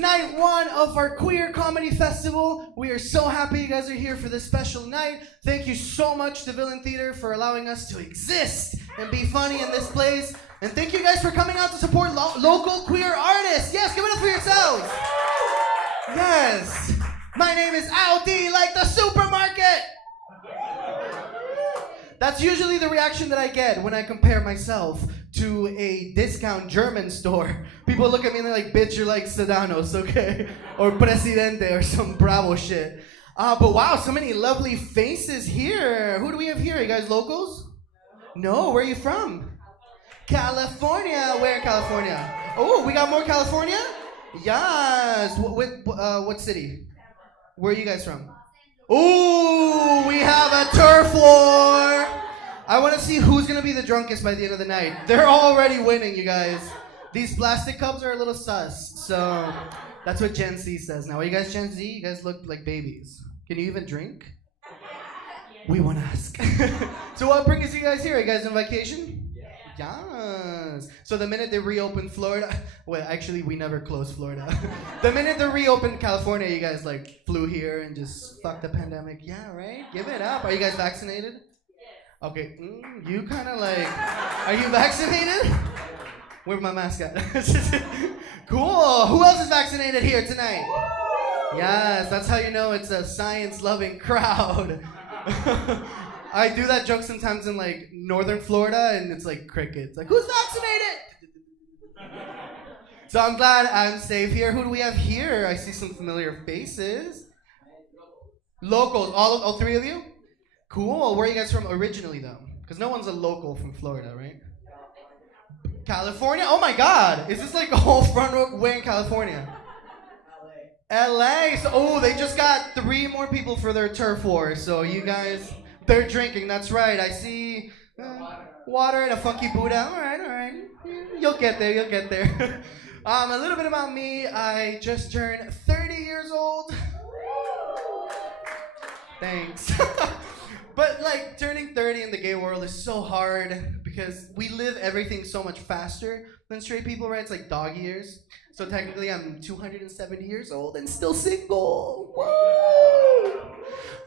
night one of our queer comedy festival. We are so happy you guys are here for this special night. Thank you so much to Villain Theater for allowing us to exist and be funny in this place. And thank you guys for coming out to support local queer artists. Yes, give it up for yourselves. Yes. My name is Al D, like the supermarket. That's usually the reaction that I get when I compare myself to a discount German store. People look at me and they're like, bitch, you're like Sedanos, okay? Or Presidente or some Bravo shit. But wow, so many lovely faces here. Who do we have here? Are you guys locals? No, where are you from? California. Where in California? Oh, we got more California? Yes. What city? Where are you guys from? Ooh, we have a turf war. I want to see who's going to be the drunkest by the end of the night. They're already winning, you guys. These plastic cups are a little sus. So that's what Gen Z says now. Are you guys Gen Z? You guys look like babies. Can you even drink? We won't ask. So what brings you guys here? Are you guys on vacation? Yes. So the minute they reopened Florida, well, actually we never closed Florida. The minute they reopened California, you guys like flew here and just fucked the pandemic. Yeah, right? Give it up. Are you guys vaccinated? Okay, you kind of like, are you vaccinated? Where's my mask at? Cool. Who else is vaccinated here tonight? Yes, that's how you know it's a science-loving crowd. I do that joke sometimes in like northern Florida and it's like crickets. Like, who's vaccinated? So I'm glad I'm safe here. Who do we have here? I see some familiar faces. Locals, all three of you? Cool. Where are you guys from originally though? Because no one's a local from Florida, right? California? Oh my God. Is this like a whole front row way in California? LA. So, oh, they just got 3 more people for their turf war. So you guys... They're drinking, that's right. I see water and a funky Buddha. All right. You'll get there. A little bit about me. I just turned 30 years old. Thanks. But like turning 30 in the gay world is so hard because we live everything so much faster than straight people, right? It's like dog years. So technically I'm 270 years old and still single. Woo!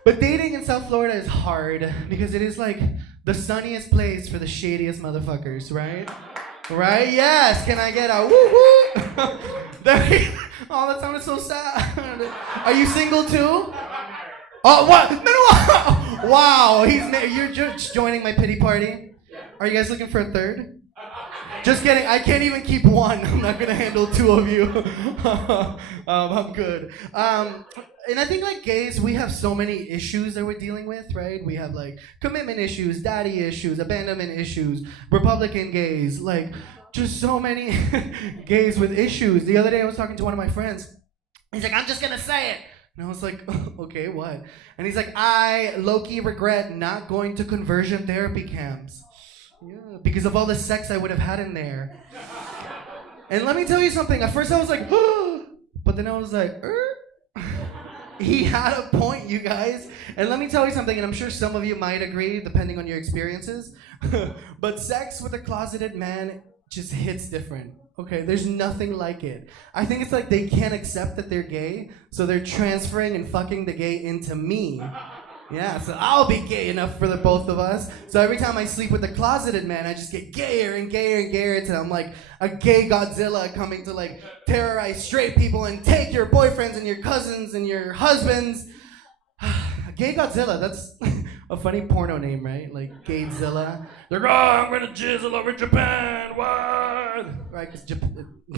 But dating in South Florida is hard because it is like the sunniest place for the shadiest motherfuckers, right? Right? Yes. Can I get a woo woo? Oh, that sounded so sad. Are you single too? Oh, what? No. Wow. You're just joining my pity party. Are you guys looking for a third? Just kidding. I can't even keep one. I'm not gonna handle 2 of you. I'm good. And I think like gays, we have so many issues that we're dealing with, right? We have like commitment issues, daddy issues, abandonment issues, Republican gays, like just so many gays with issues. The other day I was talking to one of my friends. He's like, I'm just gonna say it. And I was like, okay, what? And he's like, I low-key regret not going to conversion therapy camps. Yeah, because of all the sex I would have had in there. And let me tell you something. At first I was like, oh, but then I was like, He had a point, you guys. And let me tell you something, and I'm sure some of you might agree, depending on your experiences. But sex with a closeted man just hits different. Okay, there's nothing like it. I think it's like they can't accept that they're gay, so they're transferring and fucking the gay into me. Yeah, so I'll be gay enough for the both of us. So every time I sleep with a closeted man, I just get gayer and gayer and gayer until I'm like a gay Godzilla coming to like terrorize straight people and take your boyfriends and your cousins and your husbands. Gay Godzilla, that's a funny porno name, right? Like Gayzilla. They're like, oh, I'm gonna jizzle over Japan, what? Right, because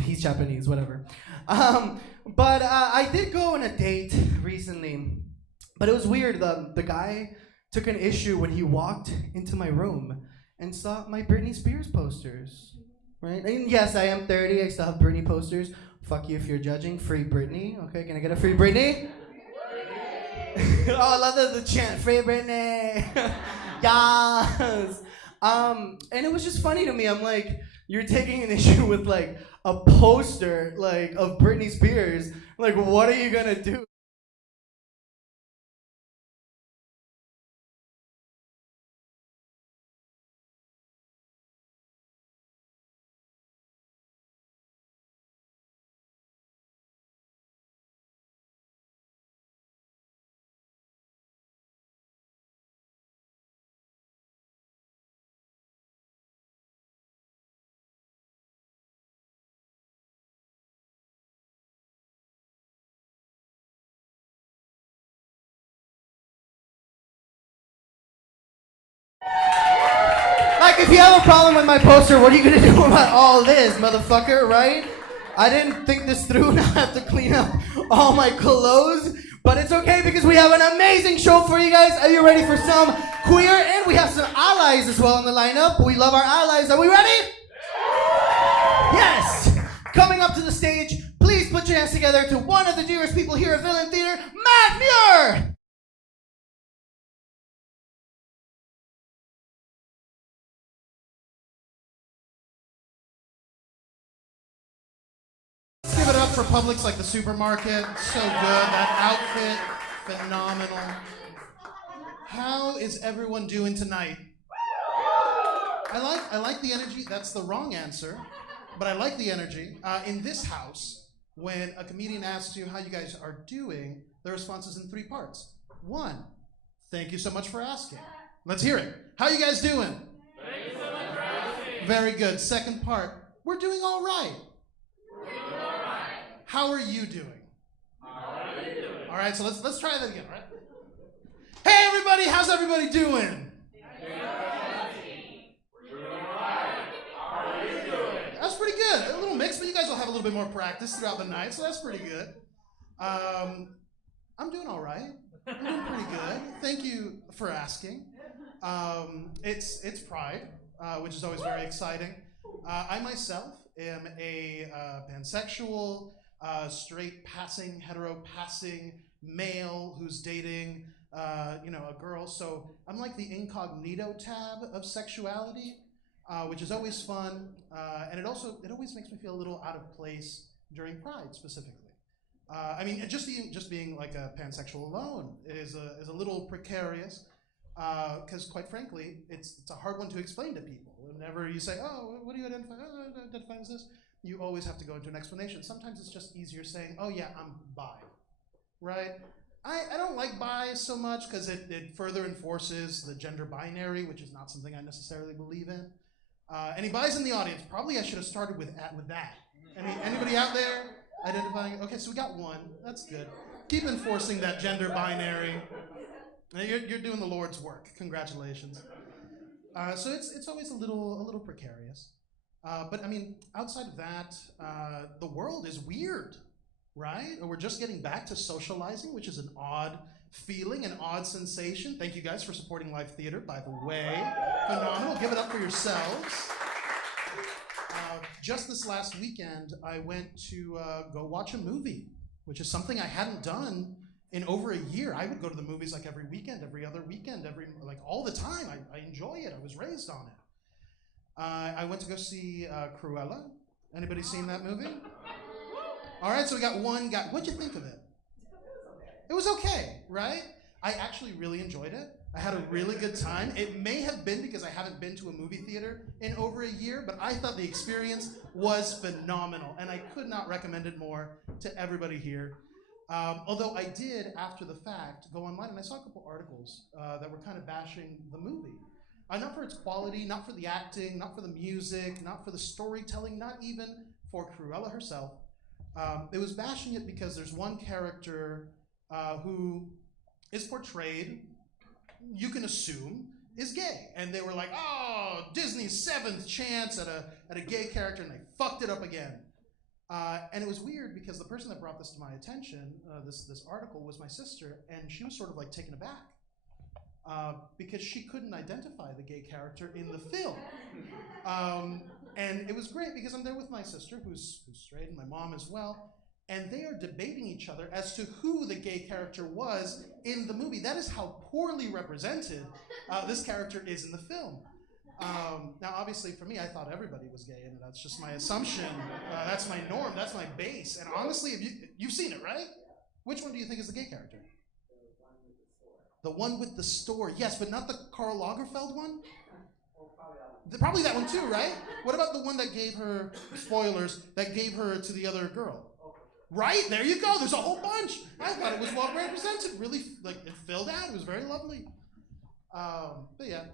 he's Japanese, whatever. But I did go on a date recently. But it was weird. The guy took an issue when he walked into my room and saw my Britney Spears posters. Right? And yes, I am 30. I still have Britney posters. Fuck you if you're judging. Free Britney. Okay, can I get a free Britney? Oh, I love the chant. Free Britney. Yes. And it was just funny to me. I'm like, you're taking an issue with like a poster like of Britney Spears. Like, what are you gonna do? if you have a problem with my poster, what are you gonna do about all this, motherfucker, right? I didn't think this through, now I have to clean up all my clothes. But it's okay because we have an amazing show for you guys. Are you ready for some queer? And we have some allies as well in the lineup. We love our allies. Are we ready? Yes! Coming up to the stage, please put your hands together to one of the dearest people here at Villain Theater, Matt Muir! Give it up for Publix like the supermarket. So good. That outfit, phenomenal. How is everyone doing tonight? I like the energy. That's the wrong answer, but I like the energy. In this house, when a comedian asks you how you guys are doing, the response is in 3 parts. 1, thank you so much for asking. Let's hear it. How you guys doing? Thank you so much for asking. Very good. Second part, we're doing all right. How are you doing? All right, so let's try that again, right? Hey everybody, how's everybody doing? That's pretty good. A little mix, but you guys will have a little bit more practice throughout the night, so that's pretty good. I'm doing all right. I'm doing pretty good. Thank you for asking. It's Pride, which is always very exciting. I myself am a pansexual, straight passing, hetero passing male who's dating, a girl. So I'm like the incognito tab of sexuality, which is always fun, and it always makes me feel a little out of place during Pride specifically. Just being like a pansexual alone is a little precarious, because quite frankly, it's a hard one to explain to people. Whenever you say, "Oh, what do you identify? Oh, I identify as this," you always have to go into an explanation. Sometimes it's just easier saying, "Oh yeah, I'm bi," right? I don't like bi so much because it further enforces the gender binary, which is not something I necessarily believe in. Any bis in the audience? Probably I should have started with that. Anybody out there identifying? Okay, so we got one. That's good. Keep enforcing that gender binary. You're doing the Lord's work. Congratulations. So it's always a little precarious. But I mean, outside of that, the world is weird, right? Or we're just getting back to socializing, which is an odd feeling, an odd sensation. Thank you guys for supporting live theater, by the way. Phenomenal. Give it up for yourselves. Just this last weekend, I went to go watch a movie, which is something I hadn't done in over a year. I would go to the movies like every weekend, every other weekend, all the time. I enjoy it. I was raised on it. I went to go see Cruella. Anybody seen that movie? All right, so we got one guy. What'd you think of it? It was okay, right? I actually really enjoyed it. I had a really good time. It may have been because I haven't been to a movie theater in over a year, but I thought the experience was phenomenal, and I could not recommend it more to everybody here. Although I did, after the fact, go online and I saw a couple articles that were kind of bashing the movie. Not for its quality, not for the acting, not for the music, not for the storytelling, not even for Cruella herself. It was bashing it because there's one character who is portrayed, you can assume, is gay. And they were like, oh, Disney's 7th chance at a gay character, and they fucked it up again. And it was weird because the person that brought this to my attention, this article, was my sister, and she was sort of like taken aback because she couldn't identify the gay character in the film. And it was great because I'm there with my sister, who's straight, and my mom as well, and they are debating each other as to who the gay character was in the movie. That is how poorly represented this character is in the film. Now, obviously, for me, I thought everybody was gay, and that's just my assumption. That's my norm. That's my base. And honestly, you've seen it, right? Which one do you think is the gay character? The one with the store. Yes, but not the Karl Lagerfeld one? Probably that one too, right? What about the one that gave her, spoilers, that gave her to the other girl? Right, there you go. There's a whole bunch. I thought it was well represented. Really, it filled out. It was very lovely. But yeah,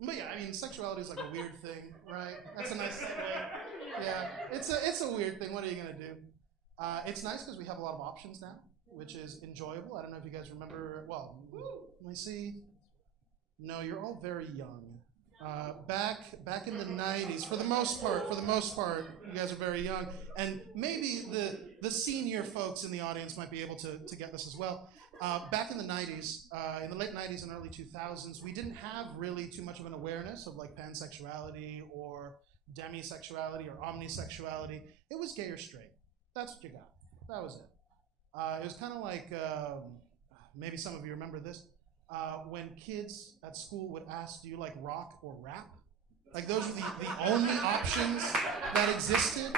I mean, sexuality is like a weird thing, right? That's a nice segue. Yeah, it's a weird thing. What are you gonna do? It's nice because we have a lot of options now, which is enjoyable. I don't know if you guys remember. Well, let me see. No, you're all very young. Back in the 90s, for the most part, you guys are very young, and maybe the senior folks in the audience might be able to get this as well. Back in the 90s, in the late 90s and early 2000s, we didn't have really too much of an awareness of like pansexuality or demisexuality or omnisexuality. It was gay or straight. That's what you got. That was it. It was kind of like, maybe some of you remember this, when kids at school would ask, do you like rock or rap? Like those were the only options that existed.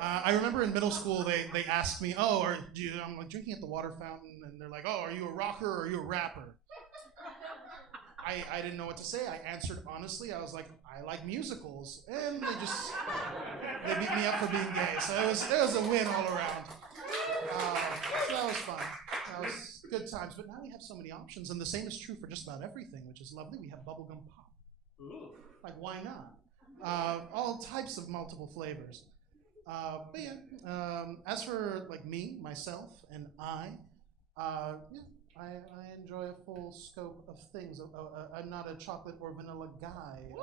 I remember in middle school they asked me, I'm like drinking at the water fountain, and they're like, oh, are you a rocker or are you a rapper? I didn't know what to say. I answered honestly. I was like, I like musicals, and they beat me up for being gay. So it was a win all around. So that was fun. That was good times. But now we have so many options, and the same is true for just about everything, which is lovely. We have bubblegum pop. Ooh. Like, why not? All types of multiple flavors. But yeah, as for like me, myself, and I enjoy a full scope of things. I'm not a chocolate or vanilla guy.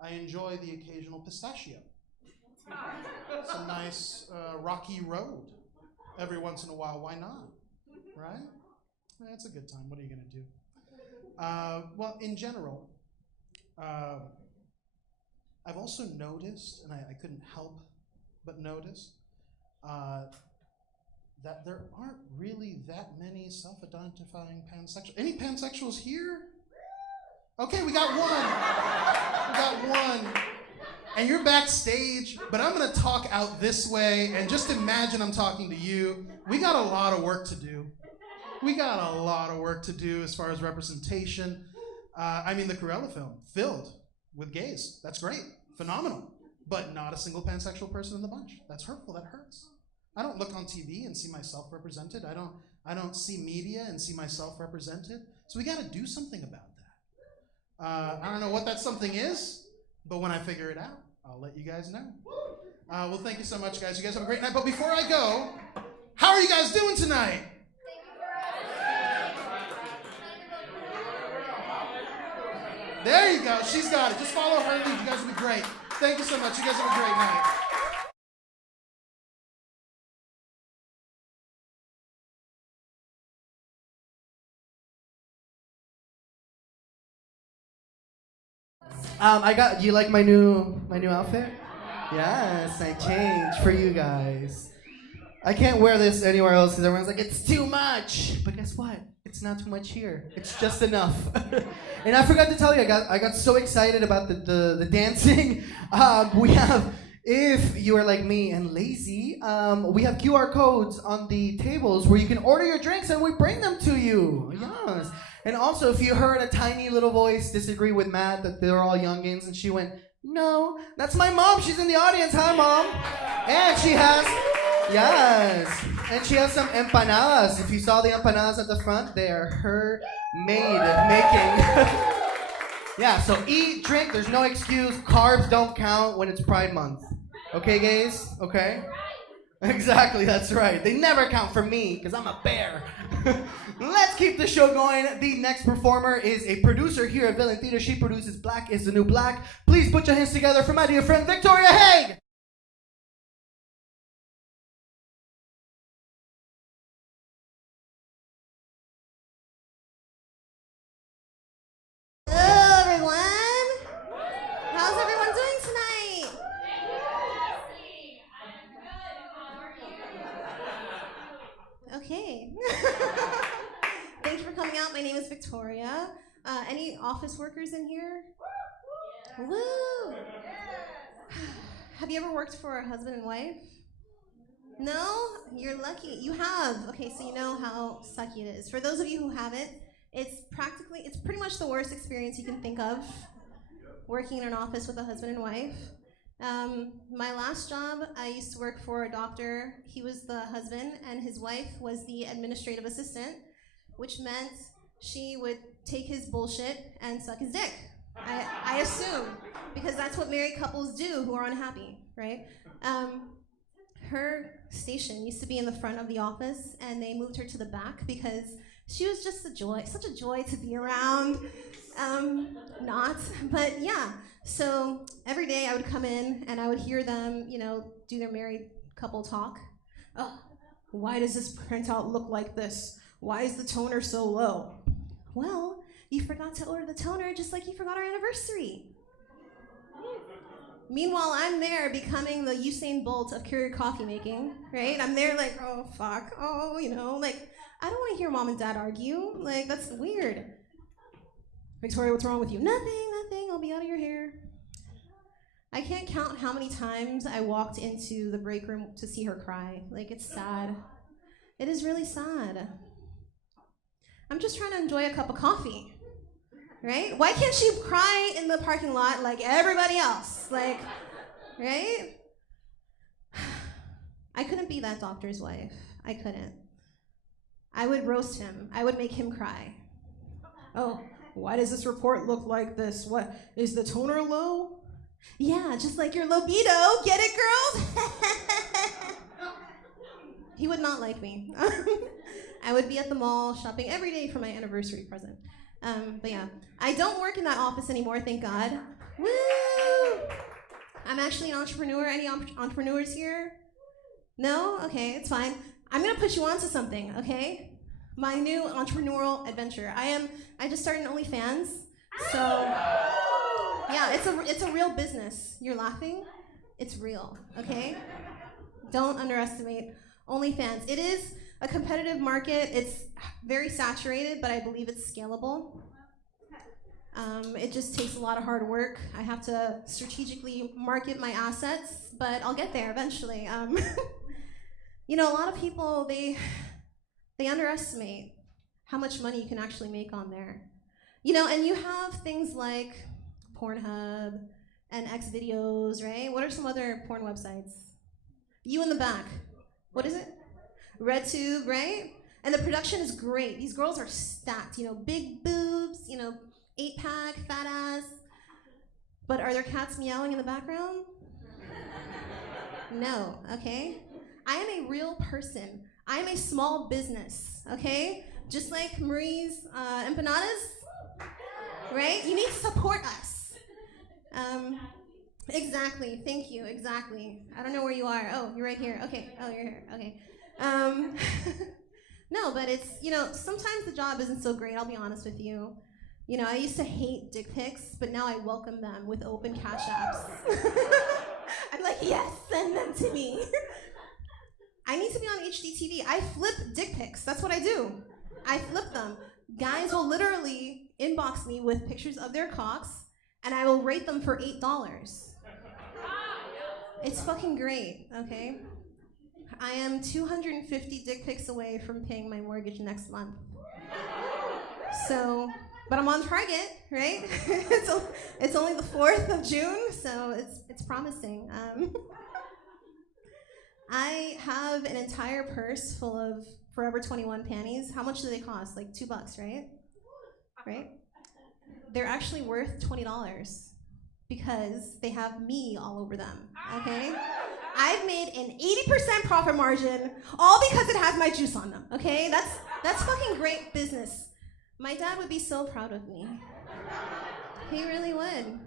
I enjoy the occasional pistachio. It's a nice rocky road every once in a while. Why not? Right? It's a good time. What are you going to do? Well, in general, I've also noticed, and I couldn't help but notice, that there aren't really that many self-identifying pansexuals. Any pansexuals here? Okay, we got one. And you're backstage, but I'm gonna talk out this way, and just imagine I'm talking to you. We got a lot of work to do. As far as representation. The Cruella film, filled with gays. That's great, phenomenal. But not a single pansexual person in the bunch. That's hurtful, that hurts. I don't look on TV and see myself represented. I don't see media and see myself represented. So we gotta do something about that. I don't know what that something is, but when I figure it out, I'll let you guys know. Well, thank you so much, guys. You guys have a great night. But before I go, how are you guys doing tonight? There you go. She's got it. Just follow her lead. You guys will be great. Thank you so much. You guys have a great night. Do you like my new outfit? Yes, I changed for you guys. I can't wear this anywhere else because everyone's like, it's too much. But guess what? It's not too much here. It's just enough. And I forgot to tell you, I got so excited about the dancing. We have, if you are like me and lazy, we have QR codes on the tables where you can order your drinks and we bring them to you. Yes. And also, if you heard a tiny little voice disagree with Matt that they're all youngins, and she went, no, that's my mom. She's in the audience. Hi, Mom. And she has, yes, and she has some empanadas. If you saw the empanadas at the front, they are her maid making. Yeah, so eat, drink, there's no excuse. Carbs don't count when it's Pride Month. Okay, gays? Okay? Exactly, that's right. They never count for me, because I'm a bear. Let's keep the show going. The next performer is a producer here at Villain Theater. She produces Black is the New Black. Please put your hands together for my dear friend, Victoria Haig! Hello, everyone. How's everyone doing tonight? Okay. Thanks for coming out. My name is Victoria. Any office workers in here? Woo! Have you ever worked for a husband and wife? No? You're lucky. You have. Okay, so you know how sucky it is. For those of you who haven't, it's pretty much the worst experience you can think of, working in an office with a husband and wife. My last job, I used to work for a doctor. He was the husband, and his wife was the administrative assistant, which meant she would take his bullshit and suck his dick. I assume, because that's what married couples do who are unhappy, right? Her station used to be in the front of the office, and they moved her to the back because She was just a joy, such a joy to be around. Not, but yeah. So every day I would come in and I would hear them, do their married couple talk. Oh, why does this printout look like this? Why is the toner so low? Well, you forgot to order the toner just like you forgot our anniversary. Meanwhile, I'm there becoming the Usain Bolt of courier coffee making, right? I'm there like, oh, fuck, oh, I don't want to hear mom and dad argue. Like, that's weird. Victoria, what's wrong with you? Nothing, I'll be out of your hair. I can't count how many times I walked into the break room to see her cry. Like, it's sad. It is really sad. I'm just trying to enjoy a cup of coffee, right? Why can't she cry in the parking lot like everybody else? Like, right? I couldn't be that doctor's wife. I couldn't. I would roast him. I would make him cry. Oh, why does this report look like this? What, is the toner low? Yeah, just like your libido. Get it, girls? He would not like me. I would be at the mall shopping every day for my anniversary present. But yeah, I don't work in that office anymore, thank God. Woo! I'm actually an entrepreneur. Any entrepreneurs here? No? Okay, it's fine. I'm gonna put you onto something, okay? My new entrepreneurial adventure. I just started an OnlyFans. So yeah, it's a real business. You're laughing? It's real, okay? Don't underestimate OnlyFans. It is a competitive market. It's very saturated, but I believe it's scalable. It just takes a lot of hard work. I have to strategically market my assets, but I'll get there eventually. A lot of people, they underestimate how much money you can actually make on there. And you have things like Pornhub and Xvideos, right? What are some other porn websites? You in the back. What is it? RedTube, right? And the production is great. These girls are stacked, big boobs, 8-pack, fat ass. But are there cats meowing in the background? No, okay? I am a real person. I am a small business, okay? Just like Marie's empanadas, right? You need to support us. Exactly, thank you, exactly. I don't know where you are. Oh, you're right here. Okay, oh, you're here, okay. No, but it's, sometimes the job isn't so great, I'll be honest with you. I used to hate dick pics, but now I welcome them with open cash apps. I'm like, yes, send them to me. I need to be on HDTV. I flip dick pics, that's what I do. I flip them. Guys will literally inbox me with pictures of their cocks, and I will rate them for $8. It's fucking great, okay? I am 250 dick pics away from paying my mortgage next month. So, but I'm on target, right? It's only the 4th of June, so it's promising. I have an entire purse full of Forever 21 panties. How much do they cost? Like $2, right? Right? They're actually worth $20 because they have me all over them, okay? I've made an 80% profit margin, all because it has my juice on them, okay? That's fucking great business. My dad would be so proud of me. He really would.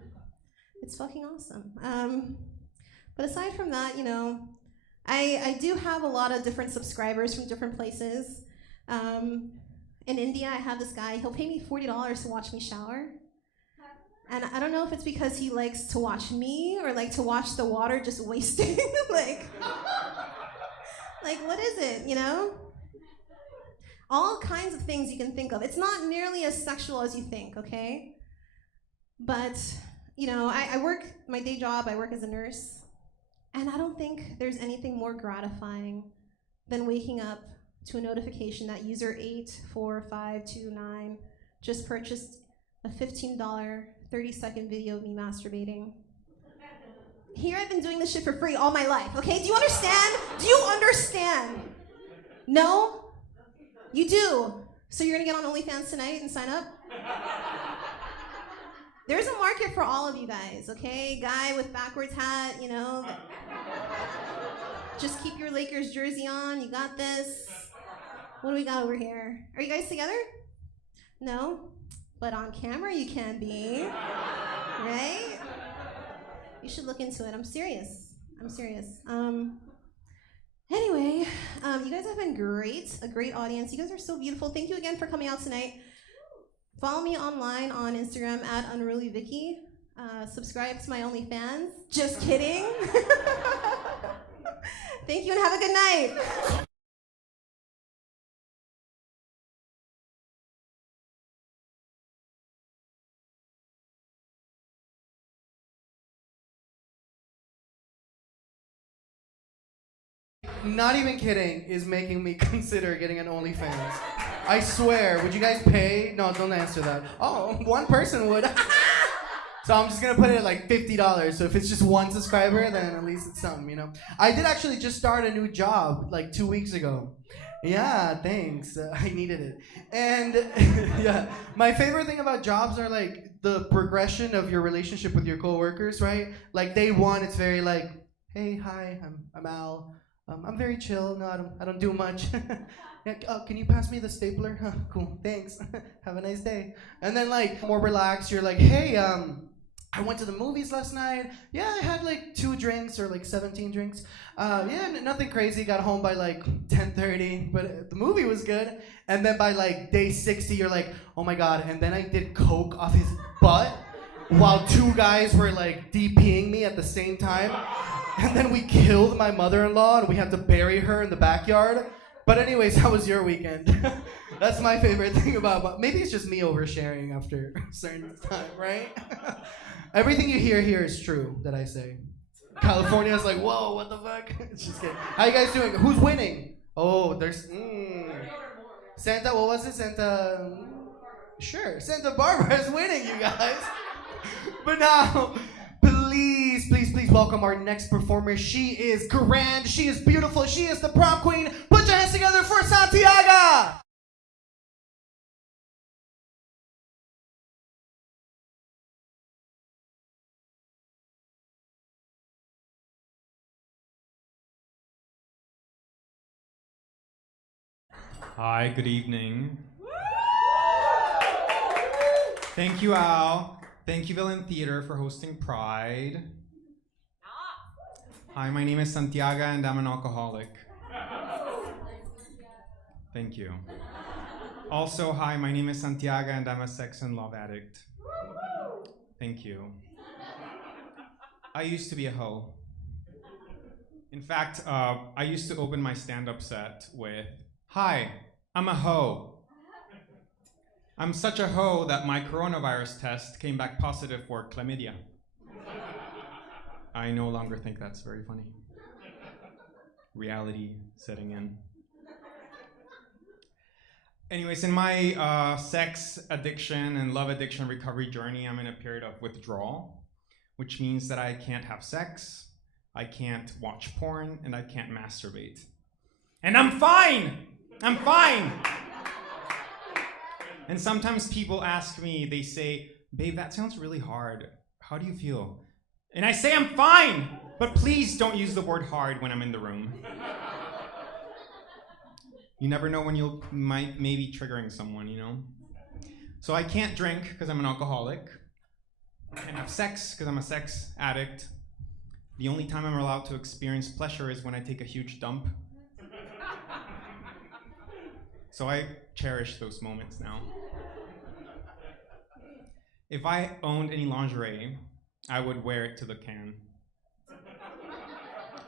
It's fucking awesome. But aside from that, I do have a lot of different subscribers from different places. In India, I have this guy, he'll pay me $40 to watch me shower. And I don't know if it's because he likes to watch me or like to watch the water just wasting. like what is it, All kinds of things you can think of. It's not nearly as sexual as you think, okay? But, I work, my day job, I work as a nurse. And I don't think there's anything more gratifying than waking up to a notification that user 84529 just purchased a $15 30-second video of me masturbating. Here I've been doing this shit for free all my life, okay? Do you understand? Do you understand? No? You do. So you're gonna get on OnlyFans tonight and sign up? There's a market for all of you guys, okay? Guy with backwards hat, Just keep your Lakers jersey on, you got this. What do we got over here? Are you guys together? No? But on camera you can be. Right? You should look into it. I'm serious. Anyway, you guys have been great. A great audience. You guys are so beautiful. Thank you again for coming out tonight. Follow me online on Instagram at UnrulyVicky. Subscribe to my OnlyFans. Just kidding. Thank you and have a good night. Not even kidding, is making me consider getting an OnlyFans. I swear, would you guys pay? No, don't answer that. Oh, one person would. So I'm just gonna put it at like $50. So if it's just one subscriber, then at least it's something, you know? I did actually just start a new job like 2 weeks ago. Yeah, thanks. I needed it. And yeah, my favorite thing about jobs are like the progression of your relationship with your coworkers, right? Like day one, it's very like, hey, hi, I'm Al. I'm very chill. No, I don't do much. Oh, can you pass me the stapler? Huh, cool, thanks. Have a nice day. And then like more relaxed, you're like, hey, I went to the movies last night. Yeah, I had like 2 drinks or like 17 drinks. Yeah, nothing crazy. Got home by like 10:30, but the movie was good. And then by like day 60, you're like, oh my God. And then I did coke off his butt while 2 guys were like DPing me at the same time. And then we killed my mother-in-law and we had to bury her in the backyard. But anyways, how was your weekend? That's my favorite thing about, maybe it's just me oversharing after a certain time, right? Everything you hear here is true that I say. California's like, whoa, what the fuck? Just kidding. How you guys doing? Who's winning? Oh, there's, Santa, what was it? Sure, Santa Barbara is winning, you guys. But now, please welcome our next performer. She is grand, she is beautiful, she is the prom queen. Put your hands together for Santiaga! Hi, good evening. Thank you, Al. Thank you, Villain Theater, for hosting Pride. Hi, my name is Santiaga and I'm an alcoholic. Thank you. Also, hi, my name is Santiaga and I'm a sex and love addict. Thank you. I used to be a hoe. In fact, I used to open my stand-up set with, hi, I'm a hoe. I'm such a hoe that my coronavirus test came back positive for chlamydia. I no longer think that's very funny. Reality setting in. Anyways, in my sex addiction and love addiction recovery journey, I'm in a period of withdrawal, which means that I can't have sex, I can't watch porn, and I can't masturbate. And I'm fine! I'm fine! And sometimes people ask me, they say, babe, that sounds really hard. How do you feel? And I say, I'm fine, but please don't use the word hard when I'm in the room. You never know when you might maybe triggering someone, you know? So I can't drink because I'm an alcoholic. I can't have sex because I'm a sex addict. The only time I'm allowed to experience pleasure is when I take a huge dump. So I cherish those moments now. If I owned any lingerie, I would wear it to the can.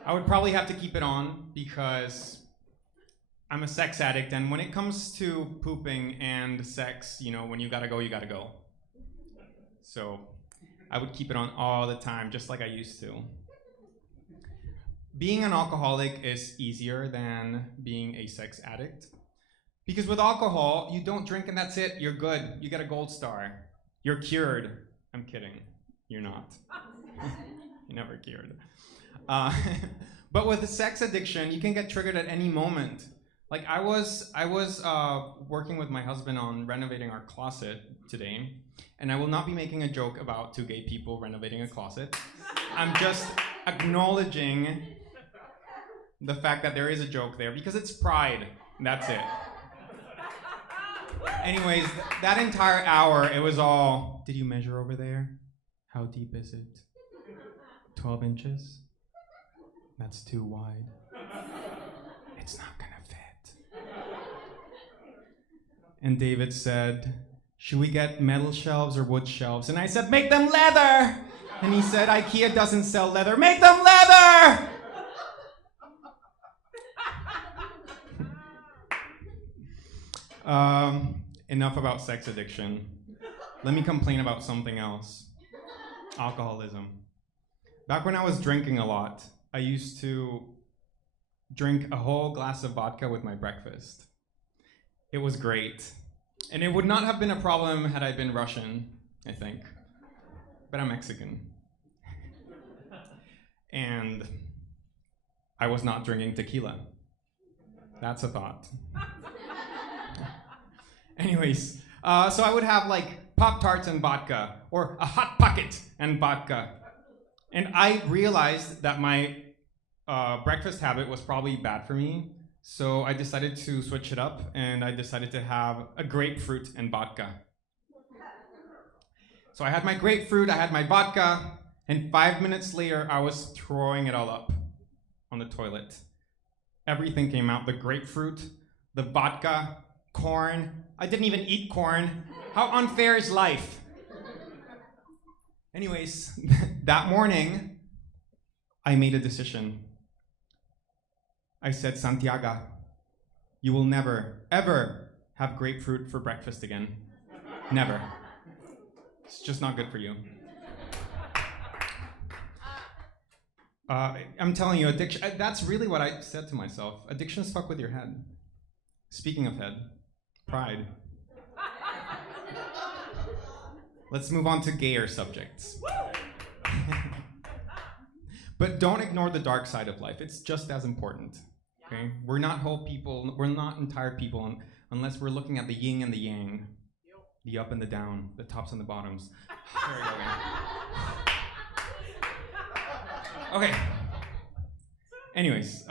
I would probably have to keep it on because I'm a sex addict, and when it comes to pooping and sex, you know, when you gotta go, you gotta go. So I would keep it on all the time, just like I used to. Being an alcoholic is easier than being a sex addict. Because with alcohol, you don't drink and that's it, you're good. You get a gold star. You're cured. I'm kidding, you're not. You're never cured. But with the sex addiction, you can get triggered at any moment. Like I was working with my husband on renovating our closet today, and I will not be making a joke about 2 gay people renovating a closet. I'm just acknowledging the fact that there is a joke there because it's Pride. That's it. Anyways, that entire hour, it was all, did you measure over there? How deep is it? 12 inches? That's too wide. It's not gonna fit. And David said, should we get metal shelves or wood shelves? And I said, make them leather! And he said, IKEA doesn't sell leather. Make them leather! Enough about sex addiction. Let me complain about something else. Alcoholism. Back when I was drinking a lot, I used to drink a whole glass of vodka with my breakfast. It was great. And it would not have been a problem had I been Russian, I think. But I'm Mexican. And I was not drinking tequila. That's a thought. Anyways, so I would have like Pop-Tarts and vodka, or a Hot Pocket and vodka. And I realized that my breakfast habit was probably bad for me, so I decided to switch it up, and I decided to have a grapefruit and vodka. So I had my grapefruit, I had my vodka, and 5 minutes later, I was throwing it all up on the toilet. Everything came out, the grapefruit, the vodka, corn. I didn't even eat corn. How unfair is life? Anyways, that morning, I made a decision. I said, Santiaga, you will never, ever have grapefruit for breakfast again. Never. It's just not good for you. I'm telling you, addiction, that's really what I said to myself. Addictions fuck with your head. Speaking of head, pride. Let's move on to gayer subjects. But don't ignore the dark side of life. It's just as important. Okay? We're not whole people, we're not entire people unless we're looking at the yin and the yang. The up and the down, the tops and the bottoms. There we go. Okay. Anyways,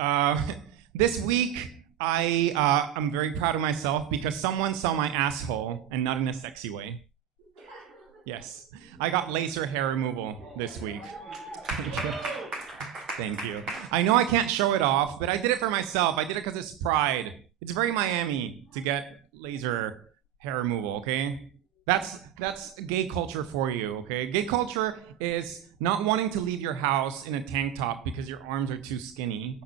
this week I'm very proud of myself because someone saw my asshole and not in a sexy way. Yes, I got laser hair removal this week. Thank you. Thank you. I know I can't show it off, but I did it for myself. I did it because it's pride. It's very Miami to get laser hair removal, okay? That's gay culture for you, okay? Gay culture is not wanting to leave your house in a tank top because your arms are too skinny,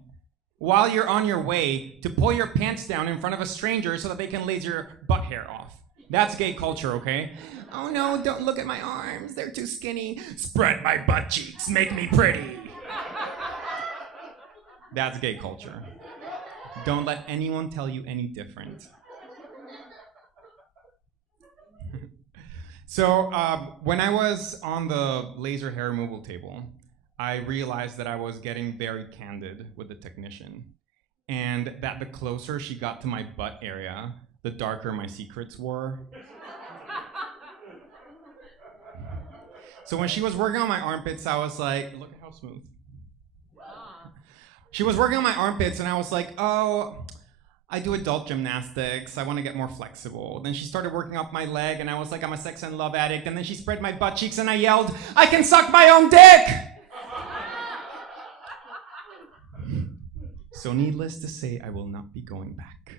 while you're on your way to pull your pants down in front of a stranger so that they can laser your butt hair off. That's gay culture, okay? Oh no, don't look at my arms, they're too skinny. Spread my butt cheeks, make me pretty. That's gay culture. Don't let anyone tell you any different. So when I was on the laser hair removal table, I realized that I was getting very candid with the technician, and that the closer she got to my butt area, the darker my secrets were. So when she was working on my armpits, I was like, look at how smooth. She was working on my armpits, and I was like, oh, I do adult gymnastics. I want to get more flexible. Then she started working up my leg, and I was like, I'm a sex and love addict. And then she spread my butt cheeks, and I yelled, I can suck my own dick! So needless to say, I will not be going back.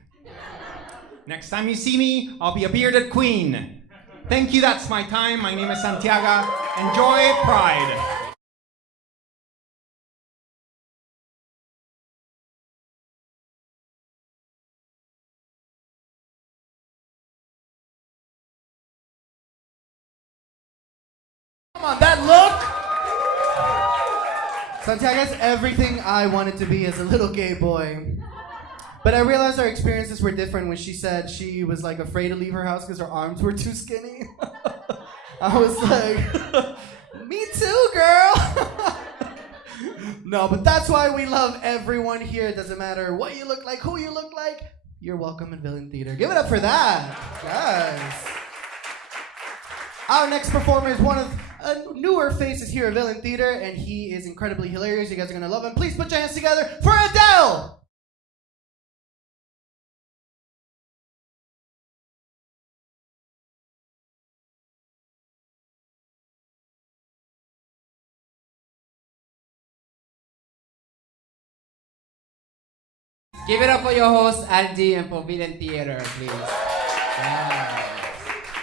Next time you see me, I'll be a bearded queen. Thank you, that's my time. My name is Santiaga. Enjoy Pride. Come on, that look! Santiaga's everything I wanted to be as a little gay boy. But I realized our experiences were different when she said she was like afraid to leave her house because her arms were too skinny. I was like, me too, girl! No, but that's why we love everyone here. It doesn't matter what you look like, who you look like. You're welcome in Villain Theater. Give it up for that, guys. Our next performer is one of newer faces here at Villain Theater, and he is incredibly hilarious. You guys are gonna love him. Please put your hands together for Adele! Give it up for your host, Al D, and for Villain Theater, please. Yes.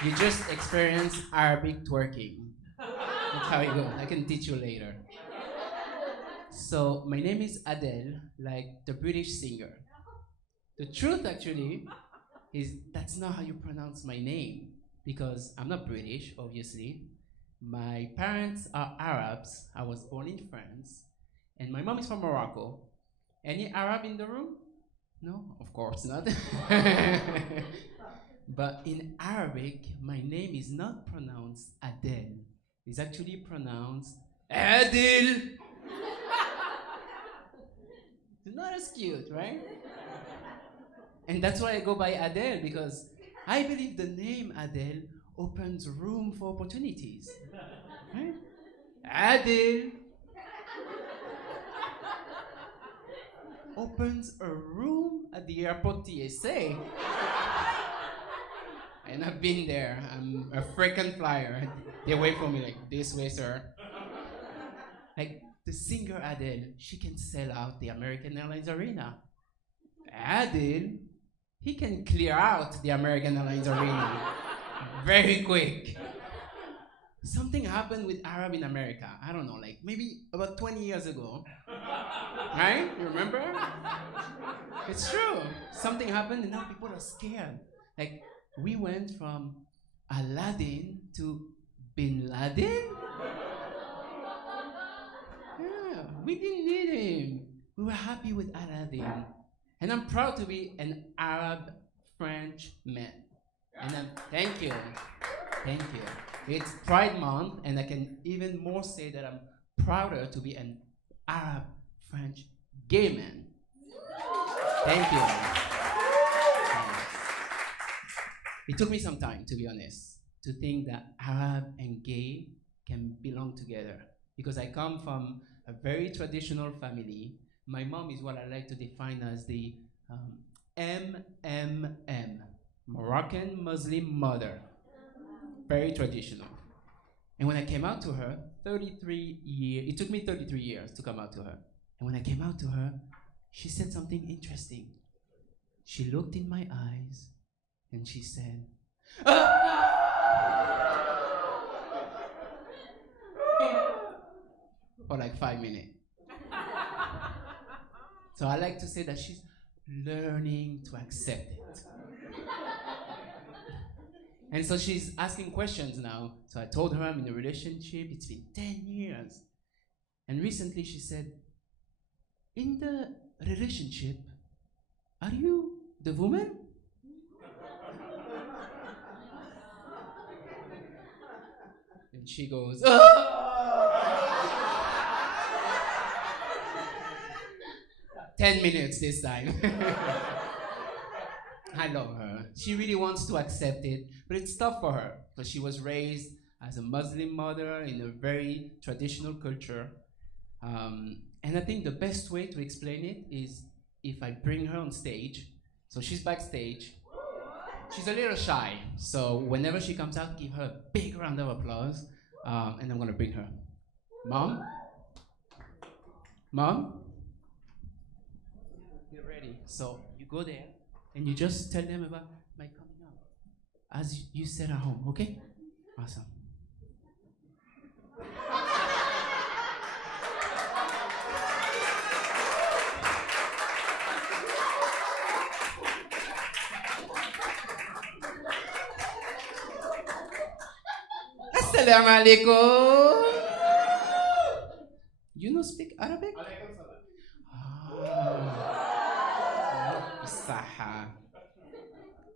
You just experienced Arabic twerking. That's how it goes. I can teach you later. So, my name is Adele, like the British singer. The truth, actually, is that's not how you pronounce my name, because I'm not British, obviously. My parents are Arabs. I was born in France, and my mom is from Morocco. Any Arab in the room? No, of course not. But in Arabic, my name is not pronounced Adele. It's actually pronounced Adil. It's not as cute, right? And that's why I go by Adele, because I believe the name Adele opens room for opportunities. Right? Adele opens a room at the airport TSA. And I've been there. I'm a frequent flyer. They wait for me like, this way, sir. Like, the singer Adele, she can sell out the American Airlines Arena. Adele, he can clear out the American Airlines Arena very quick. Something happened with Arab in America. I don't know, like maybe about 20 years ago. Right? You remember? It's true. Something happened and now people are scared. Like, we went from Aladdin to Bin Laden? Yeah, we didn't need him. We were happy with Aladdin. And I'm proud to be an Arab French man. And thank you. Thank you. It's Pride Month, and I can even more say that I'm prouder to be an Arab French gay man. Thank you. Thanks. It took me some time, to be honest, to think that Arab and gay can belong together. Because I come from a very traditional family. My mom is what I like to define as the MMM, Moroccan Muslim mother. Very traditional. And when I came out to her, it took me 33 years to come out to her. And when I came out to her, she said something interesting. She looked in my eyes and she said, for like 5 minutes. So I like to say that she's learning to accept it. And so she's asking questions now. So I told her I'm in a relationship. It's been 10 years. And recently she said, in the relationship, are you the woman? And she goes, 10 minutes this time. I love her. She really wants to accept it, but it's tough for her because she was raised as a Muslim mother in a very traditional culture. And I think the best way to explain it is if I bring her on stage. So she's backstage. She's a little shy, so whenever she comes out, give her a big round of applause. And I'm gonna bring her. Mom? Mom? Get ready. So you go there. And you just tell them about my coming out, as you said at home, okay? Awesome. Assalamu alaikum. You know speak Arabic?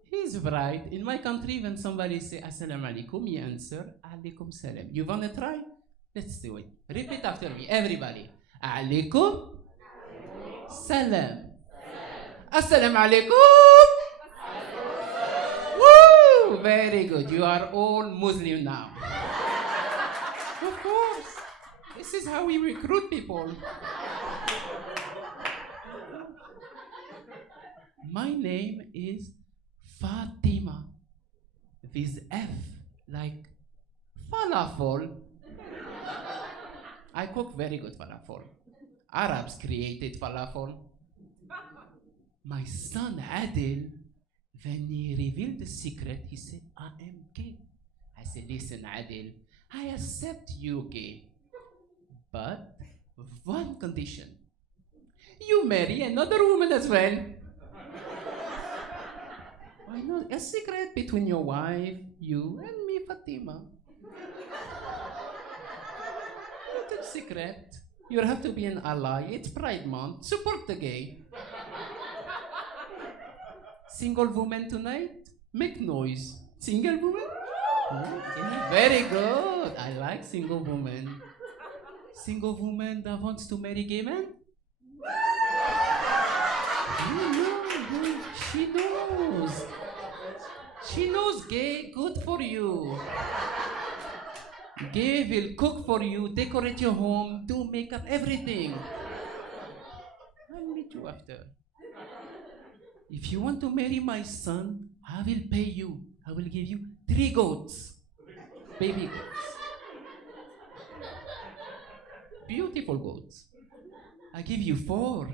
He's right. In my country, when somebody say Assalamu alaikum, you answer Alaikum salam. You wanna try? Let's do it. Repeat after me, everybody. Alaikum salam. Assalamu alaikum. Woo! Very good. You are all Muslim now. Of course. This is how we recruit people. My name is Fatima with F, like falafel. I cook very good falafel. Arabs created falafel. My son Adel, when he revealed the secret, he said, I am gay. I said, listen, Adel, I accept you gay, but one condition. You marry another woman as well. Why not? A secret between your wife, you, and me, Fatima. Little secret. You have to be an ally. It's Pride Month. Support the gay. Single woman tonight? Make noise. Single woman? Okay. Very good. I like single woman. Single woman that wants to marry gay man? She knows. She knows gay, good for you. Gay will cook for you, decorate your home, do makeup, everything. I'll meet you after. If you want to marry my son, I will pay you. I will give you 3 goats. Baby goats. Beautiful goats. I give you 4.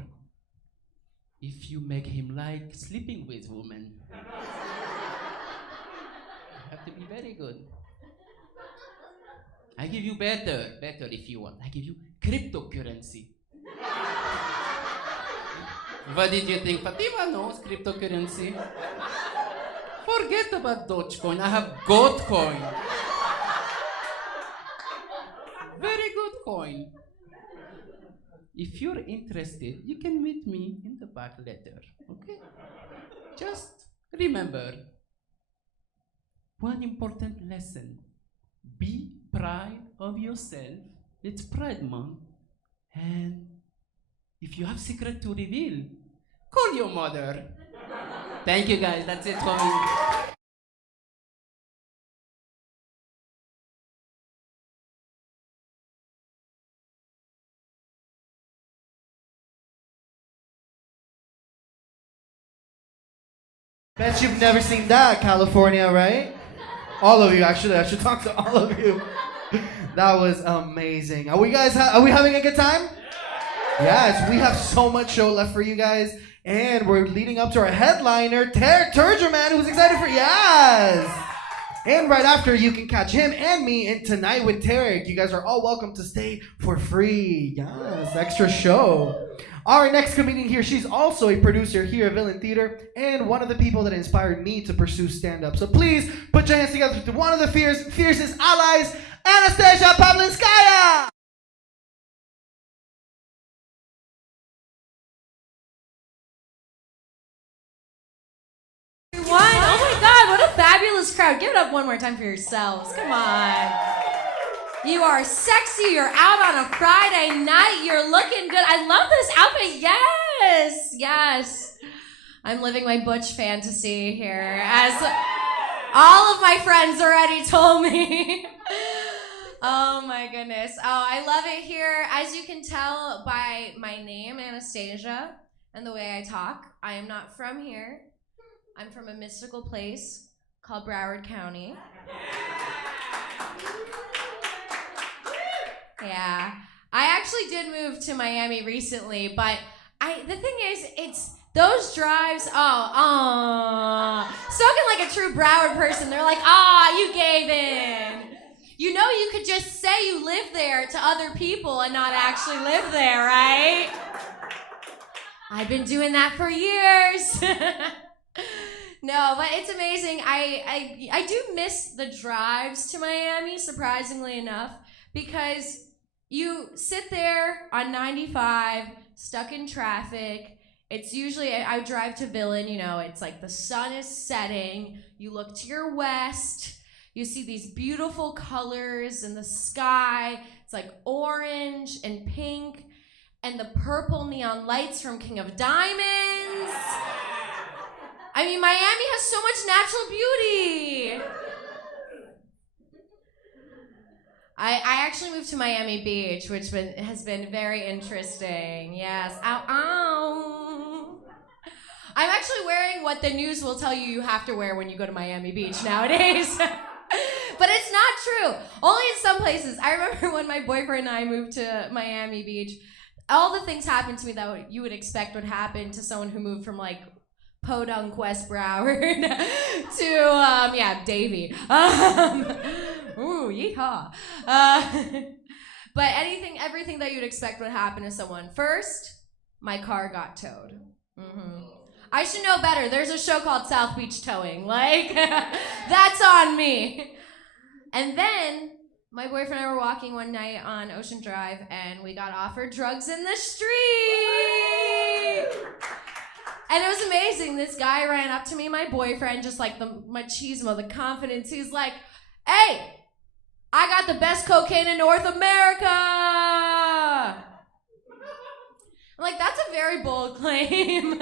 If you make him like sleeping with women. You have to be very good. I give you better if you want. I give you cryptocurrency. What did you think? Fatima knows cryptocurrency. Forget about Dogecoin. I have goat coin. Very good coin. If you're interested, you can meet me in the back later. Okay? Just remember one important lesson. Be proud of yourself. It's Pride Month. And if you have secret to reveal, call your mother. Thank you guys. That's it for me. Bet you've never seen that, California, right? All of you, actually. I should talk to all of you. That was amazing. Are we having a good time? Yes, we have so much show left for you guys. And we're leading up to our headliner, Tarek Turjman, who's excited for yes. And right after, you can catch him and me in Tonight with Tarek. You guys are all welcome to stay for free. Yes, extra show. Our next comedian here, she's also a producer here at Villain Theater and one of the people that inspired me to pursue stand-up. So please put your hands together to one of the fiercest allies, Anastasia Pavlinkskaya! Oh my God, what a fabulous crowd. Give it up one more time for yourselves. Come on. You are sexy. You're out on a Friday night. You're looking good. I love this outfit. Yes. Yes. I'm living my butch fantasy here, as all of my friends already told me. Oh my goodness. Oh, I love it here. As you can tell by my name, Anastasia, and the way I talk, I am not from here. I'm from a mystical place called Broward County. Yeah. I actually did move to Miami recently, but the thing is, it's those drives, spoken like a true Broward person. They're like, you gave in. You know, you could just say you live there to other people and not actually live there, right? I've been doing that for years. No, but it's amazing. I do miss the drives to Miami, surprisingly enough, because you sit there on 95, stuck in traffic. It's usually, I drive to Villain, you know, it's like the sun is setting, you look to your west, you see these beautiful colors in the sky. It's like orange and pink, and the purple neon lights from King of Diamonds. I mean, Miami has so much natural beauty. I actually moved to Miami Beach, which has been very interesting. Yes. Ow, ow. I'm actually wearing what the news will tell you have to wear when you go to Miami Beach nowadays. But it's not true. Only in some places. I remember when my boyfriend and I moved to Miami Beach, all the things happened to me that you would expect would happen to someone who moved from like Podunk, West Broward to Davie. Ooh, yeehaw. But everything that you'd expect would happen to someone. First, my car got towed. I should know better. There's a show called South Beach Towing. Like, that's on me. And then my boyfriend and I were walking one night on Ocean Drive, and we got offered drugs in the street. And it was amazing. This guy ran up to me, my boyfriend, just like the machismo, the confidence. He's like, "Hey, I got the best cocaine in North America." I'm like, that's a very bold claim.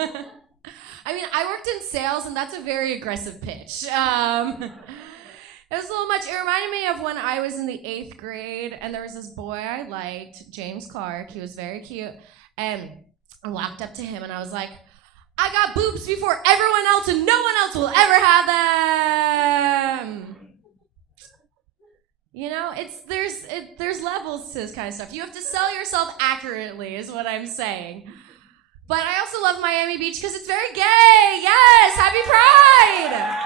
I mean, I worked in sales, and that's a very aggressive pitch. It was a little much. It reminded me of when I was in the 8th grade, and there was this boy I liked, James Clark. He was very cute. And I walked up to him, and I was like, "I got boobs before everyone else, and no one else will ever have them." You know, there's levels to this kind of stuff. You have to sell yourself accurately, is what I'm saying. But I also love Miami Beach because it's very gay. Yes, happy Pride.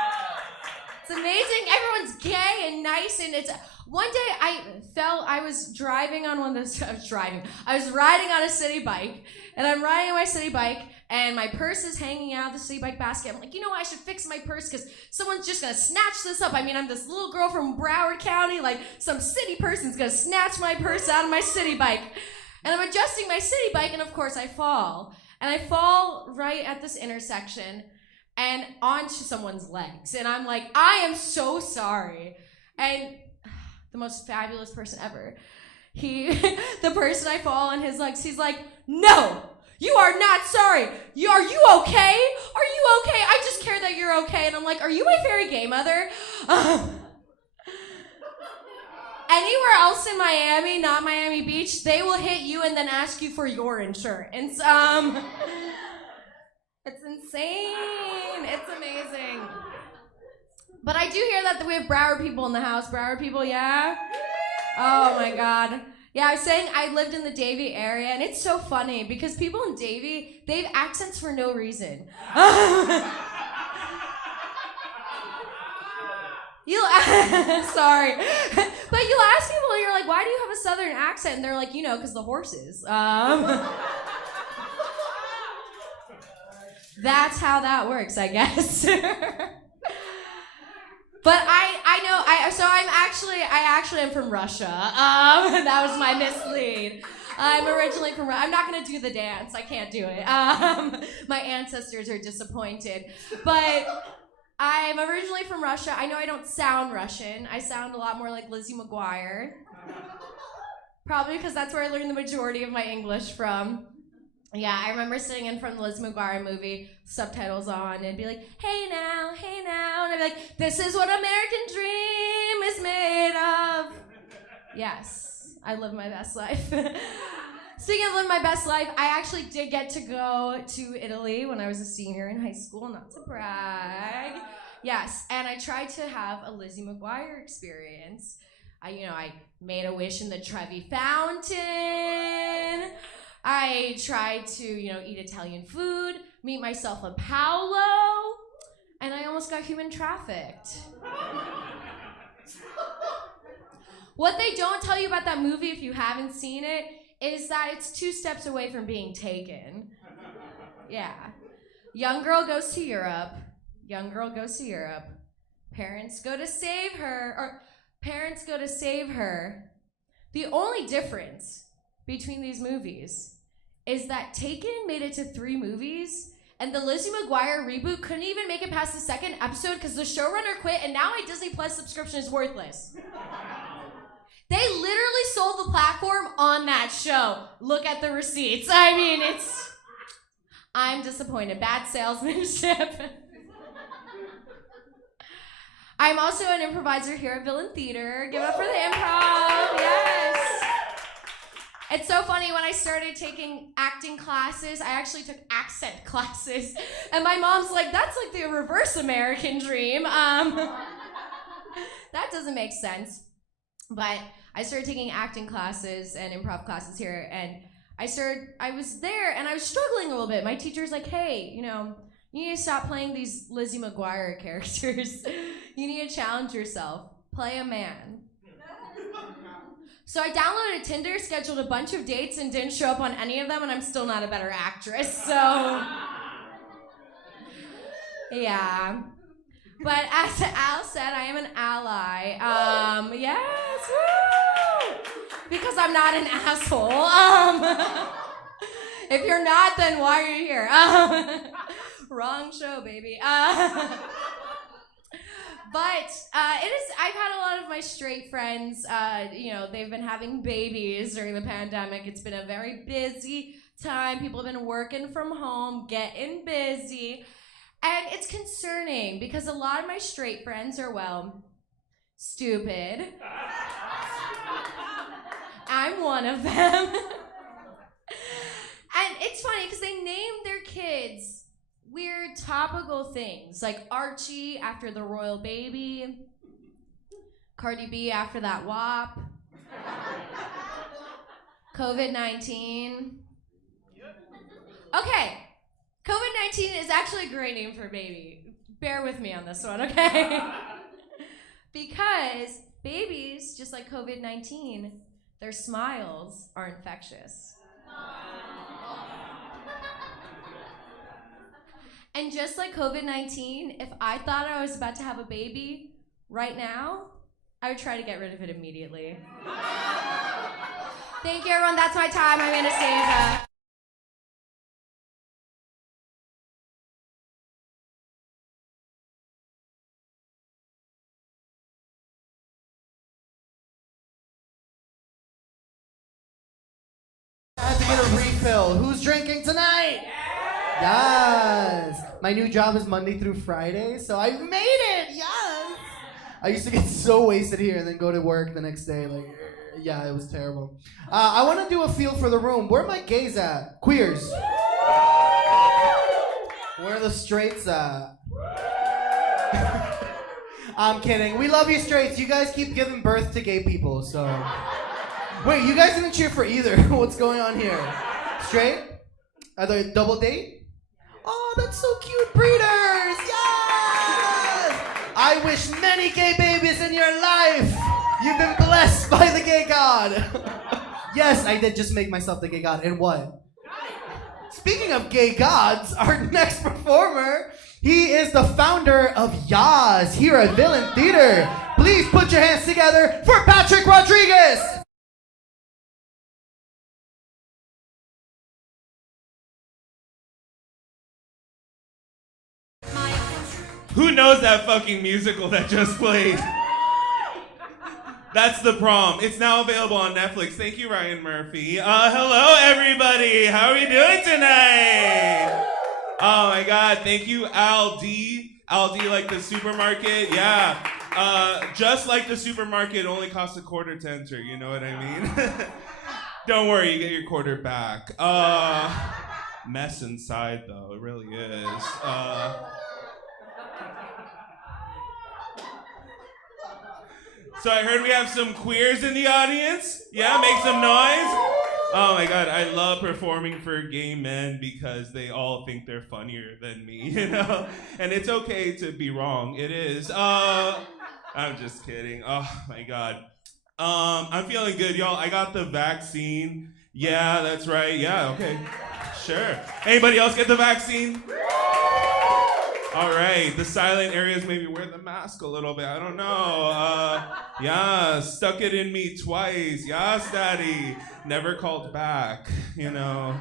It's amazing. Everyone's gay and nice, and it's. One day I was driving on one of those. I was riding on a city bike, and I'm riding on my city bike, and my purse is hanging out of the city bike basket. I'm like, you know what? I should fix my purse because someone's just gonna snatch this up. I mean, I'm this little girl from Broward County. Like, some city person's gonna snatch my purse out of my city bike. And I'm adjusting my city bike, and of course I fall. And I fall right at this intersection and onto someone's legs. And I'm like, I am so sorry. And the most fabulous person ever. The person I fall on his legs, he's like, "No, you are not sorry. Are you okay? Are you okay? I just care that you're okay." And I'm like, "Are you my fairy gay mother?" Anywhere else in Miami, not Miami Beach, they will hit you and then ask you for your insurance. It's insane. It's amazing. But I do hear that we have Broward people in the house. Broward people, yeah? Oh my God. Yeah, I was saying I lived in the Davie area, and it's so funny because people in Davie, they have accents for no reason. Sorry. But you'll ask people, and you're like, "Why do you have a southern accent?" And they're like, "Because the horses." That's how that works, I guess. But I actually am from Russia. That was my mislead. I'm originally from Russia. I'm not going to do the dance. I can't do it. My ancestors are disappointed. But I'm originally from Russia. I know I don't sound Russian. I sound a lot more like Lizzie McGuire. Probably because that's where I learned the majority of my English from. Yeah, I remember sitting in front of the Lizzie McGuire movie, subtitles on, and be like, "Hey now, hey now," and I'd be like, "This is what American dream is made of." Yes, I live my best life. Speaking of living my best life, I actually did get to go to Italy when I was a senior in high school, not to brag. Yes, and I tried to have a Lizzie McGuire experience. I made a wish in the Trevi Fountain. I tried to, eat Italian food, meet myself a Paolo, and I almost got human trafficked. What they don't tell you about that movie, if you haven't seen it, is that it's 2 steps away from being taken. Yeah. Young girl goes to Europe. Parents go to save her. The only difference between these movies is that Taken made it to 3 movies, and the Lizzie McGuire reboot couldn't even make it past the 2nd episode because the showrunner quit, and now my Disney Plus subscription is worthless. They literally sold the platform on that show. Look at the receipts. I mean, I'm disappointed. Bad salesmanship. I'm also an improviser here at Villain Theater. Give it up for the improv. Yes. It's so funny, when I started taking acting classes, I actually took accent classes. And my mom's like, "That's like the reverse American dream." That doesn't make sense. But I started taking acting classes and improv classes here, and I was there and I was struggling a little bit. My teacher's like, hey, you need to stop playing these Lizzie McGuire characters. You need to challenge yourself. Play a man. So I downloaded Tinder, scheduled a bunch of dates, and didn't show up on any of them, and I'm still not a better actress, so... Yeah. But as Al said, I am an ally. Yes, woo! Because I'm not an asshole. If you're not, then why are you here? Wrong show, baby. But I've had a lot of my straight friends, they've been having babies during the pandemic. It's been a very busy time. People have been working from home, getting busy. And it's concerning because a lot of my straight friends are, well, stupid. I'm one of them. And it's funny because they named their kids weird topical things, like Archie after the royal baby, Cardi B after that WAP, COVID-19. Okay, COVID-19 is actually a great name for a baby. Bear with me on this one, okay? Because babies, just like COVID-19, their smiles are infectious. And just like COVID-19, if I thought I was about to have a baby right now, I would try to get rid of it immediately. Thank you, everyone. That's my time. I'm Anastasia. I had to get a refill. Who's drinking tonight? Yes. My new job is Monday through Friday, so I've made it. Yes. I used to get so wasted here and then go to work the next day. Yeah, it was terrible. I want to do a feel for the room. Where are my gays at? Queers. Where are the straights at? I'm kidding. We love you straights. You guys keep giving birth to gay people, so... Wait, you guys didn't cheer for either. What's going on here? Straight? Are they a double date? Oh, that's so cute. Breeders! Yes! I wish many gay babies in your life. You've been blessed by the gay god. Yes, I did just make myself the gay god. And what? Speaking of gay gods, our next performer, he is the founder of Yaz here at Villain Theater. Please put your hands together for Patrick Rodriguez. Who knows that fucking musical that just played? That's The Prom. It's now available on Netflix. Thank you, Ryan Murphy. Hello, everybody. How are we doing tonight? Oh, my God. Thank you, Al D. Al D, like the supermarket. Yeah. Just like the supermarket, it only costs $0.25 to enter. You know what I mean? Don't worry. You get your quarter back. Mess inside, though. It really is. So I heard we have some queers in the audience. Yeah, make some noise. Oh my God, I love performing for gay men because they all think they're funnier than me, you know? And it's okay to be wrong. It is. I'm just kidding. Oh my God. I'm feeling good, y'all. I got the vaccine. Yeah, that's right. Yeah, okay. Sure. Anybody else get the vaccine? All right, the silent areas maybe wear the mask a little bit. I don't know. Yeah, stuck it in me twice. Yes, daddy. Never called back. You know,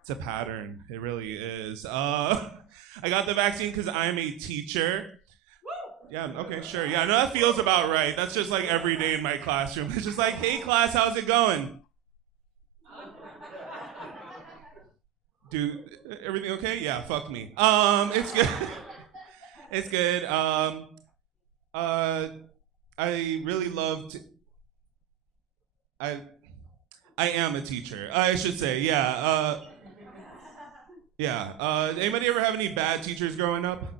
it's a pattern. It really is. I got the vaccine because I'm a teacher. Yeah, okay, sure. Yeah, no, that feels about right. That's just like every day in my classroom. It's just like, hey, class, how's it going? Dude, everything okay? Yeah, fuck me. It's good. It's good. I really loved. I am a teacher. I should say, yeah. Yeah. Anybody ever have any bad teachers growing up?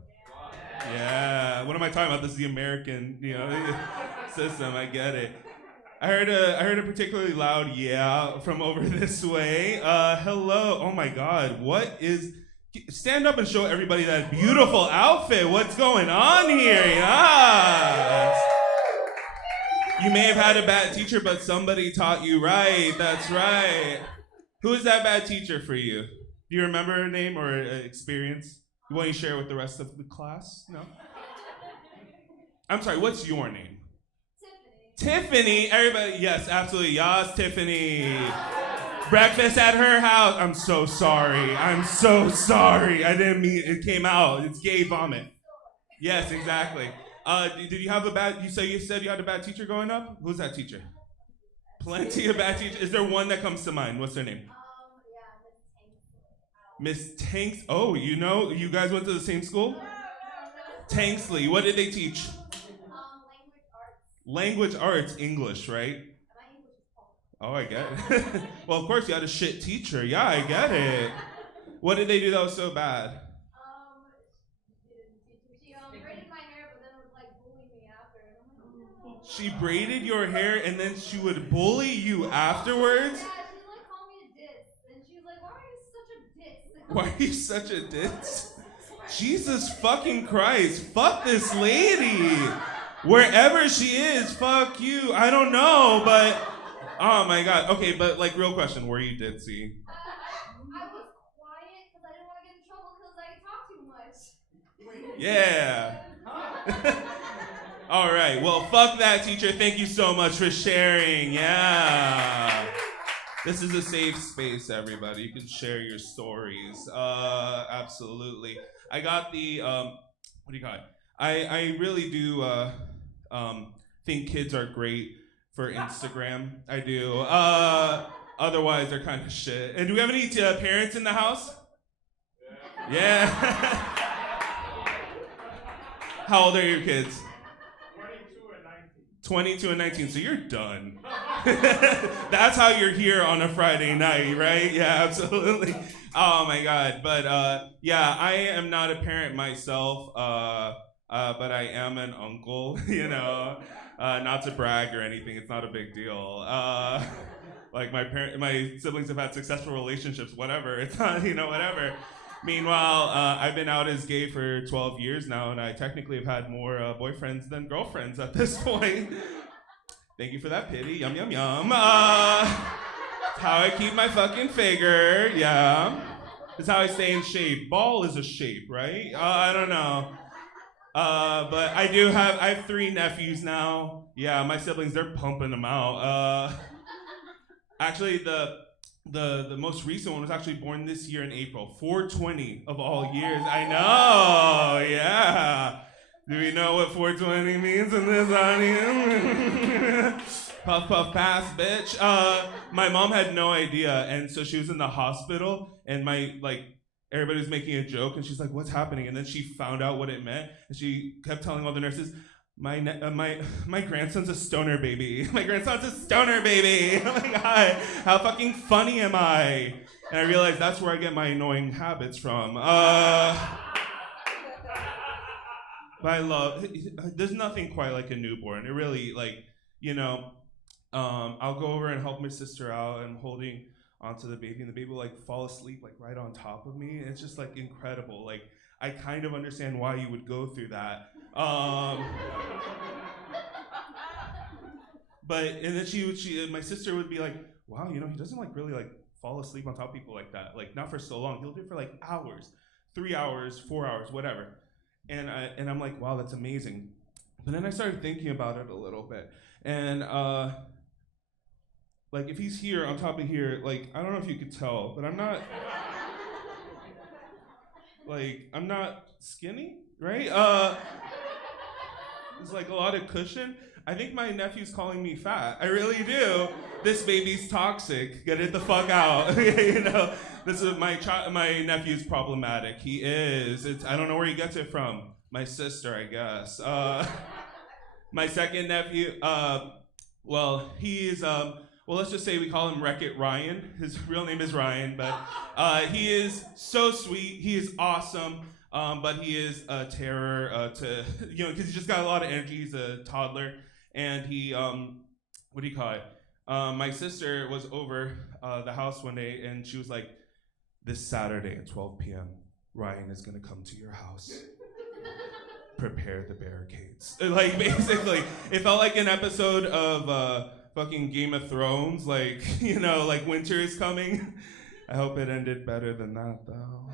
Yeah. What am I talking about? This is the American, system. I get it. I heard a particularly loud yeah from over this way. Hello. Oh my God. What is? Stand up and show everybody that beautiful outfit. What's going on here? Yes. You may have had a bad teacher, but somebody taught you right. That's right. Who is that bad teacher for you? Do you remember her name or experience? You want to share with the rest of the class? No? I'm sorry, what's your name? Tiffany. Everybody, yes, absolutely. Yes, Tiffany. Breakfast at her house. I'm so sorry. I didn't mean it came out. It's gay vomit. Yes, exactly. Did you have you said you had a bad teacher growing up? Who's that teacher? Plenty of bad teachers. Is there one that comes to mind? What's their name? Miss Tanks. Oh, you guys went to the same school? Tanksley. What did they teach? Language arts, English, right? Oh, I get it. Well, of course, you had a shit teacher. Yeah, I get it. What did they do that was so bad? She braided my hair, but then would bully me after. She braided your hair and then she would bully you afterwards? Yeah, she'd call me a ditz. And she was like, Why are you such a ditz? Jesus fucking Christ. Fuck this lady. Wherever she is, fuck you. I don't know, but oh my God. Okay, but real question, were you ditzy? I was quiet because I didn't want to get in trouble because I talk too much. Yeah. All right. Well, fuck that teacher. Thank you so much for sharing. Yeah. This is a safe space, everybody. You can share your stories. Absolutely. I got the, what do you got? I really do think kids are great for Instagram. I do. Otherwise, they're kind of shit. And do we have any parents in the house? Yeah. How old are your kids? 22 and 19, so you're done. That's how you're here on a Friday night, right? Yeah, absolutely. Oh my God. But yeah, I am not a parent myself, but I am an uncle, not to brag or anything, it's not a big deal. My siblings have had successful relationships, whatever, it's not, whatever. Meanwhile, I've been out as gay for 12 years now, and I technically have had more boyfriends than girlfriends at this point. Thank you for that pity. Yum, yum, yum. It's how I keep my fucking figure. Yeah. It's how I stay in shape. Ball is a shape, right? I don't know. But I have 3 nephews now. Yeah, my siblings, they're pumping them out. Actually, the most recent one was actually born this year in April. 420 of all years. I know, yeah. Do we know what 420 means in this audience? Puff, puff, pass, bitch. My mom had no idea, and so she was in the hospital, and everybody was making a joke, and she's like, what's happening? And then she found out what it meant, and she kept telling all the nurses, my grandson's a stoner baby. My grandson's a stoner baby. Oh my God, how fucking funny am I? And I realized that's where I get my annoying habits from. But I love, there's nothing quite like a newborn. It really, I'll go over and help my sister out, and holding onto the baby, and the baby will fall asleep right on top of me. And it's just incredible. I kind of understand why you would go through that. But and then my sister would be like, wow, he doesn't really fall asleep on top of people like that. Not for so long. He'll do it for hours, 3 hours, 4 hours, whatever. And I'm like, wow, that's amazing. But then I started thinking about it a little bit, and if he's here on top of here, I don't know if you could tell, but I'm not skinny, right? There's a lot of cushion. I think my nephew's calling me fat. I really do. This baby's toxic. Get it the fuck out. This is my nephew's problematic. He is. I don't know where he gets it from. My sister, I guess. My second nephew, he's let's just say we call him Wreck-It Ryan. His real name is Ryan, but he is so sweet. He is awesome. But he is a terror because he's just got a lot of energy. He's a toddler, and he what do you call it? My sister was over the house one day, and she was like, "This Saturday at 12 p.m., Ryan is gonna come to your house. Prepare the barricades." Like, basically, it felt like an episode of fucking Game of Thrones, like, you know, like winter is coming. I hope it ended better than that, though.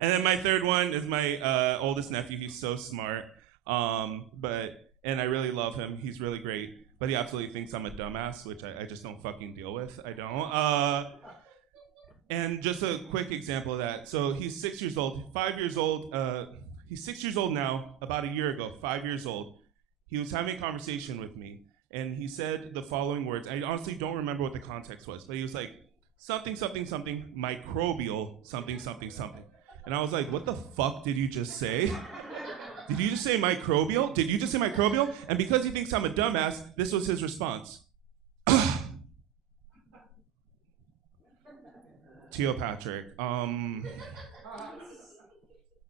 And then my third one is my oldest nephew. He's so smart, and I really love him. He's really great, but he absolutely thinks I'm a dumbass, which I just don't fucking deal with. I don't. And just a quick example of that. So he's 6 years old, 5 years old. He's 6 years old now, about a year ago, 5 years old. He was having a conversation with me, and he said the following words. I honestly don't remember what the context was, but he was like, something, something, something, microbial, something, something, something. And I was like, what the fuck did you just say? Did you just say microbial? Did you just say microbial? And because he thinks I'm a dumbass, this was his response. Teo Patrick,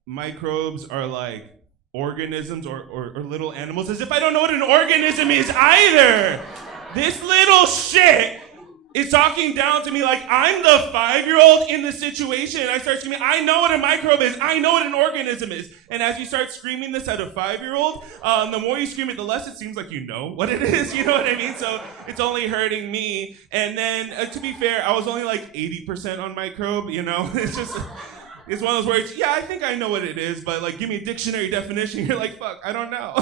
microbes are like organisms or little animals, as if I don't know what an organism is either. This little shit is talking down to me like I'm the 5-year-old in the situation, and I start screaming, I know what a microbe is, I know what an organism is. And as you start screaming this at a 5-year-old, the more you scream it, the less it seems like you know what it is, you know what I mean? So it's only hurting me. And then, to be fair, I was only like 80% on microbe, you know? It's just, it's one of those words, yeah, I think I know what it is, but like, give me a dictionary definition, you're like, fuck, I don't know.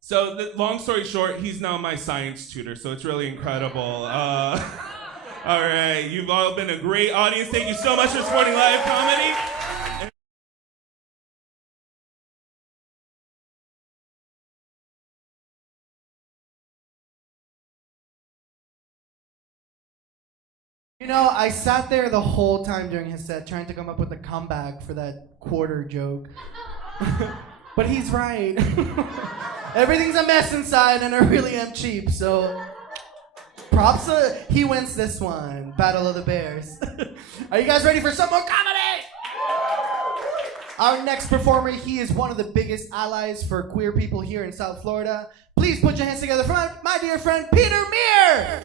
So long story short, he's now my science tutor, so it's really incredible. All right, you've all been a great audience. Thank you so much for supporting live comedy. You know, I sat there the whole time during his set trying to come up with a comeback for that quarter joke. But he's right. Everything's a mess inside, and I really am cheap, so props to he wins this one. Battle of the Bears. Are you guys ready for some more comedy? Our next performer, he is one of the biggest allies for queer people here in South Florida. Please put your hands together for my dear friend, Peter Meir!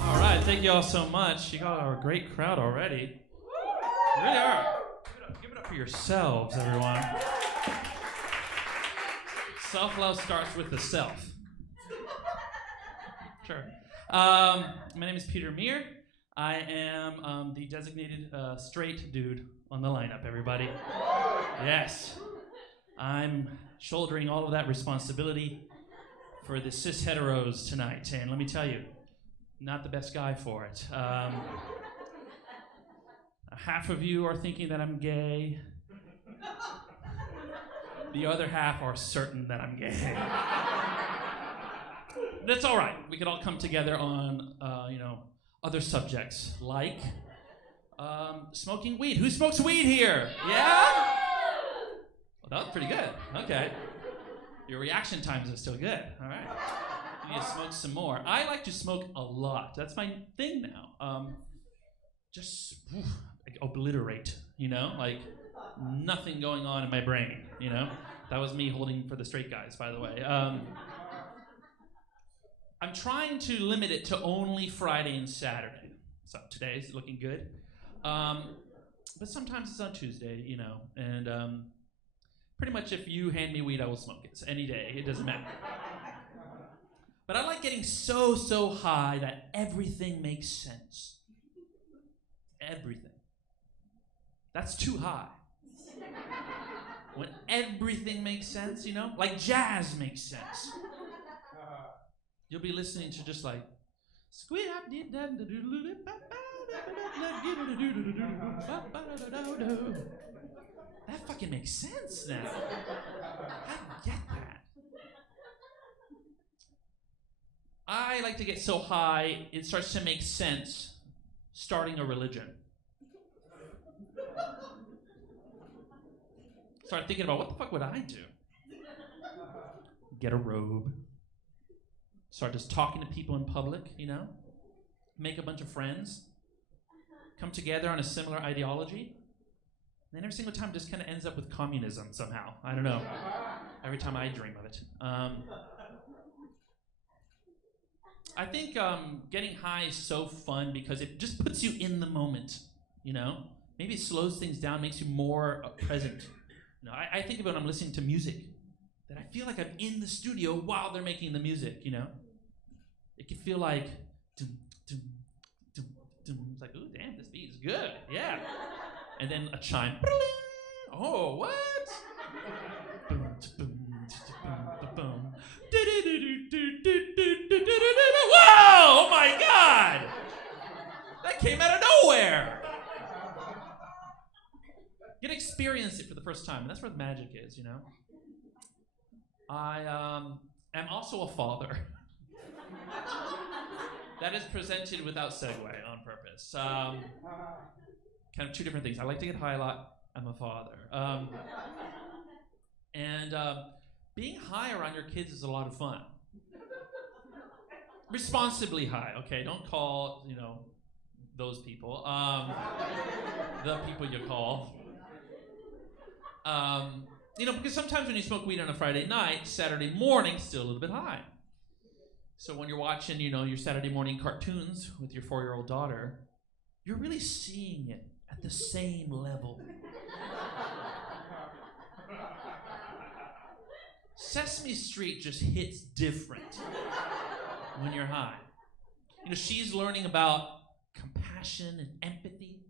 All right, thank you all so much. You got a great crowd already. You really are. Give it up for yourselves, everyone. Self-love starts with the self. Sure. My name is Peter Meir. I am the designated straight dude on the lineup, everybody. Yes. I'm shouldering all of that responsibility for the cis heteros tonight, and let me tell you, not the best guy for it. Half of you are thinking that I'm gay. The other half are certain that I'm gay. That's all right. We could all come together on, other subjects like smoking weed. Who smokes weed here? Yeah? Well, that was pretty good. Okay. Your reaction times are still good. All right. You need to smoke some more. I like to smoke a lot. That's my thing now. Just obliterate, like nothing going on in my brain, That was me holding for the straight guys, by the way. I'm trying to limit it to only Friday and Saturday. So today's looking good. But sometimes it's on Tuesday, and pretty much if you hand me weed, I will smoke it. So any day, it doesn't matter. But I like getting so high that everything makes sense. Everything. That's too high. When everything makes sense, like jazz makes sense. You'll be listening to just like that fucking makes sense now. I get that. I like to get so high, it starts to make sense starting a religion. Start thinking about what the fuck would I do? Get a robe. Start just talking to people in public, make a bunch of friends, come together on a similar ideology, and then every single time it just kind of ends up with communism somehow. I don't know. Every time I dream of it. I think getting high is so fun because it just puts you in the moment, you know? Maybe it slows things down, makes you more present. You know, I think about when I'm listening to music, that I feel like I'm in the studio while they're making the music, you know? It can feel like, dum, dum, dum, dum. It's like, ooh, damn, this beat is good, yeah. And then a chime, oh, what? Boom, boom, boom, boom. Whoa! Oh my God! That came out of nowhere. You get to experience it for the first time, and that's where the magic is, you know. I am also a father. That is presented without segue on purpose. Kind of two different things. I like to get high a lot. I'm a father. And being high around your kids is a lot of fun. Responsibly high, okay? Don't call, you know, those people. The people you call. You know, because sometimes when you smoke weed on a Friday night, Saturday morning's still a little bit high. So when you're watching, you know, your Saturday morning cartoons with your 4-year-old daughter, you're really seeing it at the same level. Sesame Street just hits different when you're high. You know, she's learning about compassion and empathy,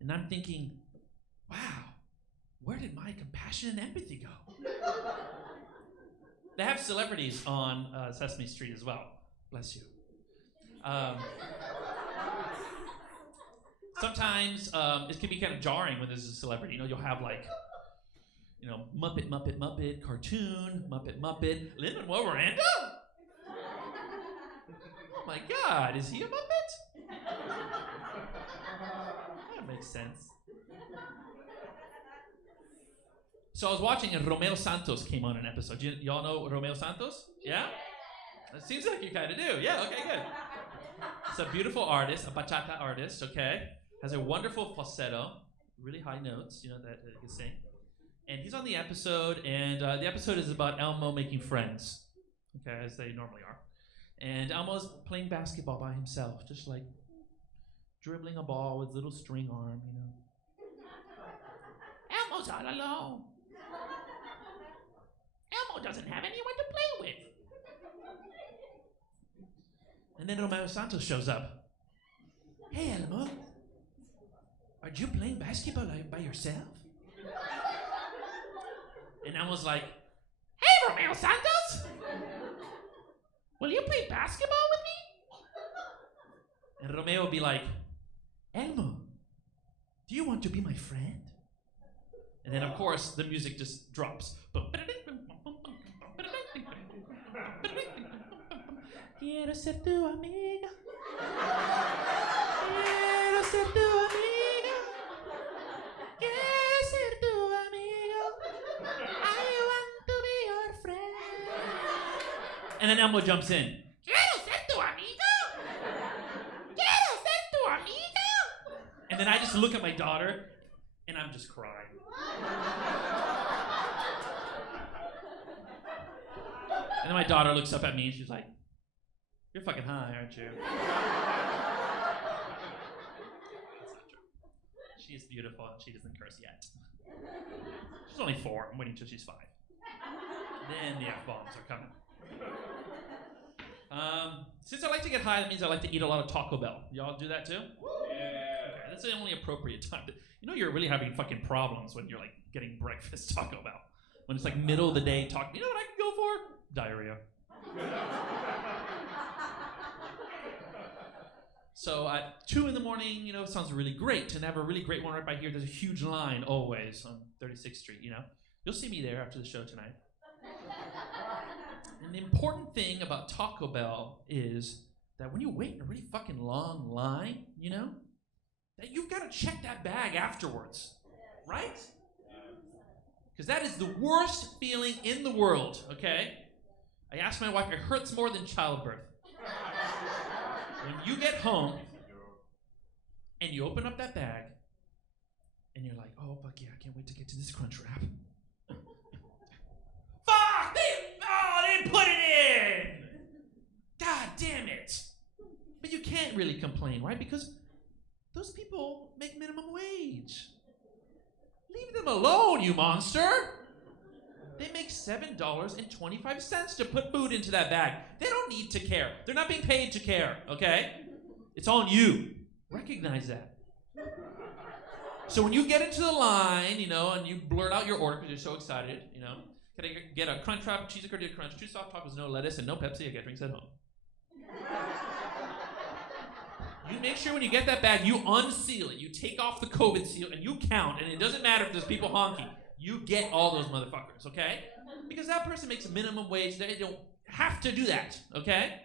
and I'm thinking, wow, where did my compassion and empathy go? They have celebrities on Sesame Street as well. Bless you. Sometimes it can be kind of jarring when there's a celebrity. You know, you'll have like, you know, Muppet, cartoon, Muppet, Lin-Manuel Miranda? Oh my God, is he a Muppet? That makes sense. So I was watching and Romeo Santos came on an episode. Y'all know Romeo Santos? Yeah? It seems like you kind of do. Yeah, okay, good. He's a beautiful artist, a bachata artist, okay? Has a wonderful falsetto, really high notes, you know, that he can sing. And he's on the episode, and the episode is about Elmo making friends, okay, as they normally are. And Elmo's playing basketball by himself, just like dribbling a ball with little string arm, you know. Elmo's all alone. Elmo doesn't have anyone to play with. And then Romeo Santos shows up. Hey, Elmo. Are you playing basketball by yourself? And Elmo's like, hey, Romeo Santos! Will you play basketball with me? And Romeo will be like, Elmo, do you want to be my friend? And then, of course, the music just drops. Quiero ser tu amiga. Quiero ser tu amiga. Quiero ser tu amiga. I want to be your friend. And then Elmo jumps in. Quiero ser tu amiga. Quiero ser tu amiga. And then I just look at my daughter, and I'm just crying. And then my daughter looks up at me and she's like, you're fucking high, aren't you? That's not true. She is beautiful and she doesn't curse yet. She's only 4. I'm waiting until she's 5. Then the F-bombs are coming. Since I like to get high, that means I like to eat a lot of Taco Bell. Y'all do that too? Yeah. Okay, that's the only appropriate time. You know you're really having fucking problems when you're like getting breakfast Taco Bell. When it's like middle of the day Taco. You know what I can go for? Diarrhea. So at 2 in the morning, you know, it sounds really great. And I have a really great one right by here. There's a huge line always on 36th Street, you know. You'll see me there after the show tonight. And the important thing about Taco Bell is that when you wait in a really fucking long line, you know, that you've got to check that bag afterwards, right? Because that is the worst feeling in the world, okay? I asked my wife, it hurts more than childbirth. when you get home and you open up that bag and you're like, oh, fuck yeah, I can't wait to get to this crunch wrap. Fuck! They didn't put it in! God damn it! But you can't really complain, right? Because those people make minimum wage. Leave them alone, you monster! They make $7.25 to put food into that bag. They don't need to care. They're not being paid to care, okay? It's on you. Recognize that. So when you get into the line, and you blurt out your order because you're so excited, can I get a crunch wrap, cheese gordita crunch, 2 soft tacos, no lettuce, and no Pepsi? I get drinks at home. You make sure when you get that bag, you unseal it. You take off the COVID seal and you count, and it doesn't matter if there's people honking. You get all those motherfuckers, okay? Because that person makes a minimum wage. They don't have to do that, okay?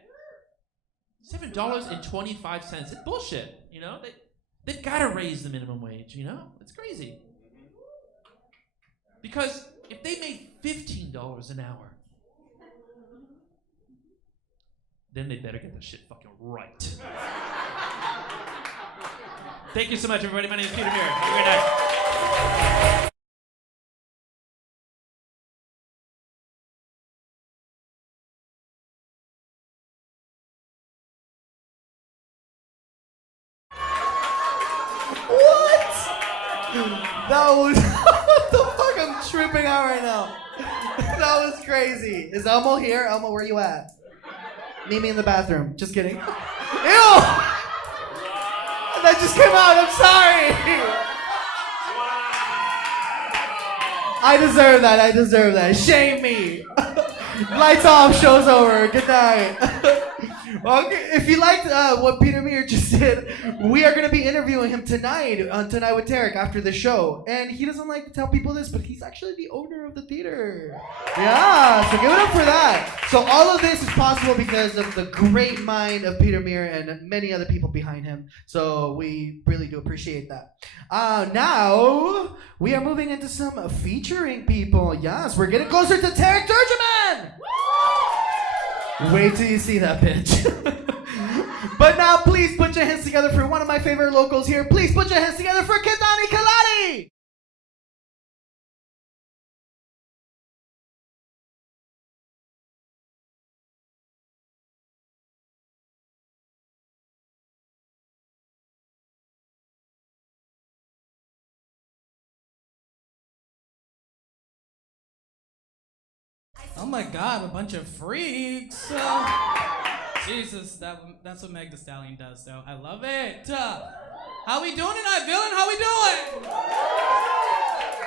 $7.25. It's bullshit, They've got to raise the minimum wage, It's crazy. Because if they made $15 an hour, then they better get that shit fucking right. Thank you so much, everybody. My name is Peter Muir. Have a great night. That was what the fuck? I'm tripping out right now. That was crazy. Is Elmo here? Elmo, where you at? Meet me in the bathroom. Just kidding. Ew! That just came out. I'm sorry. I deserve that. Shame me. Lights off. Show's over. Good night. Okay, if you liked what Peter Muir just did, we are going to be interviewing him tonight on Tonight with Tarek after the show. And he doesn't like to tell people this, but he's actually the owner of the theater. Yeah, so give it up for that. So all of this is possible because of the great mind of Peter Muir and many other people behind him. So we really do appreciate that. Now, we are moving into some featuring people. Yes, we're getting closer to Tarek Turjman. Wait till you see that bitch. But now, please put your hands together for one of my favorite locals here. Please put your hands together for Kidani Kelati. Oh my God, a bunch of freaks. Jesus, that's what Meg Thee Stallion does, though. I love it. How we doing tonight, villain? How we doing?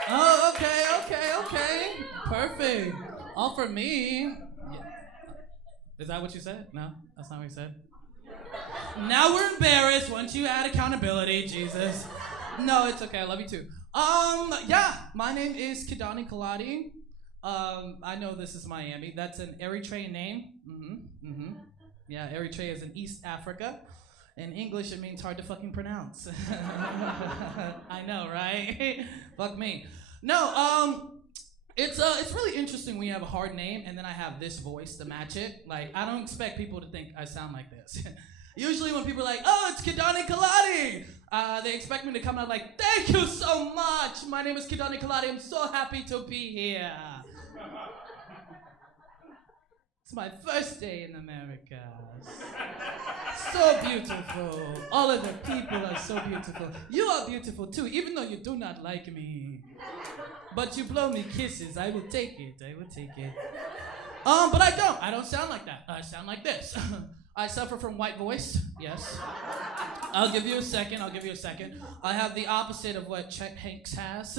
Oh, okay. Perfect. All for me. Yeah. Is that what you said? No, that's not what you said. Now we're embarrassed once you add accountability, Jesus. No, it's okay. I love you too. Yeah, my name is Kidani Kelati. I know this is Miami. That's an Eritrean name. Yeah, Eritrea is in East Africa. In English, it means hard to fucking pronounce. I know, right? Fuck me. No, it's really interesting when you have a hard name and then I have this voice to match it. Like, I don't expect people to think I sound like this. Usually when people are like, oh, it's Kidani Kelati, they expect me to come out like, thank you so much. My name is Kidani Kelati. I'm so happy to be here. It's my first day in America. So beautiful. All of the people are so beautiful. You are beautiful too, even though you do not like me. But you blow me kisses. I will take it. But I don't sound like that. I sound like this. I suffer from white voice. Yes. I'll give you a second. I have the opposite of what Chet Hanks has.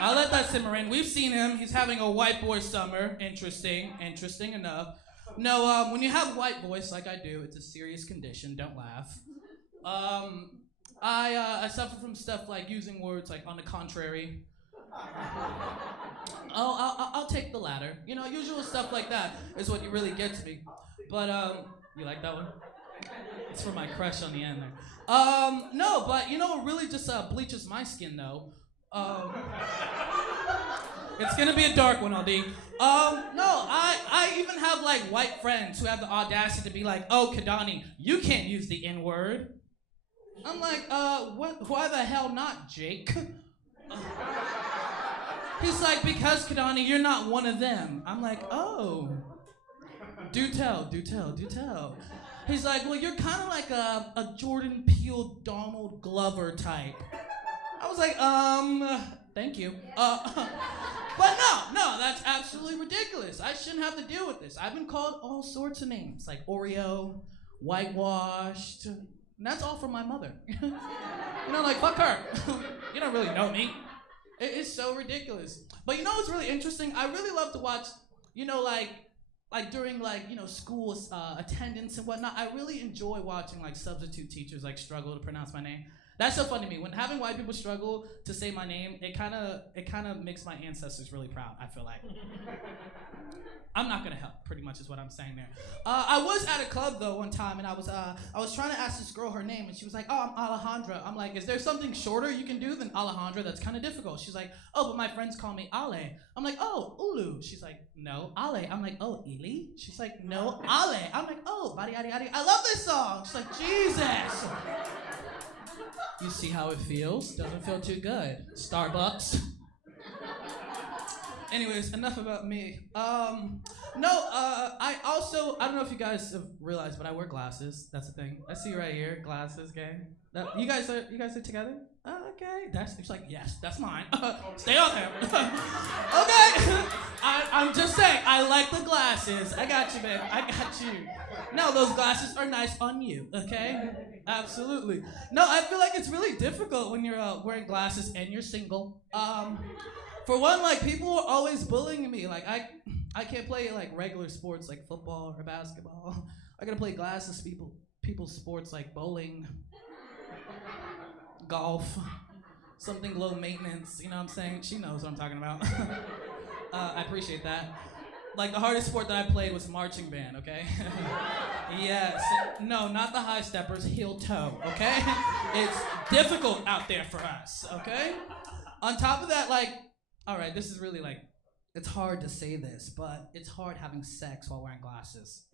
I'll let that simmer in. We've seen him. He's having a white boy summer. Interesting enough. No, when you have white voice like I do, it's a serious condition. Don't laugh. I suffer from stuff like using words like on the contrary. I'll take the latter. Usual stuff like that is what really gets me. But, you like that one? It's for my crush on the end there. No, but what really just bleaches my skin, though? It's gonna be a dark one, Al D. No, I even have like white friends who have the audacity to be like, oh, Kidani, you can't use the N-word. I'm like, why the hell not, Jake? He's like, because Kidani, you're not one of them. I'm like, oh. Do tell, do tell, do tell. He's like, well, you're kind of like a Jordan Peele, Donald Glover type. I was like, thank you. But no, that's absolutely ridiculous. I shouldn't have to deal with this. I've been called all sorts of names, like Oreo, whitewashed, and that's all from my mother. You know, like, fuck her. You don't really know me. It's so ridiculous. But you know what's really interesting? I really love to watch, you know, like during like, you know, school attendance and whatnot. I really enjoy watching like substitute teachers like struggle to pronounce my name. That's so funny to me. When having white people struggle to say my name, it kind of makes my ancestors really proud, I feel like. I'm not gonna help, pretty much is what I'm saying there. I was at a club though one time, and I was trying to ask this girl her name, and she was like, oh, I'm Alejandra. I'm like, is there something shorter you can do than Alejandra? That's kind of difficult. She's like, oh, but my friends call me Ale. I'm like, oh, Ulu. She's like, no, Ale. I'm like, oh, Ili? She's like, no, Ale. I'm like, oh, Bari Ari Ari. I love this song. She's like, Jesus. You see how it feels? Doesn't feel too good. Starbucks. Anyways, enough about me. I don't know if you guys have realized, but I wear glasses. That's the thing. I see you right here, glasses, gang. You guys are together? Okay. It's like, yes, that's mine. Stay on there. Okay. I'm just saying, I like the glasses. I got you, babe. I got you. No, those glasses are nice on you, okay? Absolutely. No, I feel like it's really difficult when you're wearing glasses and you're single. For one, like, people are always bullying me. Like, I can't play like regular sports like football or basketball. I gotta play glasses people's sports like bowling, golf, something low maintenance. You know what I'm saying? She knows what I'm talking about. I appreciate that. Like, the hardest sport that I played was marching band, okay? Yes. No, not the high steppers, heel toe, okay? It's difficult out there for us, okay? On top of that, like, all right, this is really like, it's hard to say this, but it's hard having sex while wearing glasses.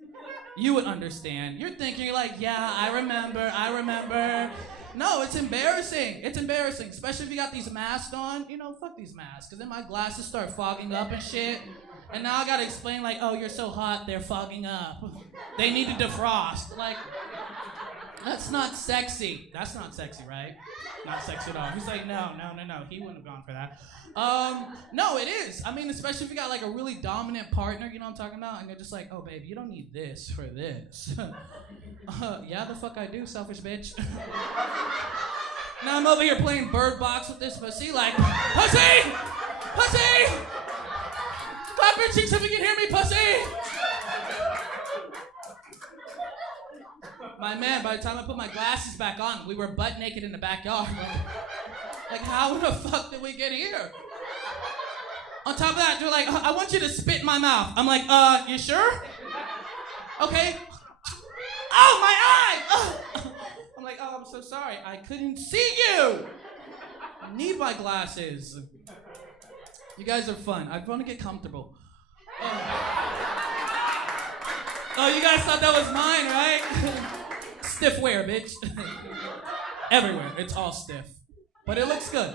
You would understand. You're thinking, you're like, yeah, I remember. No, it's embarrassing. It's embarrassing, especially if you got these masks on. You know, fuck these masks, because then my glasses start fogging up and shit. And now I gotta explain, like, oh, you're so hot, they're fogging up. They need to defrost. Like, that's not sexy. That's not sexy, right? Not sexy at all. He's like, no. He wouldn't have gone for that. No, it is. I mean, especially if you got like a really dominant partner, you know what I'm talking about? And you're just like, oh, babe, you don't need this for this. Yeah, the fuck I do, selfish bitch. Now I'm over here playing Bird Box with this pussy, like, pussy! Clap your cheeks if you can hear me, pussy! My man, by the time I put my glasses back on, we were butt naked in the backyard. Like, how the fuck did we get here? On top of that, they're like, I want you to spit in my mouth. I'm like, you sure? Okay. Oh, my eye! I'm like, oh, I'm so sorry. I couldn't see you. I need my glasses. You guys are fun. I want to get comfortable. Oh, you guys thought that was mine, right? Stiff wear, bitch. Everywhere. It's all stiff. But it looks good.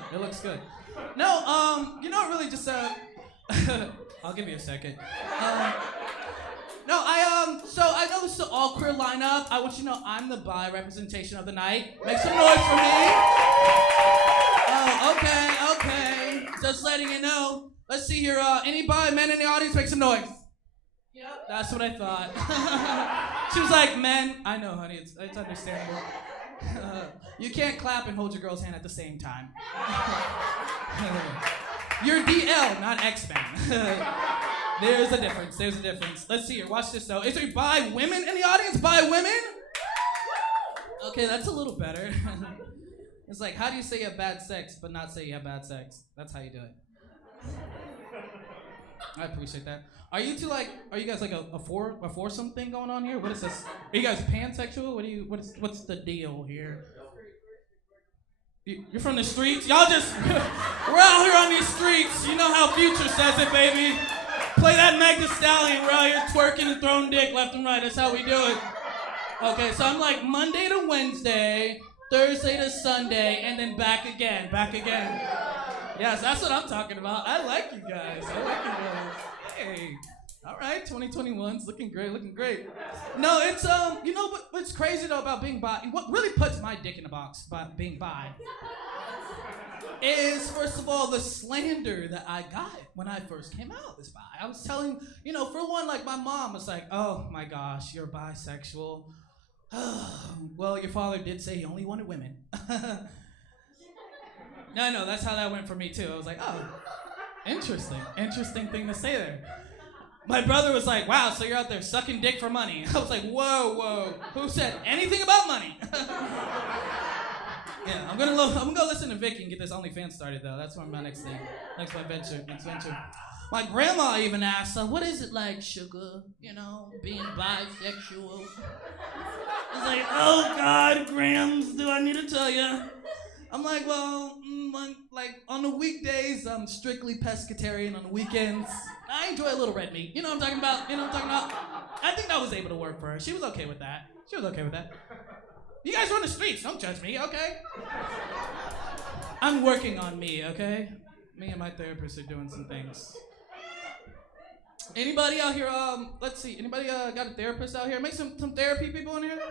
No, you know, really just, I'll give you a second. So I know this is an all-queer lineup. I want you to know I'm the bi representation of the night. Make some noise for me. Oh, okay. Just letting you know. Let's see here, any bi men in the audience, make some noise. Yep, that's what I thought. She was like, men. I know, honey, it's understandable. You can't clap and hold your girl's hand at the same time. You're DL, not X-Men. There's a difference. Let's see here, watch this though. Is there bi women in the audience? Bi women? Okay, that's a little better. It's like, how do you say you have bad sex but not say you have bad sex? That's how you do it. I appreciate that. Are you guys like a foursome thing going on here? What is this? Are you guys pansexual? What's the deal here? You're from the streets? Y'all just, we're out here on these streets. You know how Future says it, baby. Play that Meg Thee Stallion. We're out here twerking and throwing dick left and right. That's how we do it. Okay, so I'm like Monday to Wednesday, Thursday to Sunday, and then back again. Yes, that's what I'm talking about. I like you guys. Hey. All right, 2021's looking great. No, it's, you know what's crazy though about being bi, what really puts my dick in the box about being bi is, first of all, the slander that I got when I first came out as bi. I was telling, you know, for one, like my mom was like, oh my gosh, you're bisexual. Well, your father did say he only wanted women. No, that's how that went for me too. I was like, oh, interesting thing to say there. My brother was like, wow, so you're out there sucking dick for money. I was like, whoa, who said anything about money? Yeah, I'm gonna go listen to Vicky and get this OnlyFans started though. That's my next thing. Next venture. My grandma even asked, what is it like, sugar? You know, being bisexual. I was like, oh God, Grams, do I need to tell you? I'm like, well, like on the weekdays, I'm strictly pescatarian. On the weekends, I enjoy a little red meat. You know what I'm talking about? I think that was able to work for her. She was okay with that. You guys are on the streets. Don't judge me, okay? I'm working on me, okay? Me and my therapist are doing some things. Anybody out here, let's see. Anybody got a therapist out here? Make some therapy people in here.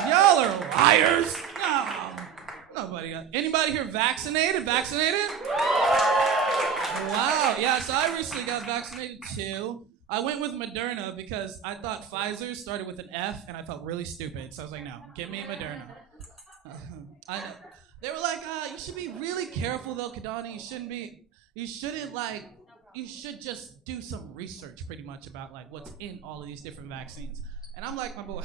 Y'all are liars. No. Nobody got. Anybody here vaccinated? Wow. Yeah, so I recently got vaccinated too. I went with Moderna because I thought Pfizer started with an F and I felt really stupid. So I was like, no, give me Moderna. They were like, you should be really careful though, Kidani. You should just do some research pretty much about like what's in all of these different vaccines. And I'm like, my boy,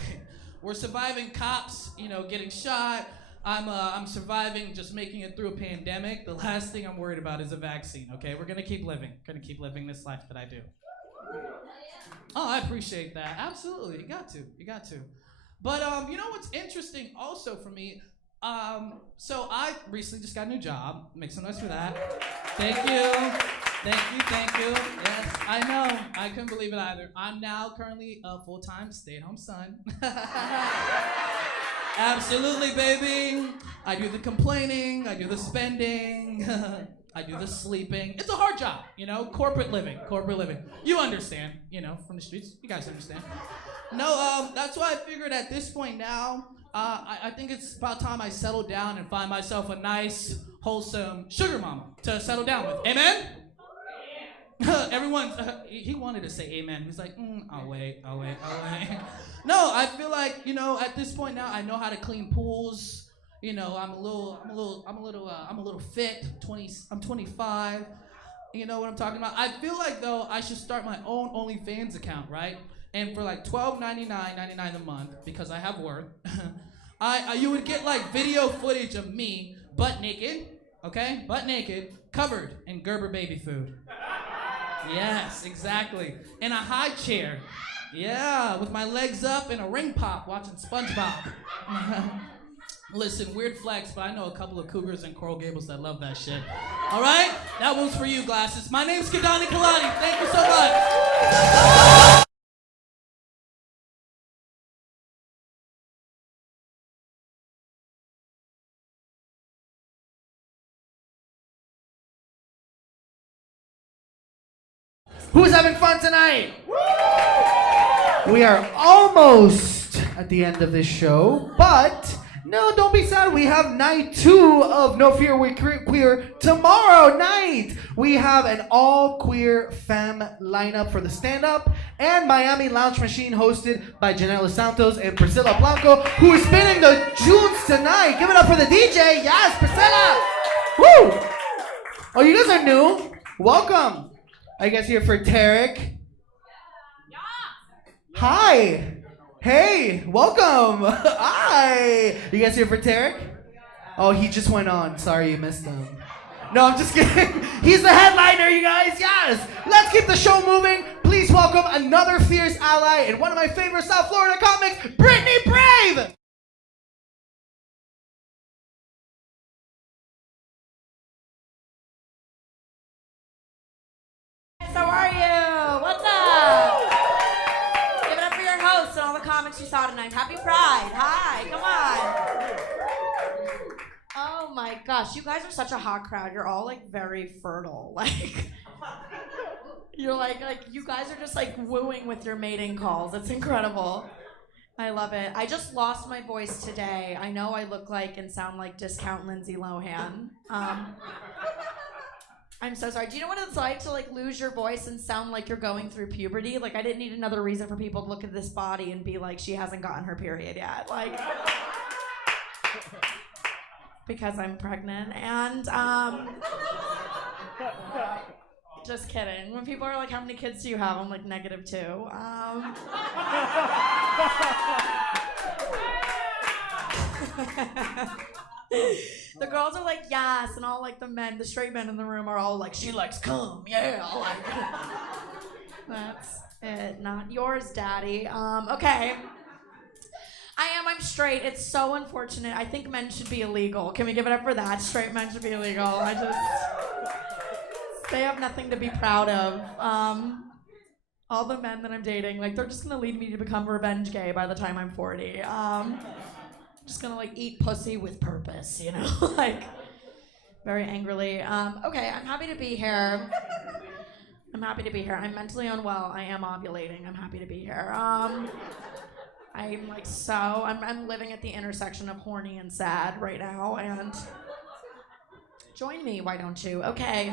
we're surviving cops, you know, getting shot. I'm surviving, just making it through a pandemic. The last thing I'm worried about is a vaccine, okay? We're gonna keep living this life that I do. Oh, I appreciate that. Absolutely, you got to. But you know what's interesting also for me, so I recently just got a new job. Make some noise for that. Thank you. Yes, I know. I couldn't believe it either. I'm now currently a full-time stay-at-home son. Absolutely, baby. I do the complaining, I do the spending, I do the sleeping. It's a hard job, you know, corporate living. You understand, you know, from the streets. You guys understand. No, that's why I figured at this point now, I think it's about time I settle down and find myself a nice, wholesome sugar mama to settle down with. Amen? Everyone, he wanted to say amen. He's like, I'll wait. No, I feel like, you know, at this point now, I know how to clean pools. You know, I'm a little fit. I'm 25. You know what I'm talking about? I feel like though I should start my own OnlyFans account, right? And for like $12.99 a month, because I have worth, you would get like video footage of me butt naked, covered in Gerber baby food. Yes, exactly. In a high chair. Yeah, with my legs up in a ring pop watching SpongeBob. Listen, weird flex, but I know a couple of cougars in Coral Gables that love that shit. All right? That one's for you, glasses. My name's Kidani Kelati. Thank you so much. Who's having fun tonight? We are almost at the end of this show, but no, don't be sad. We have night 2 of No Fear We're Queer tomorrow night. We have an all-queer femme lineup for the stand-up and Miami Lounge Machine hosted by Janela Santos and Priscilla Blanco, who is spinning the tunes tonight. Give it up for the DJ. Yes, Priscilla. Woo! Oh, you guys are new. Welcome. Are you guys here for Tarek? Hi. Hey, welcome. Hi. You guys here for Tarek? Oh, he just went on. Sorry you missed him. No, I'm just kidding. He's the headliner, you guys. Yes. Let's keep the show moving. Please welcome another fierce ally and one of my favorite South Florida comics, Brittany Brave. the comics you saw tonight. Happy Pride. Hi, come on. Oh my gosh, you guys are such a hot crowd. You're all like very fertile. Like you're like you guys are just like wooing with your mating calls. It's incredible. I love it. I just lost my voice today. I know I look like and sound like discount Lindsay Lohan. I'm so sorry. Do you know what it's like to like lose your voice and sound like you're going through puberty? Like I didn't need another reason for people to look at this body and be like, she hasn't gotten her period yet. Like because I'm pregnant and just kidding. When people are like, how many kids do you have? I'm like, -2. The girls are like, yes, and all like the men, the straight men in the room are all like, she likes cum, yeah. Like, that's it. Not yours, daddy. Okay. I'm straight. It's so unfortunate. I think men should be illegal. Can we give it up for that? Straight men should be illegal. They have nothing to be proud of. All the men that I'm dating, like, they're just gonna lead me to become revenge gay by the time I'm 40. Just gonna like eat pussy with purpose, you know, like very angrily. Okay, I'm happy to be here. I'm mentally unwell. I am ovulating. I'm happy to be here. I'm like I'm living at the intersection of horny and sad right now, and join me, why don't you? Okay.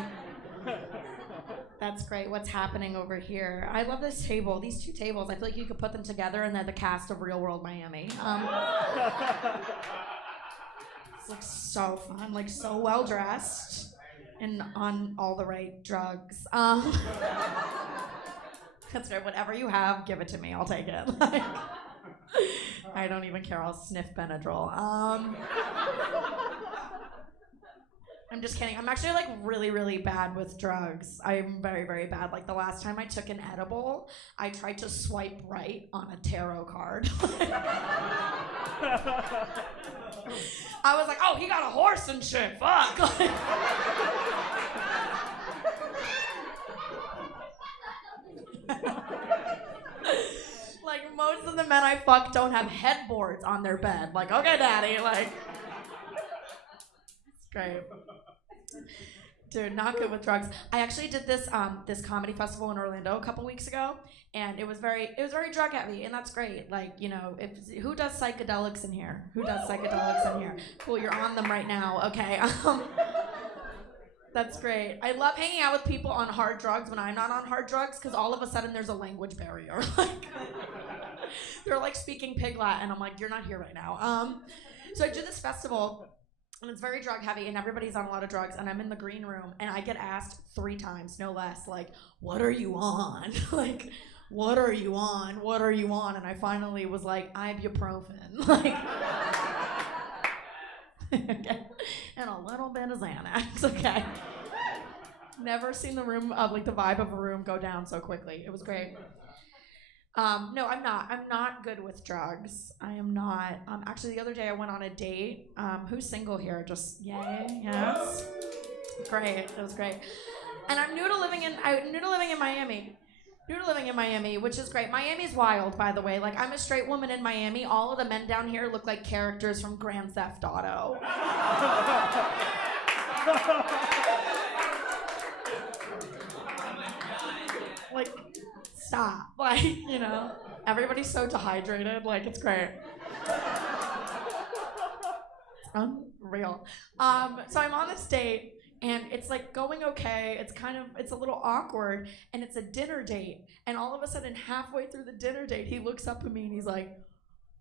That's great. What's happening over here? I love this table. These two tables, I feel like you could put them together and they're the cast of Real World Miami. It's like so fun, like so well dressed and on all the right drugs. That's right. Whatever you have, give it to me. I'll take it. Like, I don't even care. I'll sniff Benadryl. I'm just kidding. I'm actually like really, really bad with drugs. I'm very, very bad. Like the last time I took an edible, I tried to swipe right on a tarot card. I was like, oh, he got a horse and shit. Fuck. Like most of the men I fuck don't have headboards on their bed. Like, okay, daddy, like. It's great. Dude, not good with drugs. I actually did this this comedy festival in Orlando a couple weeks ago, and it was very drug heavy, and that's great. Like, you know, who does psychedelics in here? Cool, you're on them right now. Okay. That's great. I love hanging out with people on hard drugs when I'm not on hard drugs, because all of a sudden there's a language barrier. Like, they're like speaking Pig Latin. I'm like, you're not here right now. So I do this festival. And it's very drug heavy, and everybody's on a lot of drugs, and I'm in the green room, and I get asked 3 times, no less, like, what are you on? Like, what are you on? What are you on? And I finally was like, ibuprofen. Like, okay. And a little bit of Xanax, okay. Never seen the room of, like, the vibe of a room go down so quickly. It was great. No, I'm not. I'm not good with drugs. I am not. Actually, the other day I went on a date. Who's single here? Just yay, yes. Great. It was great. And I'm new to living in Miami. Which is great. Miami's wild, by the way. Like, I'm a straight woman in Miami. All of the men down here look like characters from Grand Theft Auto. Like, stop. Like, you know, everybody's so dehydrated. Like, it's great. It's unreal. So I'm on this date, and it's like going okay. It's a little awkward, and it's a dinner date. And all of a sudden, halfway through the dinner date, he looks up at me and he's like,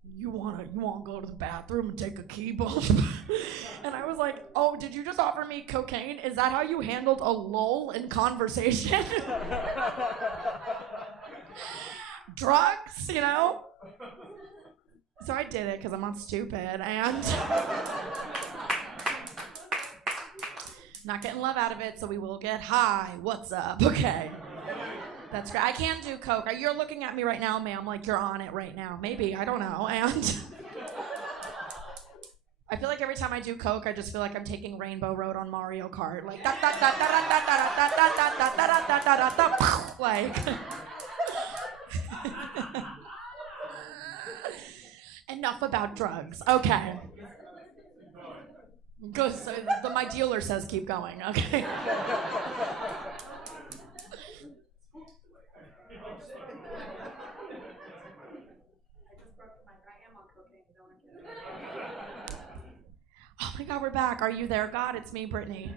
you wanna go to the bathroom and take a key bump? And I was like, oh, did you just offer me cocaine? Is that how you handled a lull in conversation? Drugs, you know? So I did it because I'm not stupid, and not getting love out of it, so we will get high. What's up? Okay. That's great. I can do coke. You're looking at me right now, ma'am, like you're on it right now. Maybe, I don't know. And I feel like every time I do coke, I just feel like I'm taking Rainbow Road on Mario Kart. Like, like. enough about drugs. Okay. Good. So my dealer says keep going. Okay. Oh my God, we're back. Are you there, God? It's me, Brittany.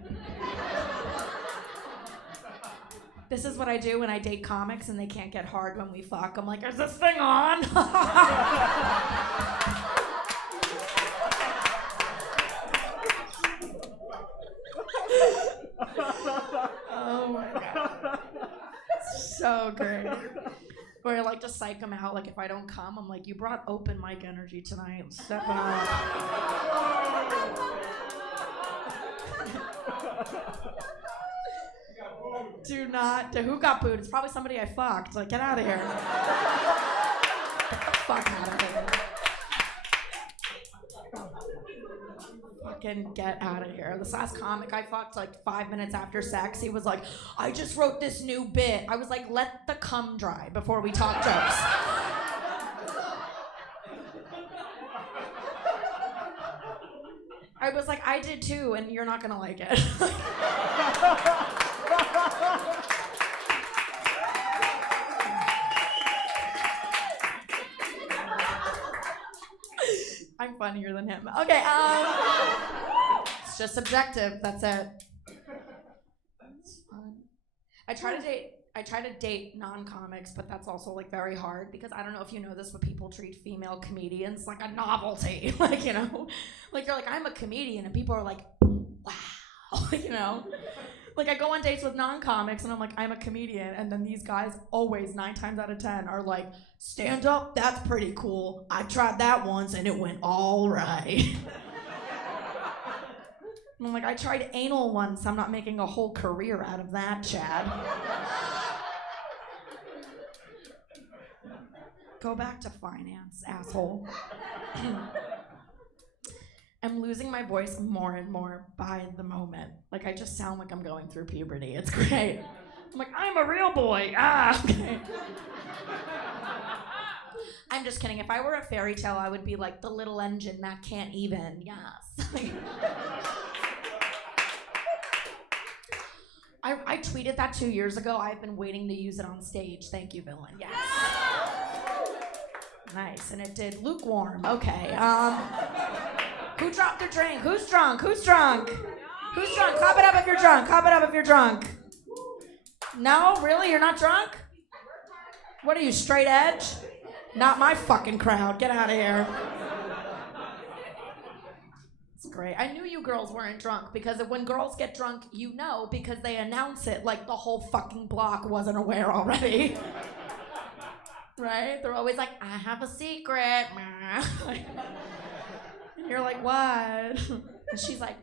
This is what I do when I date comics and they can't get hard when we fuck. I'm like, is this thing on? Oh my God. So great. Or I like to psych them out. Like if I don't come, I'm like, you brought open mic energy tonight. I'm stepping up. Do not. Who got booed? It's probably somebody I fucked. Like, get out of here. Get the fuck out of here. Fucking get out of here. This last comic I fucked like 5 minutes after sex, he was like, I just wrote this new bit. I was like, let the cum dry before we talk jokes. I was like, I did too, and you're not gonna like it. I'm funnier than him. Okay, it's just subjective. That's it. It's fun. I try to date non-comics, but that's also like very hard because I don't know if you know this, but people treat female comedians like a novelty. Like, you know, like you're like, I'm a comedian, and people are like, wow, you know. Like I go on dates with non-comics and I'm like, I'm a comedian, and then these guys always 9 times out of 10 are like, stand up, that's pretty cool. I tried that once and it went all right. And I'm like, I tried anal once. I'm not making a whole career out of that, Chad. Go back to finance, asshole. I'm losing my voice more and more by the moment. Like, I just sound like I'm going through puberty. It's great. I'm like, I'm a real boy. Okay. I'm just kidding. If I were a fairy tale, I would be like the little engine that can't even. Yes. I tweeted that 2 years ago. I've been waiting to use it on stage. Thank you, villain. Yes. Nice. And it did lukewarm. Okay. Who dropped their drink? Who's drunk? Who's drunk? Who's drunk? Clap it up if you're drunk. Clap it up if you're drunk. No? Really? You're not drunk? What are you, straight edge? Not my fucking crowd. Get out of here. It's great. I knew you girls weren't drunk because when girls get drunk, you know, because they announce it like the whole fucking block wasn't aware already. Right? They're always like, I have a secret. And you're like, what? And she's like,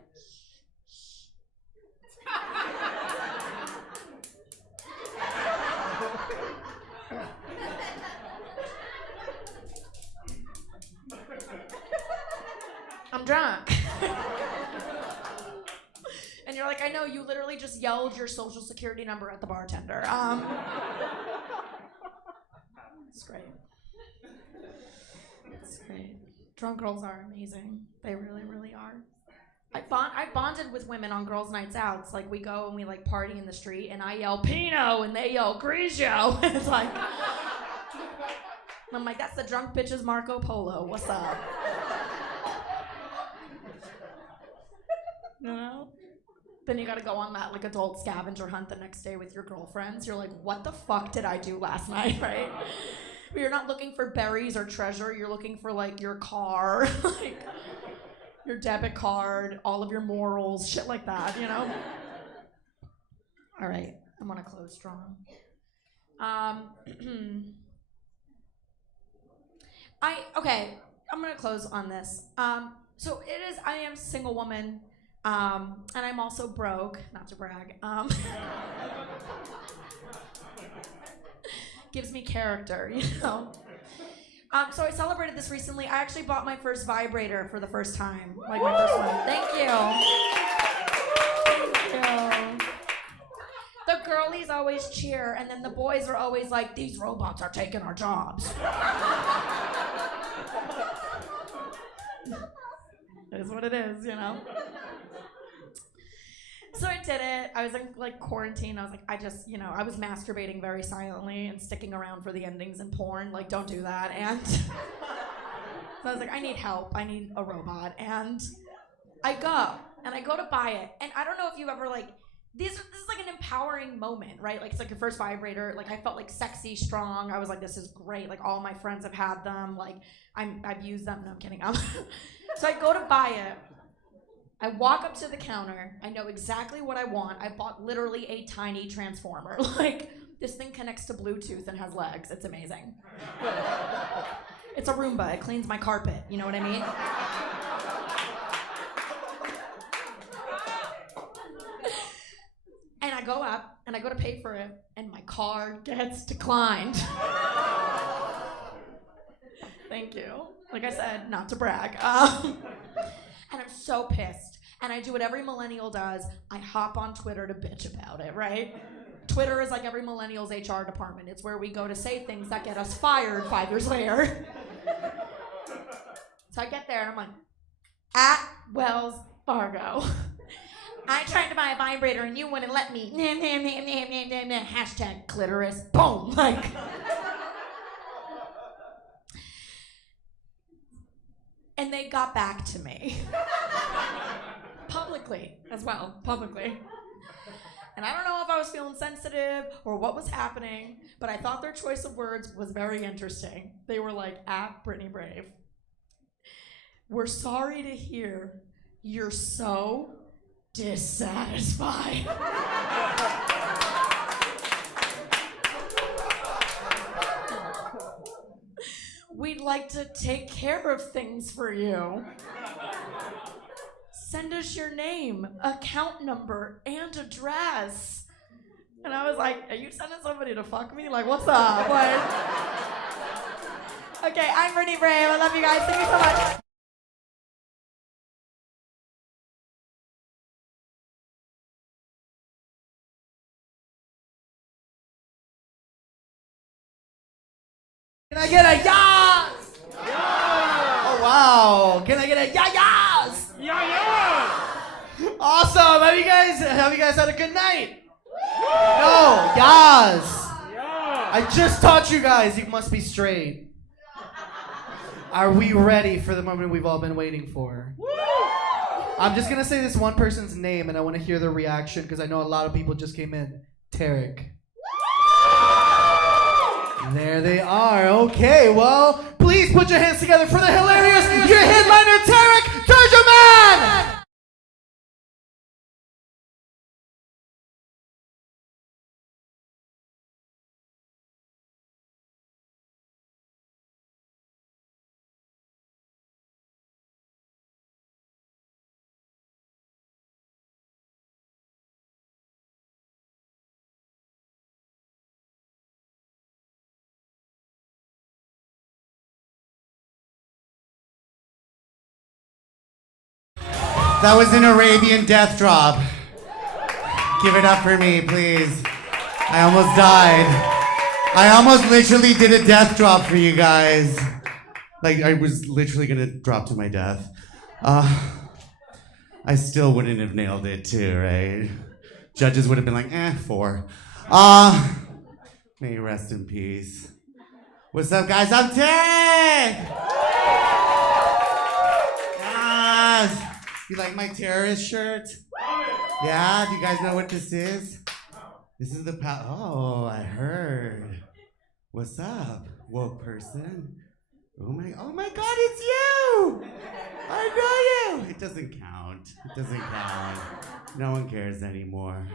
I'm drunk. And you're like, I know, you literally just yelled your social security number at the bartender. It's great. It's great. Drunk girls are amazing. They really, really are. I bonded with women on girls' nights out. It's like we go and we like party in the street, and I yell Pinot and they yell Grigio. And it's like, and I'm like, that's the drunk bitch's Marco Polo. What's up? You know? Then you gotta go on that like adult scavenger hunt the next day with your girlfriends. You're like, what the fuck did I do last night, right? But you're not looking for berries or treasure. You're looking for like your car, like your debit card, all of your morals, shit like that, you know? All right, I'm gonna close strong. Okay, I'm gonna close on this. So I am a single woman. And I'm also broke, not to brag. Gives me character, you know? So I celebrated this recently. I actually bought my first vibrator for the first time. Like my first one. Thank you. Thank you. The girlies always cheer, and then the boys are always like, these robots are taking our jobs. It is what it is, you know? So I did it. I was in like quarantine. I was like, I was masturbating very silently and sticking around for the endings in porn. Like, don't do that. And so I was like, I need help. I need a robot. And I go to buy it. And I don't know if you ever like, this is like an empowering moment, right? Like, it's like your first vibrator. Like, I felt like sexy, strong. I was like, this is great. Like, all my friends have had them. Like, I've used them. No, I'm kidding. So I go to buy it. I walk up to the counter. I know exactly what I want. I bought literally a tiny transformer. Like, this thing connects to Bluetooth and has legs. It's amazing. It's a Roomba. It cleans my carpet. You know what I mean? And I go up, and I go to pay for it, and my card gets declined. Thank you. Like I said, not to brag. And I'm so pissed. And I do what every millennial does. I hop on Twitter to bitch about it, right? Twitter is like every millennial's HR department. It's where we go to say things that get us fired 5 years later. So I get there, and I'm like, at Wells Fargo. I tried to buy a vibrator, and you wouldn't let me. Hashtag clitoris. Boom. Like... And they got back to me. Publicly, as well, publicly. And I don't know if I was feeling sensitive or what was happening, but I thought their choice of words was very interesting. They were like, at Brittany Brave, we're sorry to hear you're so dissatisfied. We'd like to take care of things for you. Send us your name, account number, and address. And I was like, are you sending somebody to fuck me? Like, what's up? Like, okay, I'm Brittany Brave. I love you guys. Thank you so much. Can I get a yas? Oh wow! Can I get a yas? Awesome! Have you guys had a good night? No, yas. I just taught you guys. You must be straight. Are we ready for the moment we've all been waiting for? I'm just gonna say this one person's name, and I want to hear their reaction because I know a lot of people just came in. Tarek. There they are. Okay, well, please put your hands together for the hilarious, your headliner, Tarek Turjman! That was an Arabian death drop. Give it up for me, please. I almost died. I almost literally did a death drop for you guys. Like, I was literally gonna drop to my death. I still wouldn't have nailed it too, right? Judges would have been like, 4. May you rest in peace. What's up, guys? I'm Tarek! You like my terrorist shirt? Yeah? Do you guys know what this is? This is the oh, I heard. What's up, woke person? Oh my God, it's you! I know you! It doesn't count. It doesn't count. No one cares anymore.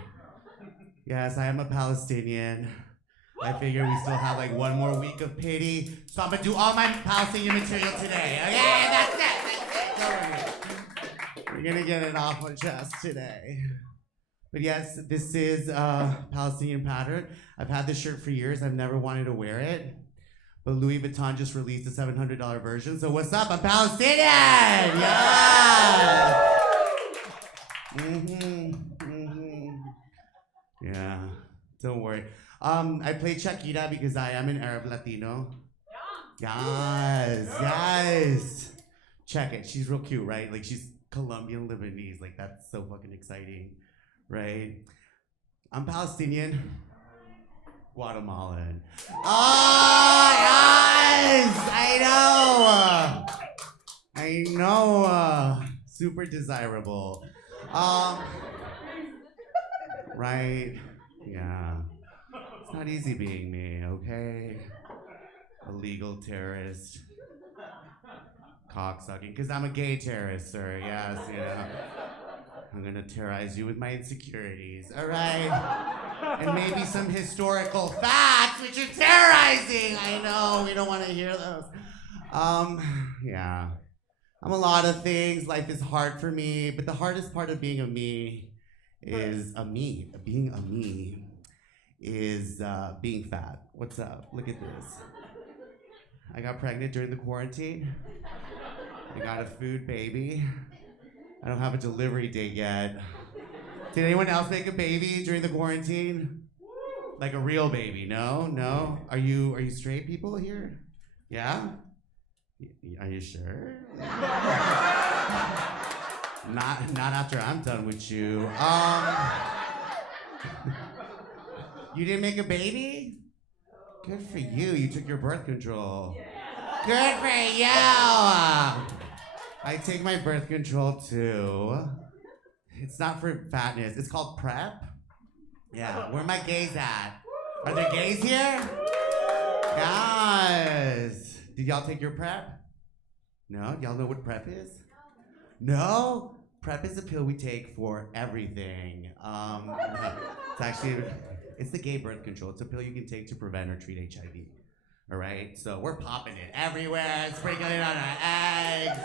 Yes, I am a Palestinian. I figure we still have like one more week of pity, so I'm gonna do all my Palestinian material today. Okay, that's it. Go over here. We're gonna get it off my chest today. But yes, this is Palestinian pattern. I've had this shirt for years. I've never wanted to wear it. But Louis Vuitton just released a $700 version. So what's up? I'm Palestinian! Yeah! Yeah, don't worry. I play Chiquita because I am an Arab Latino. Yes, yes. check it. She's real cute, right? Like she's Colombian Lebanese. Like that's so fucking exciting, right? I'm Palestinian, Guatemalan. Oh, yes! I know. Super desirable. Right? Yeah. It's not easy being me, okay? Illegal terrorist. Cocksucking. Because I'm a gay terrorist, sir. Yes, I'm gonna terrorize you with my insecurities, alright? And maybe some historical facts, which are terrorizing. I know, we don't want to hear those. Yeah. I'm a lot of things. Life is hard for me, but the hardest part of being a me is being fat. What's up? Look at this. I got pregnant during the quarantine. I got a food baby. I don't have a delivery date yet. Did anyone else make a baby during the quarantine? Like a real baby? No? Are you straight people here? Yeah? Are you sure? Not after I'm done with you. You didn't make a baby? Good for you. You took your birth control. Good for you. I take my birth control too. It's not for fatness. It's called PrEP. Yeah. Where are my gays at? Are there gays here? Guys. Did y'all take your PrEP? No? Y'all know what PrEP is? No? PrEP is a pill we take for everything. It's the gay birth control. It's a pill you can take to prevent or treat HIV. All right? So we're popping it everywhere, sprinkling it on our eggs,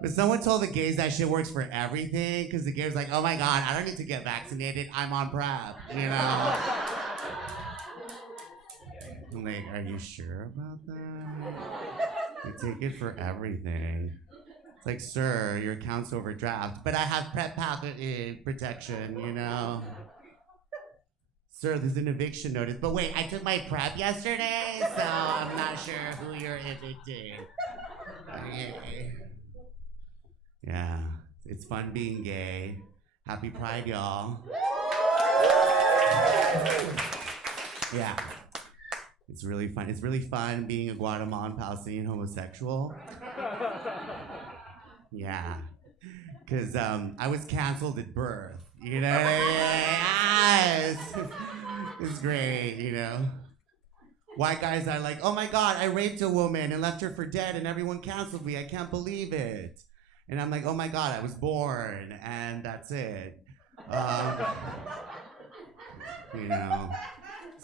But someone told the gays that shit works for everything, because the gays like, oh my God, I don't need to get vaccinated. I'm on PrEP, I'm like, are you sure about that? You take it for everything. It's like, sir, your account's overdraft, but I have PrEP protection, Sir, there's an eviction notice. But wait, I took my PrEP yesterday, so I'm not sure who you're evicting. Okay. Yeah, it's fun being gay. Happy Pride, y'all. Yeah. It's really fun. It's really fun being a Guatemalan Palestinian homosexual. Yeah. Because I was canceled at birth. Yes. It's great, White guys are like, oh my God, I raped a woman and left her for dead and everyone canceled me. I can't believe it. And I'm like, oh my God, I was born and that's it.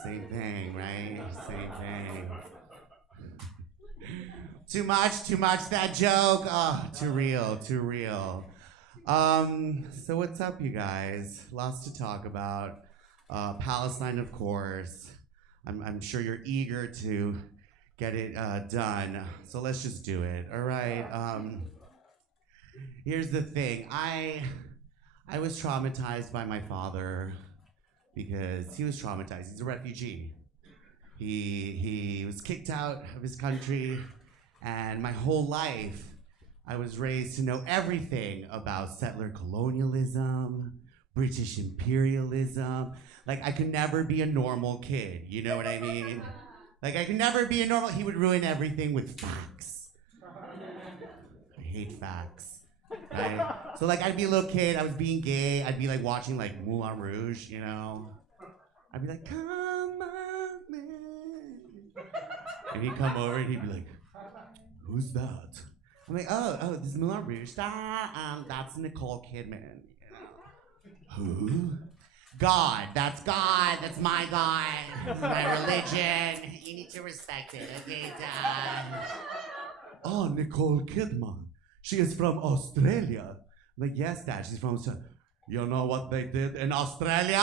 Same thing, right? Same thing. Too much, that joke. Oh, too real. So what's up, you guys? Lots to talk about. Palestine, of course. I'm sure you're eager to get it done. So let's just do it, all right? Here's the thing. I was traumatized by my father because he was traumatized. He's a refugee. He was kicked out of his country, and my whole life I was raised to know everything about settler colonialism, British imperialism. Like, I could never be a normal kid, you know what I mean? Like, I could never be a normal, he would ruin everything with facts. I hate facts. Right? So like, I'd be a little kid, I was being gay, I'd be like watching like Moulin Rouge, I'd be like, come on, man. And he'd come over and he'd be like, who's that? I'm like, oh, this is Moulin Rouge. That's Nicole Kidman. Who? God, that's my God. This is my religion. You need to respect it, okay, Dad? Oh, Nicole Kidman. She is from Australia. I'm like, yes, Dad, she's from Australia. You know what they did in Australia?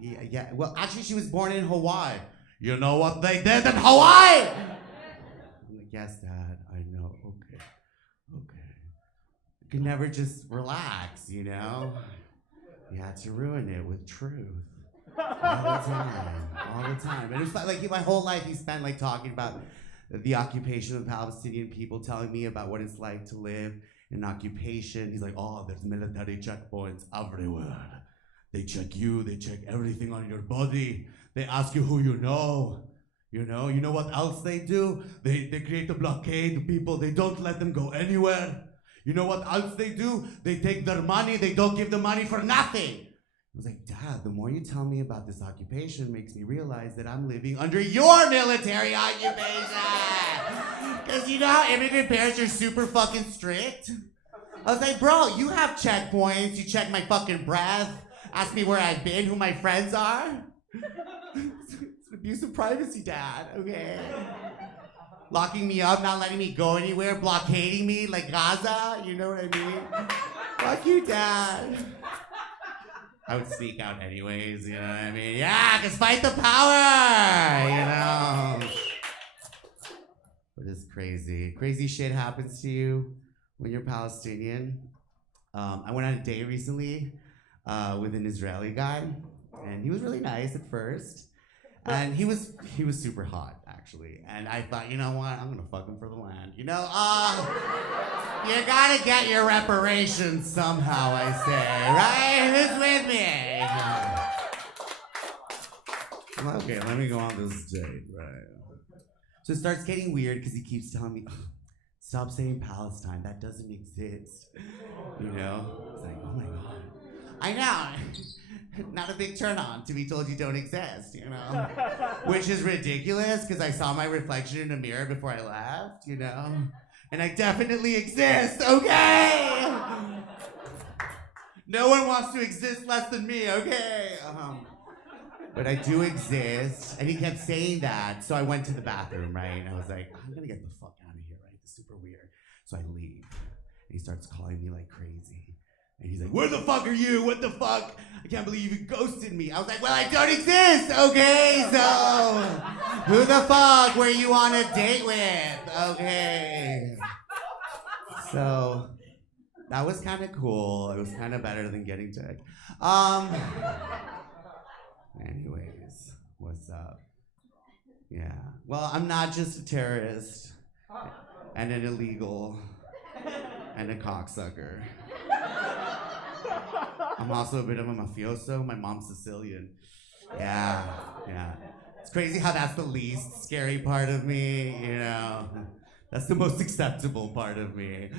Yeah, well, actually, she was born in Hawaii. You know what they did in Hawaii? I'm like, yes, Dad, I know. Okay. You can never just relax, You had to ruin it with truth. All the time. all the time. And it was like my whole life he spent like talking about the occupation of Palestinian people, telling me about what it's like to live in an occupation. He's like, oh, there's military checkpoints everywhere. They check you, they check everything on your body. They ask you who you know. You know what else they do? They create a blockade to people. They don't let them go anywhere. You know what else they do? They take their money. They don't give the money for nothing. I was like, Dad, the more you tell me about this occupation makes me realize that I'm living under your military occupation. Because you know how immigrant parents are super fucking strict? I was like, bro, you have checkpoints. You check my fucking breath. Ask me where I've been, who my friends are. It's an abuse of privacy, Dad, okay? Locking me up, not letting me go anywhere, blockading me like Gaza, you know what I mean? Fuck you, Dad. I would speak out anyways, you know what I mean? Yeah, because fight the power, you know? But it's crazy. Crazy shit happens to you when you're Palestinian. I went on a date recently with an Israeli guy, and he was really nice at first. And he was super hot, actually. And I thought, you know what? I'm gonna fuck him for the land. You know, you gotta get your reparations somehow, I say, right? Who's with me? Okay, let me go on this date, right? So it starts getting weird because he keeps telling me, stop saying Palestine, that doesn't exist. You know? It's like, oh my God. I know. Not a big turn on to be told you don't exist, you know? Which is ridiculous because I saw my reflection in a mirror before I left, you know? And I definitely exist, okay? No one wants to exist less than me, okay? But I do exist. And he kept saying that, so I went to the bathroom, right? And I was like, I'm gonna get the fuck out of here, right? This is super weird. So I leave. And he starts calling me like crazy. And he's like, where the fuck are you? What the fuck? I can't believe you ghosted me. I was like, well, I don't exist, okay? So, who the fuck were you on a date with? Okay. So, that was kind of cool. It was kind of better than getting tech. Anyways, what's up? Yeah. Well, I'm not just a terrorist and an illegal and a cocksucker. I'm also a bit of a mafioso. My mom's Sicilian. Yeah. It's crazy how that's the least scary part of me, you know? That's the most acceptable part of me.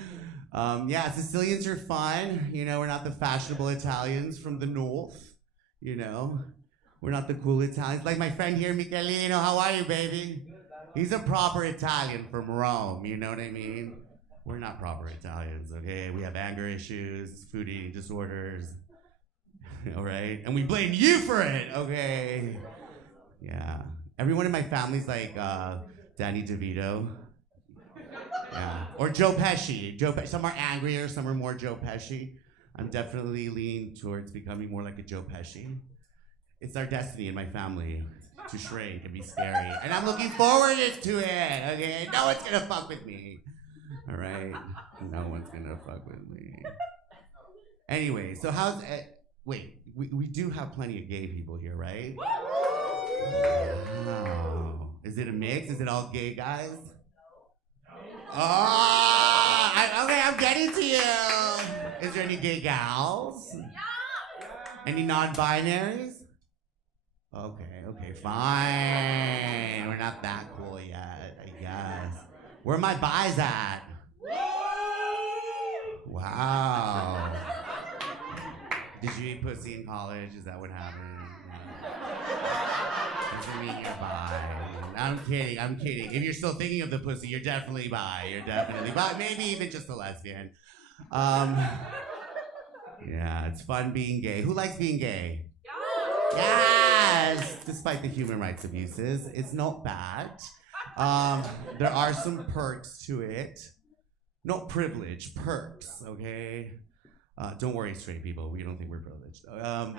Yeah, Sicilians are fun. You know, we're not the fashionable Italians from the north, you know? We're not the cool Italians. Like my friend here, Michelino, how are you, baby? He's a proper Italian from Rome, you know what I mean? We're not proper Italians, okay? We have anger issues, food eating disorders, all right? And we blame you for it, okay? Yeah. Everyone in my family's like Danny DeVito. Yeah. Or Joe Pesci. Some are angrier, some are more Joe Pesci. I'm definitely leaning towards becoming more like a Joe Pesci. It's our destiny in my family to shrink and be scary. And I'm looking forward to it, okay? No one's gonna fuck with me. All right? No one's gonna fuck with me. Anyway, so how's... wait, we do have plenty of gay people here, right? Wow. Is it a mix? Is it all gay guys? Oh, okay, I'm getting to you. Is there any gay gals? Any non-binaries? Okay, fine. We're not that cool yet, I guess. Where are my buys at? Wow. Did you eat pussy in college? Is that what happened? Doesn't mean you're bi. I'm kidding. If you're still thinking of the pussy, you're definitely bi. Maybe even just a lesbian. Yeah, it's fun being gay. Who likes being gay? Yes! Despite the human rights abuses, it's not bad. There are some perks to it. Not privilege, perks, okay? Don't worry, straight people. We don't think we're privileged.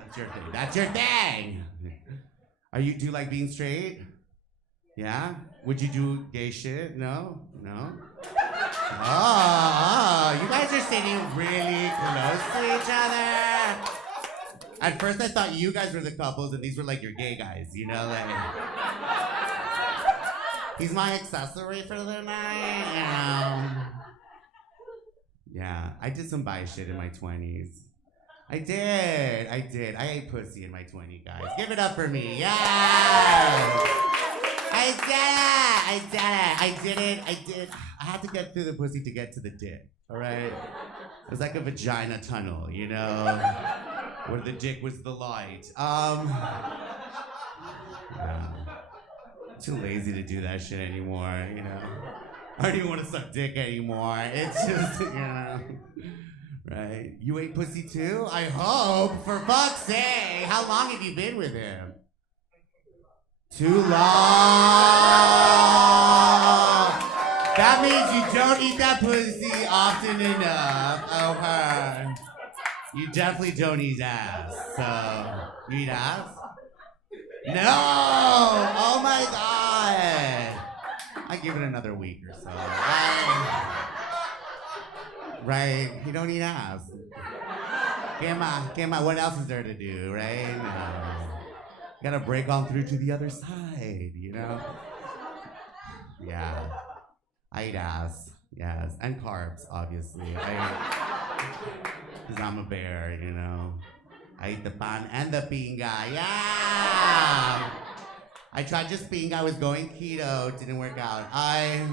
It's your thing. That's your thing! Do you like being straight? Yeah? Would you do gay shit? No? Oh, you guys are sitting really close to each other. At first, I thought you guys were the couples, and these were like your gay guys, you know, like. He's my accessory for the night. Yeah, I did some bi shit in my 20s. I did. I ate pussy in my 20s, guys. Give it up for me. Yeah. I did it. I had to get through the pussy to get to the dick, all right? It was like a vagina tunnel, you know, where the dick was the light. Yeah. Too lazy to do that shit anymore, you know. I don't even want to suck dick anymore. It's just, you know, right? You ate pussy too? I hope, for fuck's sake. How long have you been with him? Too long. That means you don't eat that pussy often enough. Okay. You definitely don't eat ass. So, you eat ass? No! Oh my god! I give it another week or so. Right? You don't eat ass. Come on. What else is there to do, right? No. Gotta break on through to the other side, you know? Yeah. I eat ass. Yes. And carbs, obviously. Because I'm a bear, you know? I eat the pan and the pinga. Yeah! I tried just pinga. I was going keto. Didn't work out. I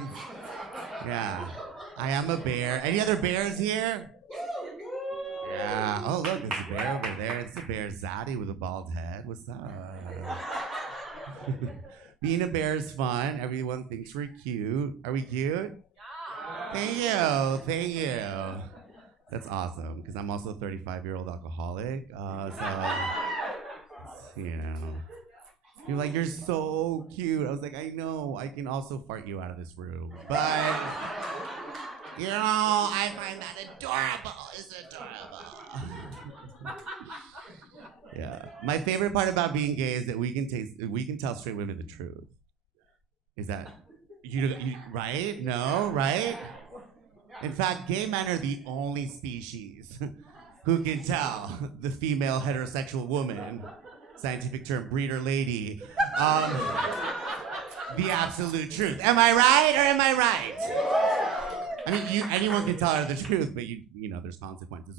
am a bear. Any other bears here? Yeah. Oh, look, there's a bear over there. It's a bear Zaddy with a bald head. What's up? Being a bear is fun. Everyone thinks we're cute. Are we cute? Yeah. Thank you. That's awesome, because I'm also a 35-year-old alcoholic. So, you know. You're like, you're so cute. I was like, I know. I can also fart you out of this room. But, you know, I find that adorable. It's adorable. Yeah. My favorite part about being gay is that we can tell straight women the truth. Is that, you right? No, right? In fact, gay men are the only species who can tell the female heterosexual woman, scientific term, breeder lady, the absolute truth. Am I right or am I right? I mean, anyone can tell her the truth, but you know, there's consequences.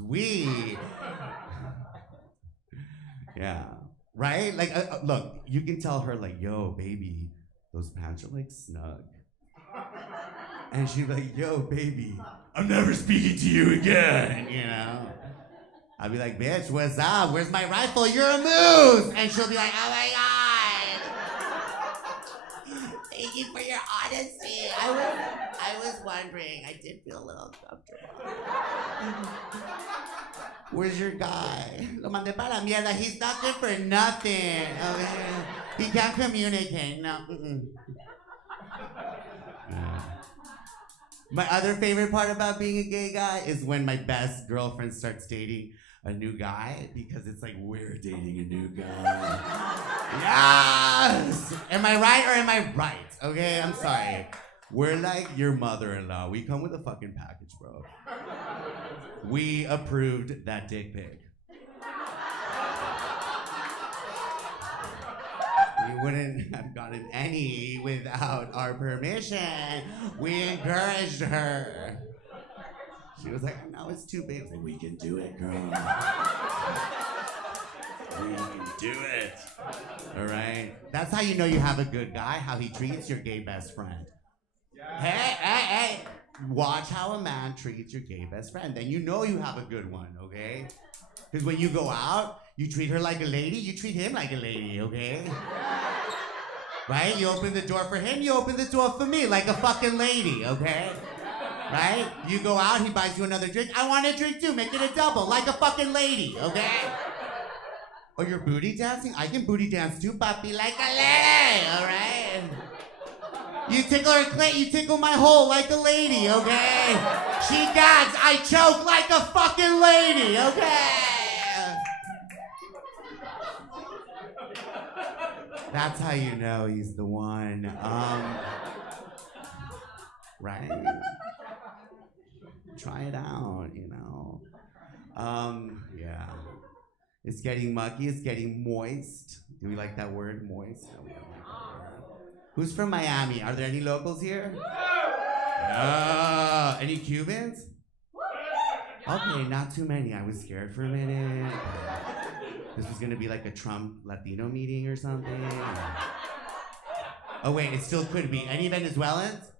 Yeah, right? Like, look, you can tell her like, yo, baby, those pants are like snug. And she'd be like, yo, baby, I'm never speaking to you again, you know? I'd be like, bitch, what's up? Where's my rifle? You're a moose! And she'll be like, oh my God! Thank you for your honesty. I was wondering. I did feel a little uncomfortable. Where's your guy? Lo mandé para la mierda. He's not good for nothing. Okay? He can't communicate. No. My other favorite part about being a gay guy is when my best girlfriend starts dating a new guy, because it's like, we're dating a new guy. Yes! Am I right or am I right? Okay, I'm sorry. We're like your mother-in-law. We come with a fucking package, bro. We approved that dick pic. We wouldn't have gotten any without our permission. We encouraged her. She was like, no, it's too big. I was like, we can do it, girl. We can do it. All right? That's how you know you have a good guy, how he treats your gay best friend. Hey. Watch how a man treats your gay best friend. Then you know you have a good one, okay? Because when you go out, you treat her like a lady, you treat him like a lady, okay? Right? You open the door for him, you open the door for me, like a fucking lady, okay? Right? You go out, he buys you another drink. I want a drink too, make it a double, like a fucking lady, okay? Or you're booty dancing? I can booty dance too, papi, like a lady, alright? You tickle her clit, you tickle my hole like a lady, okay? She gags, I choke like a fucking lady, okay? That's how you know he's the one. Right? Try it out, you know. Yeah. It's getting mucky. It's getting moist. Do we like that word, moist? No, we don't like that word. Who's from Miami? Are there any locals here? Any Cubans? Okay, not too many. I was scared for a minute. This was gonna be like a Trump Latino meeting or something. Oh wait, it still could be. Any Venezuelans?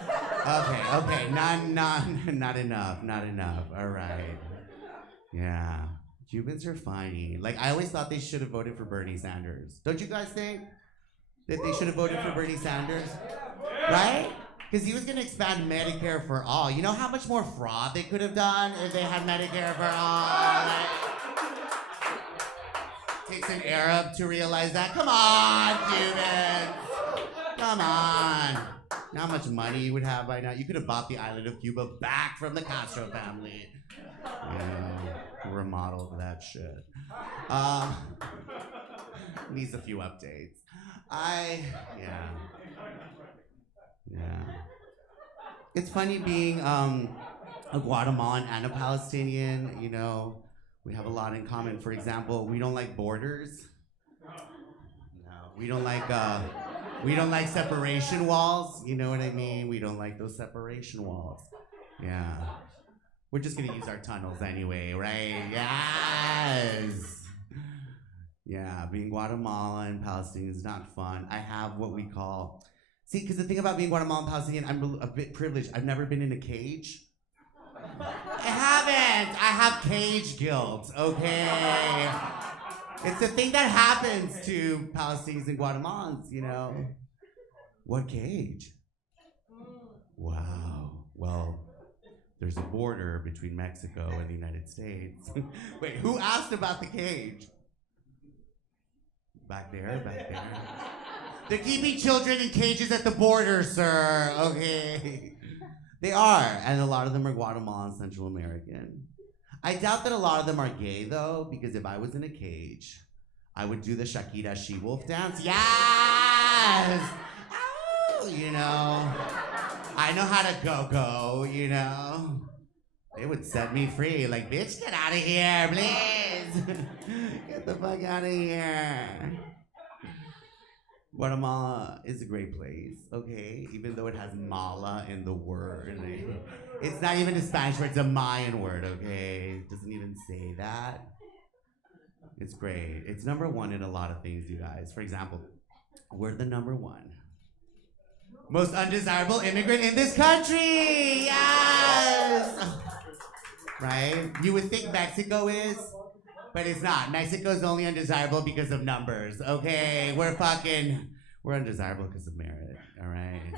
Okay, not enough. All right. Yeah, Cubans are funny. Like, I always thought they should have voted for Bernie Sanders. Don't you guys think that they should have voted for Bernie Sanders? Right? Because he was going to expand Medicare for all. You know how much more fraud they could have done if they had Medicare for all? Like, takes an Arab to realize that. Come on, Cubans. Come on. How much money you would have by now? You could have bought the island of Cuba back from the Castro family. Remodel that shit. Needs a few updates. Yeah. It's funny being a Guatemalan and a Palestinian. You know, we have a lot in common. For example, we don't like borders. No, we don't like separation walls. You know what I mean? We don't like those separation walls. Yeah. We're just gonna use our tunnels anyway, right? Yes. Yeah, being Guatemalan, Palestinian is not fun. I have what we call, because the thing about being Guatemalan, Palestinian, I'm a bit privileged. I've never been in a cage. I haven't. I have cage guilt, okay? It's the thing that happens to Palestinians and Guatemalans, you know. What cage? Wow. Well, there's a border between Mexico and the United States. Wait, who asked about the cage? Back there. They're keeping children in cages at the border, sir. Okay. They are, and a lot of them are Guatemalan, Central American. I doubt that a lot of them are gay, though, because if I was in a cage, I would do the Shakira she-wolf dance. Yes! Oh, you know. I know how to go, you know. They would set me free. Like, bitch, get out of here, please. Get the fuck out of here. Guatemala is a great place, okay? Even though it has mala in the word. It's not even a Spanish word, it's a Mayan word, okay? It doesn't even say that. It's great. It's number one in a lot of things, you guys. For example, we're the number one most undesirable immigrant in this country. Yes! Right? You would think Mexico is, but it's not. Mexico's only undesirable because of numbers, okay? We're undesirable because of merit, all right?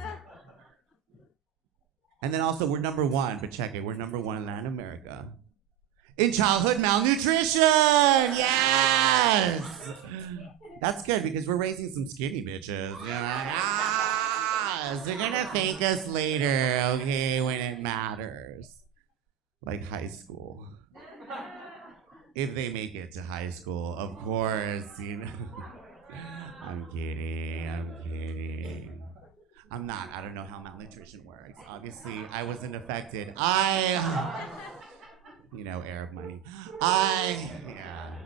And then also, we're number one, but check it, we're number one in Latin America in childhood malnutrition. Yes! That's good because we're raising some skinny bitches, you know? They're gonna thank us later, okay, when it matters. Like high school. If they make it to high school, of course, you know. I'm kidding. I'm not. I don't know how malnutrition works. Obviously, I wasn't affected. Arab money. Yeah.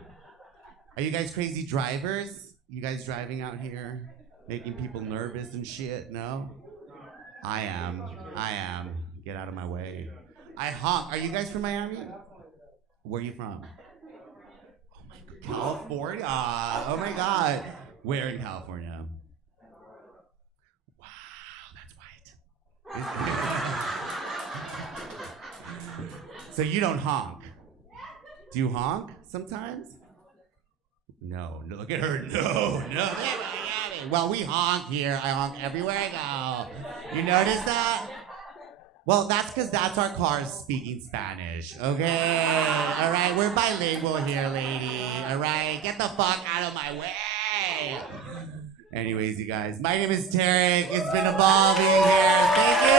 Are you guys crazy drivers? You guys driving out here? Making people nervous and shit, no? I am. Get out of my way. I honk. Are you guys from Miami? Where are you from? Oh my God. California. Oh my God. Where in California? Wow, that's white. So you don't honk. Do you honk sometimes? No, look at her. No. Well, we honk here. I honk everywhere I go. You notice that? Well, that's because that's our cars speaking Spanish, okay? All right, we're bilingual here, lady. All right, get the fuck out of my way. Anyways, you guys, my name is Tarek. It's been a ball being here. Thank you.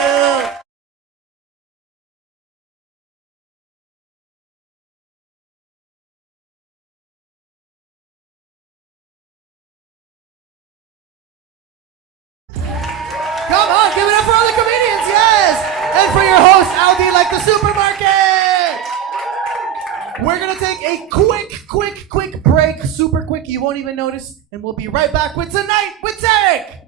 Come on, give it up for all the comedians, yes! And for your host, Al D, like the supermarket! We're gonna take a quick break, super quick. You won't even notice, and we'll be right back with Tonight with Tarek.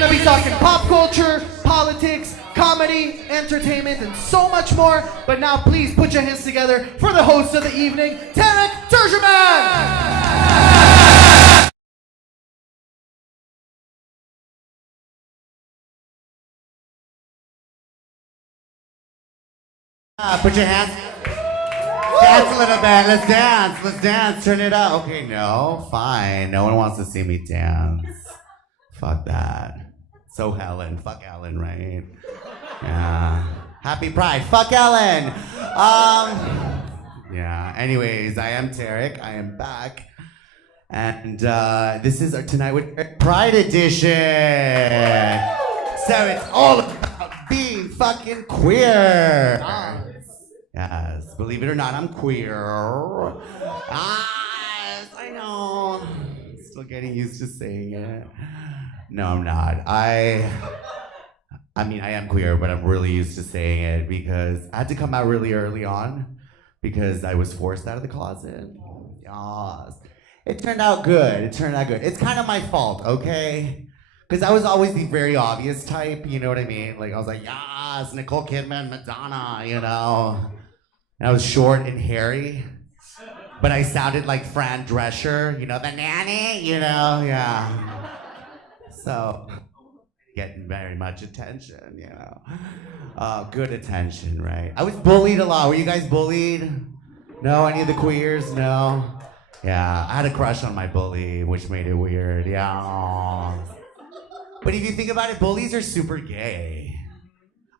gonna be talking pop culture, politics, comedy, entertainment, and so much more. But now please put your hands together for the host of the evening, Tarek Turjman! Put your hands. Dance a little bit. Let's dance. Let's dance. Turn it up. Okay, no. Fine. No one wants to see me dance. Fuck that. So Helen. Fuck Ellen, right? Yeah. Happy Pride. Fuck Ellen. Yeah. Anyways, I am Tarek. I am back. And this is our Tonight with Tarek Pride edition. So it's all about being fucking queer. Yes, believe it or not, I'm queer. I know. Still getting used to saying it. No, I'm not. I mean, I am queer, but I'm really used to saying it because I had to come out really early on because I was forced out of the closet. Yes. It turned out good. It's kind of my fault, okay? Because I was always the very obvious type, you know what I mean? Like, I was like, yes, Nicole Kidman, Madonna, you know? And I was short and hairy, but I sounded like Fran Drescher, you know, the nanny, you know? Yeah. So, getting very much attention, you know? Good attention, right? I was bullied a lot. Were you guys bullied? No, any of the queers? No? Yeah, I had a crush on my bully, which made it weird, yeah. But if you think about it, bullies are super gay.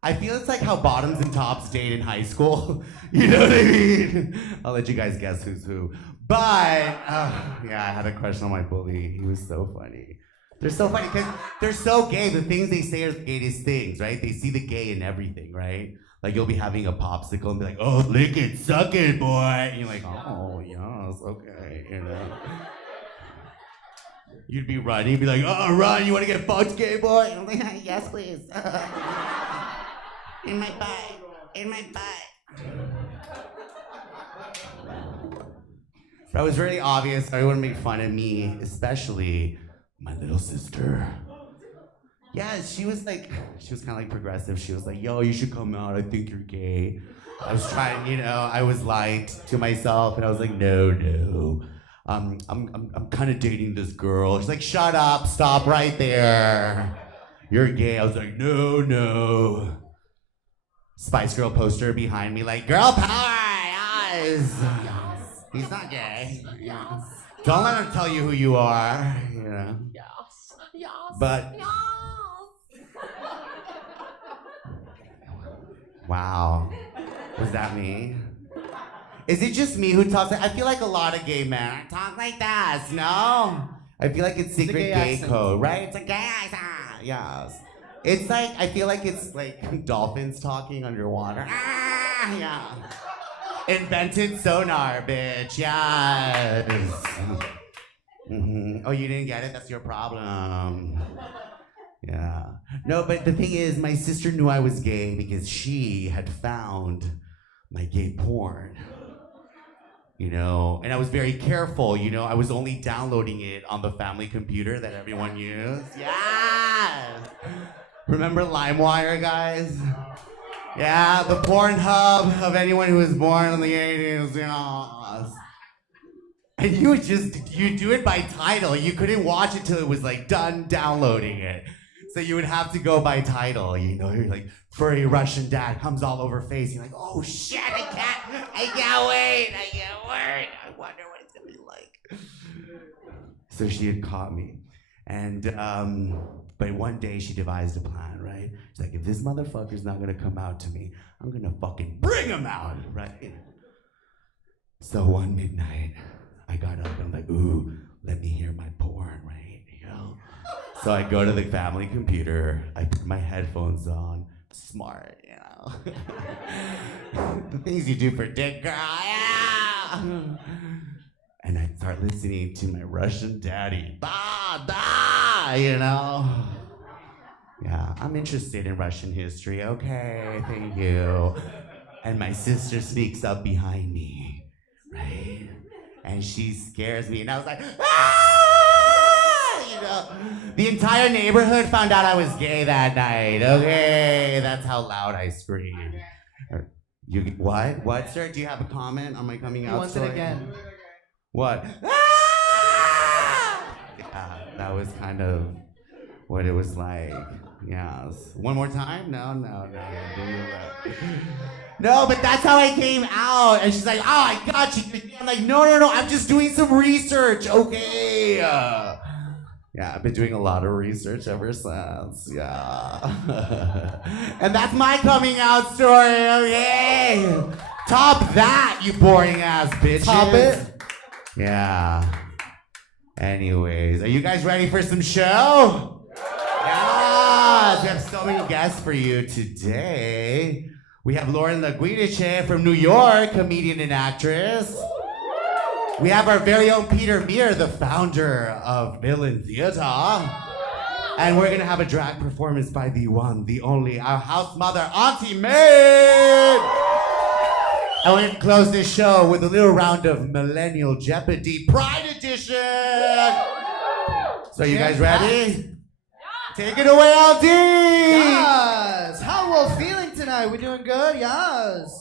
I feel it's like how bottoms and tops date in high school. You know what I mean? I'll let you guys guess who's who. But, yeah, I had a crush on my bully. He was so funny. They're so funny because they're so gay. The things they say are the gayest things, right? They see the gay in everything, right? Like you'll be having a popsicle and be like, oh, lick it, suck it, boy. And you're like, oh, yes, okay, you know. You'd be running, you'd be like, oh, run, you want to get fucked, gay boy? And I'm like, yes, please. In my butt. But it was really obvious. Everyone made fun of me, especially my little sister. Yeah, she was kind of like progressive. She was like, yo, you should come out. I think you're gay. I was trying, you know, I was lying to myself, and I was like, no. I'm kind of dating this girl. She's like, shut up, stop right there. You're gay. I was like, no. Spice Girl poster behind me, like, girl power, yes. He's not gay. Yes. Don't let him tell you who you are, you know. Yes. But wow, was that me? Is it just me who talks like, I feel like a lot of gay men talk like that, no? I feel like it's secret gay code, right? It's a gay accent, yes. It's like, I feel like it's like dolphins talking underwater. Yeah. Invented sonar, bitch, yes. Mm-hmm. Oh, you didn't get it? That's your problem. Yeah. No, but the thing is, my sister knew I was gay because she had found my gay porn. You know, and I was very careful, you know, I was only downloading it on the family computer that everyone used. Yes! Remember LimeWire, guys? Yeah, the Pornhub of anyone who was born in the 80s, you know. And you do it by title. You couldn't watch it till it was like done downloading it. So you would have to go by title, you know, you're like, furry Russian dad comes all over face. You're like, oh shit, I can't wait. I wonder what it's gonna be like. So she had caught me. And, but one day she devised a plan, right? She's like, if this motherfucker's not gonna come out to me, I'm gonna fucking bring him out, right? So one midnight, I got up and I'm like, ooh, let me hear my porn, right? You know? So I go to the family computer, I put my headphones on, smart, you know? The things you do for dick, girl, yeah! And I start listening to my Russian daddy, you know? Yeah, I'm interested in Russian history, okay, thank you. And my sister sneaks up behind me, right? And she scares me, and I was like, ah! You The entire neighborhood found out I was gay that night. Okay, that's how loud I screamed. You what? What, sir? Do you have a comment on my coming out wants story? it again. What? Yeah, that was kind of what it was like. Yes. One more time? No. No, but that's how I came out. And she's like, oh, I got you. I'm like, no. I'm just doing some research. Okay. Yeah, I've been doing a lot of research ever since. Yeah. And that's my coming out story. Okay. Top that, you boring ass bitches. Top it. Yeah. Anyways, are you guys ready for some show? Yes, we have so many guests for you today. We have Lauren Logiudice from New York, comedian and actress. We have our very own Peter Muir, the founder of Villain Theater. And we're gonna have a drag performance by the one, the only, our house mother, Auntie Maim. And we're gonna close this show with a little round of Millennial Jeopardy Pride Edition. So you guys ready? Take it away, Al D! Yes! How are we feeling tonight? We doing good? Yes!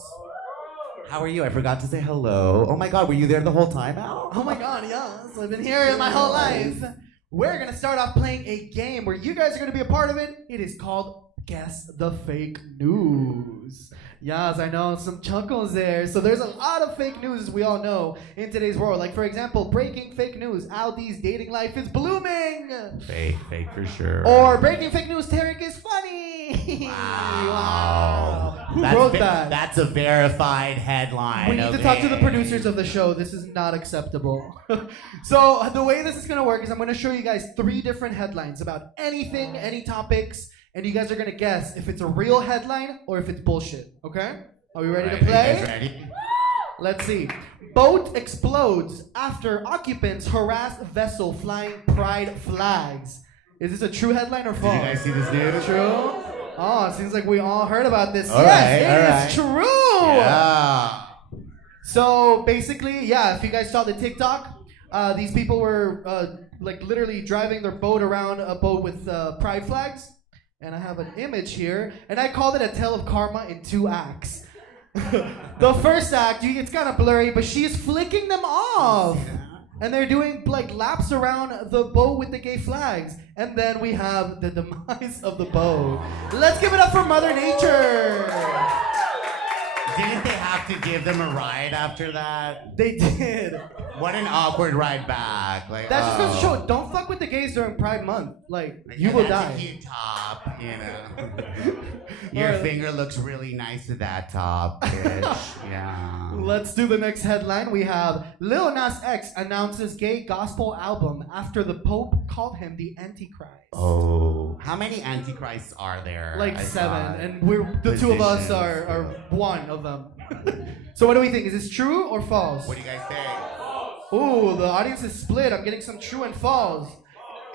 How are you? I forgot to say hello. Oh my god, were you there the whole time, Al? Oh my god, yes. I've been here my whole life. We're gonna start off playing a game where you guys are gonna be a part of it. It is called Guess the Fake News. Yes, I know, some chuckles there. So there's a lot of fake news, as we all know, in today's world. Like, for example, breaking fake news, Al D's dating life is blooming. Fake for sure. Or breaking fake news, Tarek is funny. Wow. Who wrote that? That's a verified headline. We need to talk to the producers of the show. This is not acceptable. So the way this is going to work is I'm going to show you guys 3 different headlines about anything, any topics, and you guys are going to guess if it's a real headline or if it's bullshit. Okay? Are we ready to play? Are you guys ready? Let's see. Boat explodes after occupants harass vessel flying pride flags. Is this a true headline or false? Did you guys see this news? True? Oh, it seems like we all heard about this. All yes, right, it is true. Yeah. So basically, yeah, if you guys saw the TikTok, these people were like literally driving their boat around a boat with pride flags. And I have an image here, and I called it a tale of karma in 2 acts. The first act, it's kind of blurry, but she's flicking them off. And they're doing like laps around the boat with the gay flags. And then we have the demise of the boat. Let's give it up for Mother Nature. Didn't they have to give them a ride after that? They did. What an awkward ride back. Like, That's just goes to show, don't fuck with the gays during Pride Month. Like, you will die. That's a cute top, you know. Your finger looks really nice to that top, bitch. Yeah. Let's do the next headline. We have Lil Nas X announces gay gospel album after the Pope called him the Antichrist. Oh, how many Antichrists are there? Like I 7, thought. and the 2 of us are one of them. So what do we think? Is this true or false? What do you guys think? Ooh, the audience is split. I'm getting some true and false.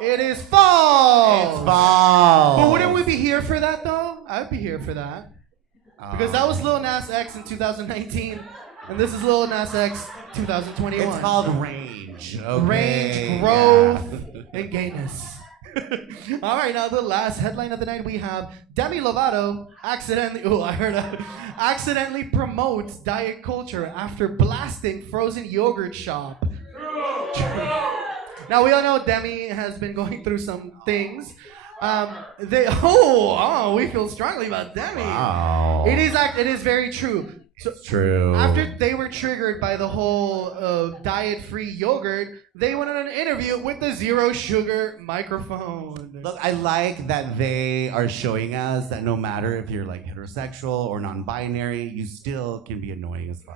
It is false. It's false. But wouldn't we be here for that though? I'd be here for that. Because that was Lil Nas X in 2019, and this is Lil Nas X 2021. It's called range. Okay. Range, growth, and gayness. All right, now the last headline of the night, we have Demi Lovato accidentally promotes diet culture after blasting frozen yogurt shop. Now we all know Demi has been going through some things. We feel strongly about Demi. Wow. It is very true. So It's true. after they were triggered by the whole diet-free yogurt, they went on an interview with the zero sugar microphone. Look, I like that they are showing us that no matter if you're like heterosexual or non-binary, you still can be annoying as fuck.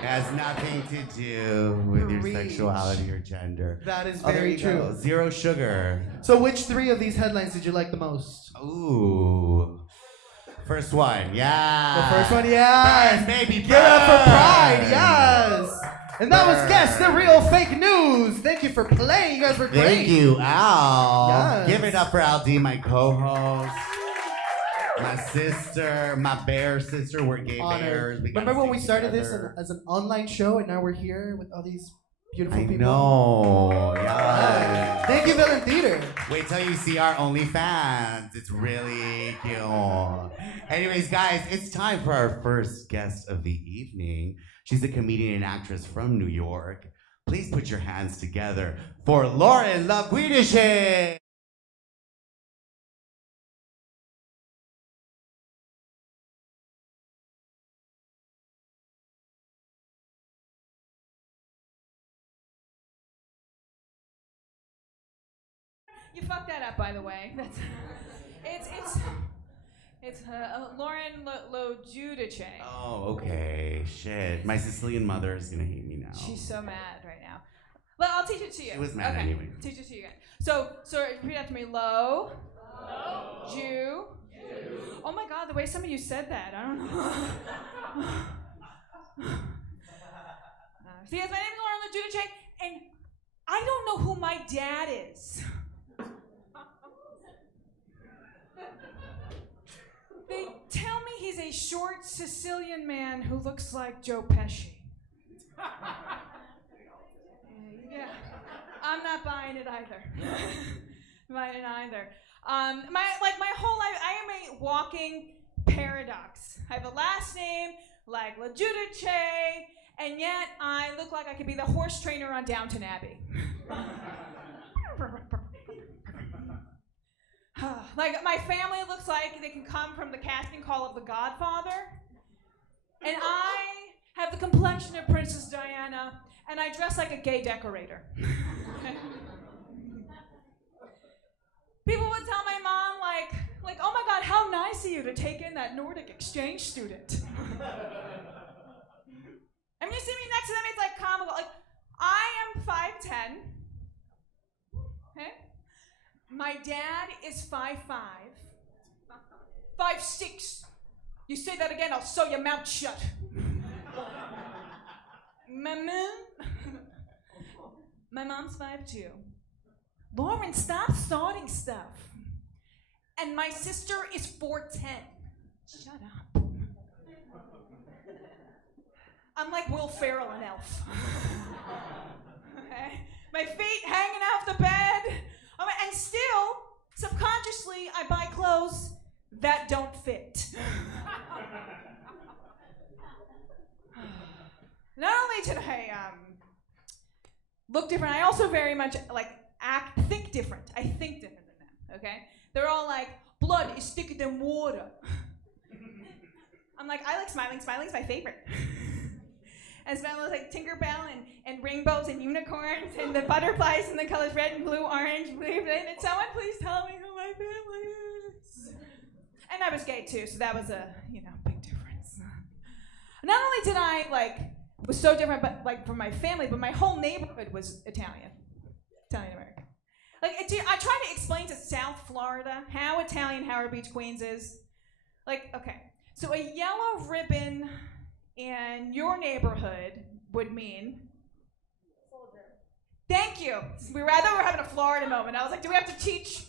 It has nothing to do with your Preach. sexuality or gender. That is Oh, there very you true. go. Zero sugar. So which 3 of these headlines did you like the most? Ooh. First one, yeah. The first one, yes. Burn, baby, Give it up for burn. Pride, yes. And that was Burn. Guess the Real Fake News. Thank you for playing. You guys were great. Thank you, Al. Yes. Give it up for Al D, my co-host. My sister, my bear sister. We're gay Honored. bears. We gotta Remember when we stick started this together. as an online show, and now we're here with all these beautiful I people. know. Yeah. Thank you, Villain Theater. Wait till you see our OnlyFans. It's really cute. Anyways, guys, it's time for our first guest of the evening. She's a comedian and actress from New York. Please put your hands together for Lauren Logiudice. You fucked that up, by the way. That's it's Lauren Logiudice. Oh, okay. Shit. My Sicilian mother is gonna hate me now. She's so mad right now. Well, I'll teach it to you. She was mad okay. anyway. Teach it to you guys. So repeat after me. Lo. Jew. Oh my God, the way some of you said that. I don't know. See, yes, my name is Lauren Logiudice, and I don't know who my dad is. They tell me he's a short Sicilian man who looks like Joe Pesci. Yeah, I'm not buying it either. My whole life, I am a walking paradox. I have a last name like Logiudice, and yet I look like I could be the horse trainer on Downton Abbey. Like, my family looks like they can come from the casting call of The Godfather. And I have the complexion of Princess Diana, and I dress like a gay decorator. People would tell my mom, like, oh my God, how nice of you to take in that Nordic exchange student. I mean, you see me next to them, it's like comical. Like, I am 5'10", okay? My dad is 5'5", 5'6". You say that again, I'll sew your mouth shut. My mom's 5'2". Lauren, stop starting stuff. And my sister is 4'10". Shut up. I'm like Will Ferrell and Elf. Okay? My feet hanging off the bed. And still, subconsciously, I buy clothes that don't fit. Not only did I look different, I also very much think different. I think different than them, okay? They're all like, blood is thicker than water. I'm like, I like smiling. Smiling's my favorite. And smells like Tinkerbell and rainbows and unicorns and the butterflies and the colors red and blue, orange, blue. And someone please tell me who my family is. And I was gay too, so that was a big difference. Not only did I was so different, but from my family, but my whole neighborhood was Italian American. I try to explain to South Florida how Italian Howard Beach, Queens is. Okay, so a yellow ribbon in your neighborhood would mean. Thank you. I thought we were having a Florida moment. I was like, do we have to teach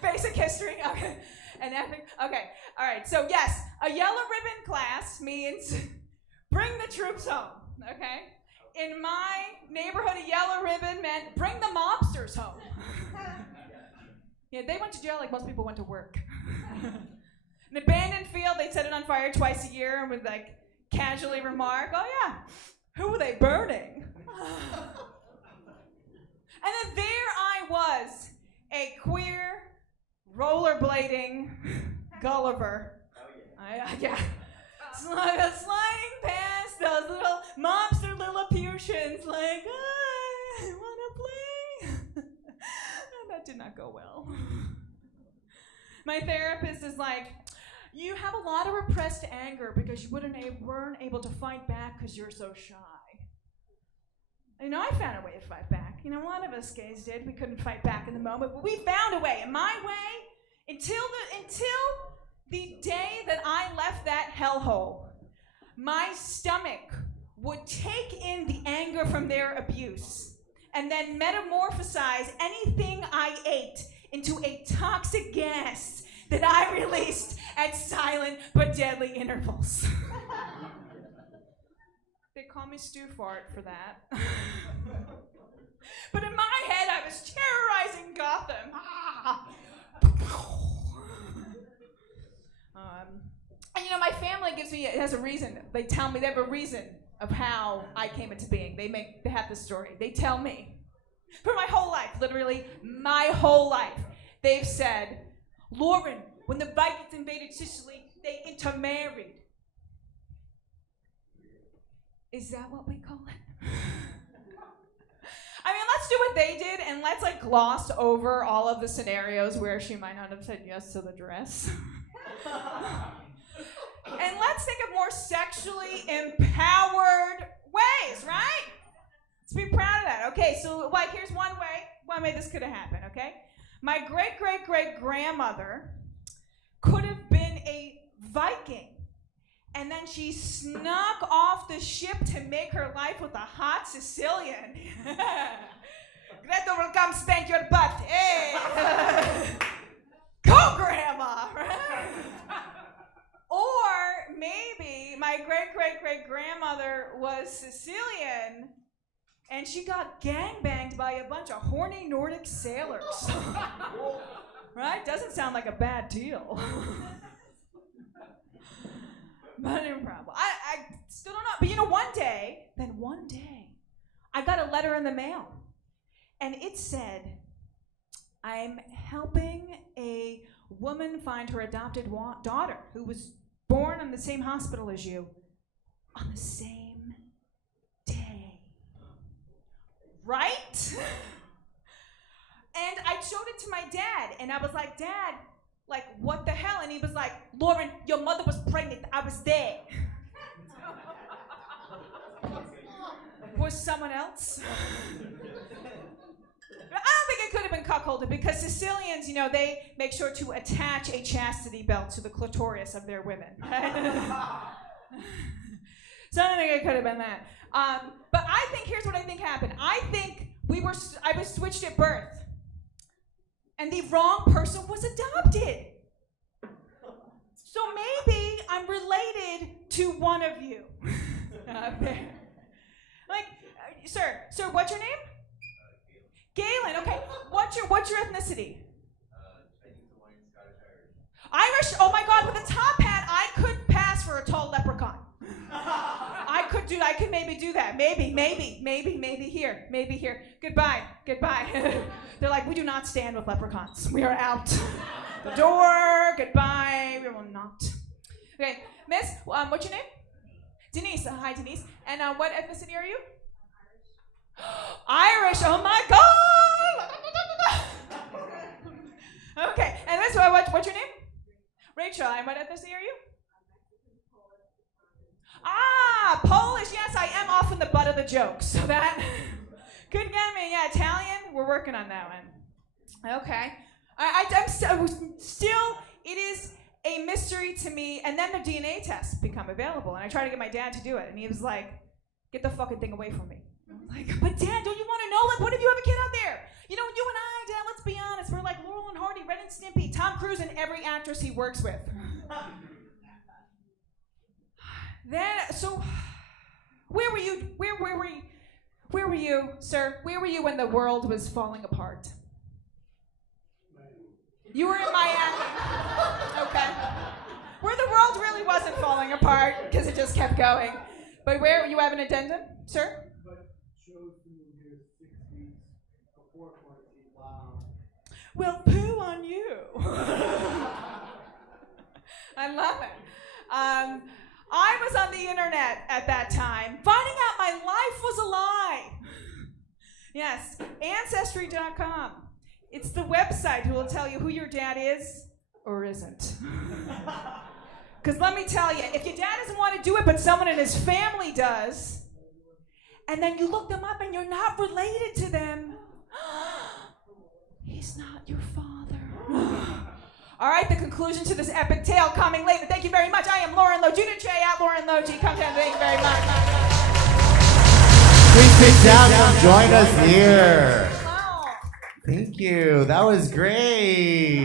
basic history? Okay, and epic. Okay, all right. So yes, a yellow ribbon class means bring the troops home. Okay. In my neighborhood, a yellow ribbon meant bring the mobsters home. Yeah, they went to jail like most people went to work. An abandoned field, they'd set it on fire twice a year and would casually remark, oh yeah, who were they burning? And then there I was, a queer, rollerblading Gulliver. Yeah. Sliding past those little mobster Lilliputians I wanna play. That did not go well. My therapist is like, you have a lot of repressed anger because you weren't able to fight back because you're so shy. I found a way to fight back. A lot of us gays did. We couldn't fight back in the moment, but we found a way. And my way, until the day that I left that hellhole, my stomach would take in the anger from their abuse and then metamorphosize anything I ate into a toxic gas that I released at silent but deadly intervals. They call me Stew Fart for that. But in my head, I was terrorizing Gotham. And you know, my family has a reason. They tell me, they have a reason of how I came into being. They have this story. They tell me, for my whole life, literally my whole life, they've said, Lauren, when the Vikings invaded Sicily, they intermarried. Is that what we call it? I mean, let's do what they did and let's like gloss over all of the scenarios where she might not have said yes to the dress. And let's think of more sexually empowered ways, right? Let's be proud of that. Okay, so like here's one way this could have happened, okay? My great-great-great-grandmother could have been a Viking. And then she snuck off the ship to make her life with a hot Sicilian. Gretel will come spank your butt. Hey! Go, Grandma! Or maybe my great-great-great-grandmother was Sicilian and she got gangbanged by a bunch of horny Nordic sailors. Right? Doesn't sound like a bad deal. But no problem. I still don't know. But you know, one day, I got a letter in the mail. And it said, I'm helping a woman find her adopted daughter who was born in the same hospital as you on the same day. Right? And I showed it to my dad, and I was like, Dad, like, what the hell? And he was like, Lauren, your mother was pregnant. I was there. Was someone else? I don't think it could have been cuckolded because Sicilians, you know, they make sure to attach a chastity belt to the clitoris of their women. So I don't think it could have been that. But I think, here's what I think happened. I think I was switched at birth. And the wrong person was adopted. So maybe I'm related to one of you. Like, sir, what's your name? Galen. Okay. What's your ethnicity? Irish. Oh my God! With a top hat, I could pass for a tall leprechaun. I could maybe do that. Maybe here. Goodbye. They're like, we do not stand with leprechauns. We are out the door. Goodbye. We will not. Okay, Miss, what's your name? Denise. Hi, Denise. And what ethnicity are you? Irish. Oh my God. Okay, and Miss, what's your name? Rachel. And what ethnicity are you? Ah, Polish. Yes, I am often the butt of the joke. So that could get me. Yeah, Italian. We're working on that one. Okay. I'm still. It is a mystery to me. And then the DNA tests become available, and I try to get my dad to do it, and he was like, "Get the fucking thing away from me." I'm like, "But Dad, don't you want to know? Like, what if you have a kid out there? You know, you and I, Dad. Let's be honest. We're like Laurel and Hardy, Ren and Stimpy, Tom Cruise, and every actress he works with." So, where were you? Where were you, sir? Where were you when the world was falling apart? You were in Miami. Okay. Where the world really wasn't falling apart because it just kept going. But where you have an addendum, sir? Well, poo on you. I love it. I was on the internet at that time, finding out my life was a lie. Yes, Ancestry.com. It's the website who will tell you who your dad is or isn't. Because let me tell you, if your dad doesn't want to do it, but someone in his family does, and then you look them up and you're not related to them, he's not your father. All right, the conclusion to this epic tale coming later. Thank you very much. I am Lauren Logiudice at Lauren Logi. Come down. Thank you very much. Please sit down and join us here. Thank you. That was great.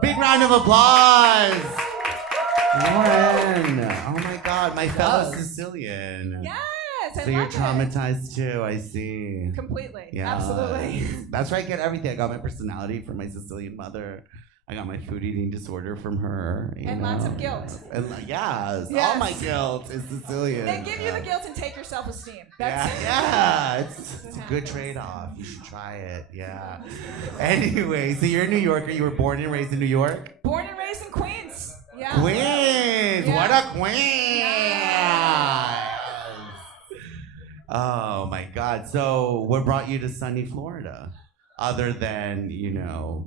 Big round of applause. Lauren. Oh my God, my fellow Sicilian. Yes. Yes, I So you're love it. traumatized too, I see. Completely. Yeah. Absolutely. That's where I get everything. I got my personality from my Sicilian mother. I got my food eating disorder from her. You And know? lots of guilt. And, yes, Yes. all my guilt is Sicilian. They give you the guilt and take your self-esteem. Yeah, That's yeah, it's a good trade-off. You should try it. Yeah. Anyway, so you're a New Yorker. You were born and raised in New York. Born and raised in Queens. Yeah. Queens. Yeah. What a queen. Oh my God. So, what brought you to sunny Florida, other than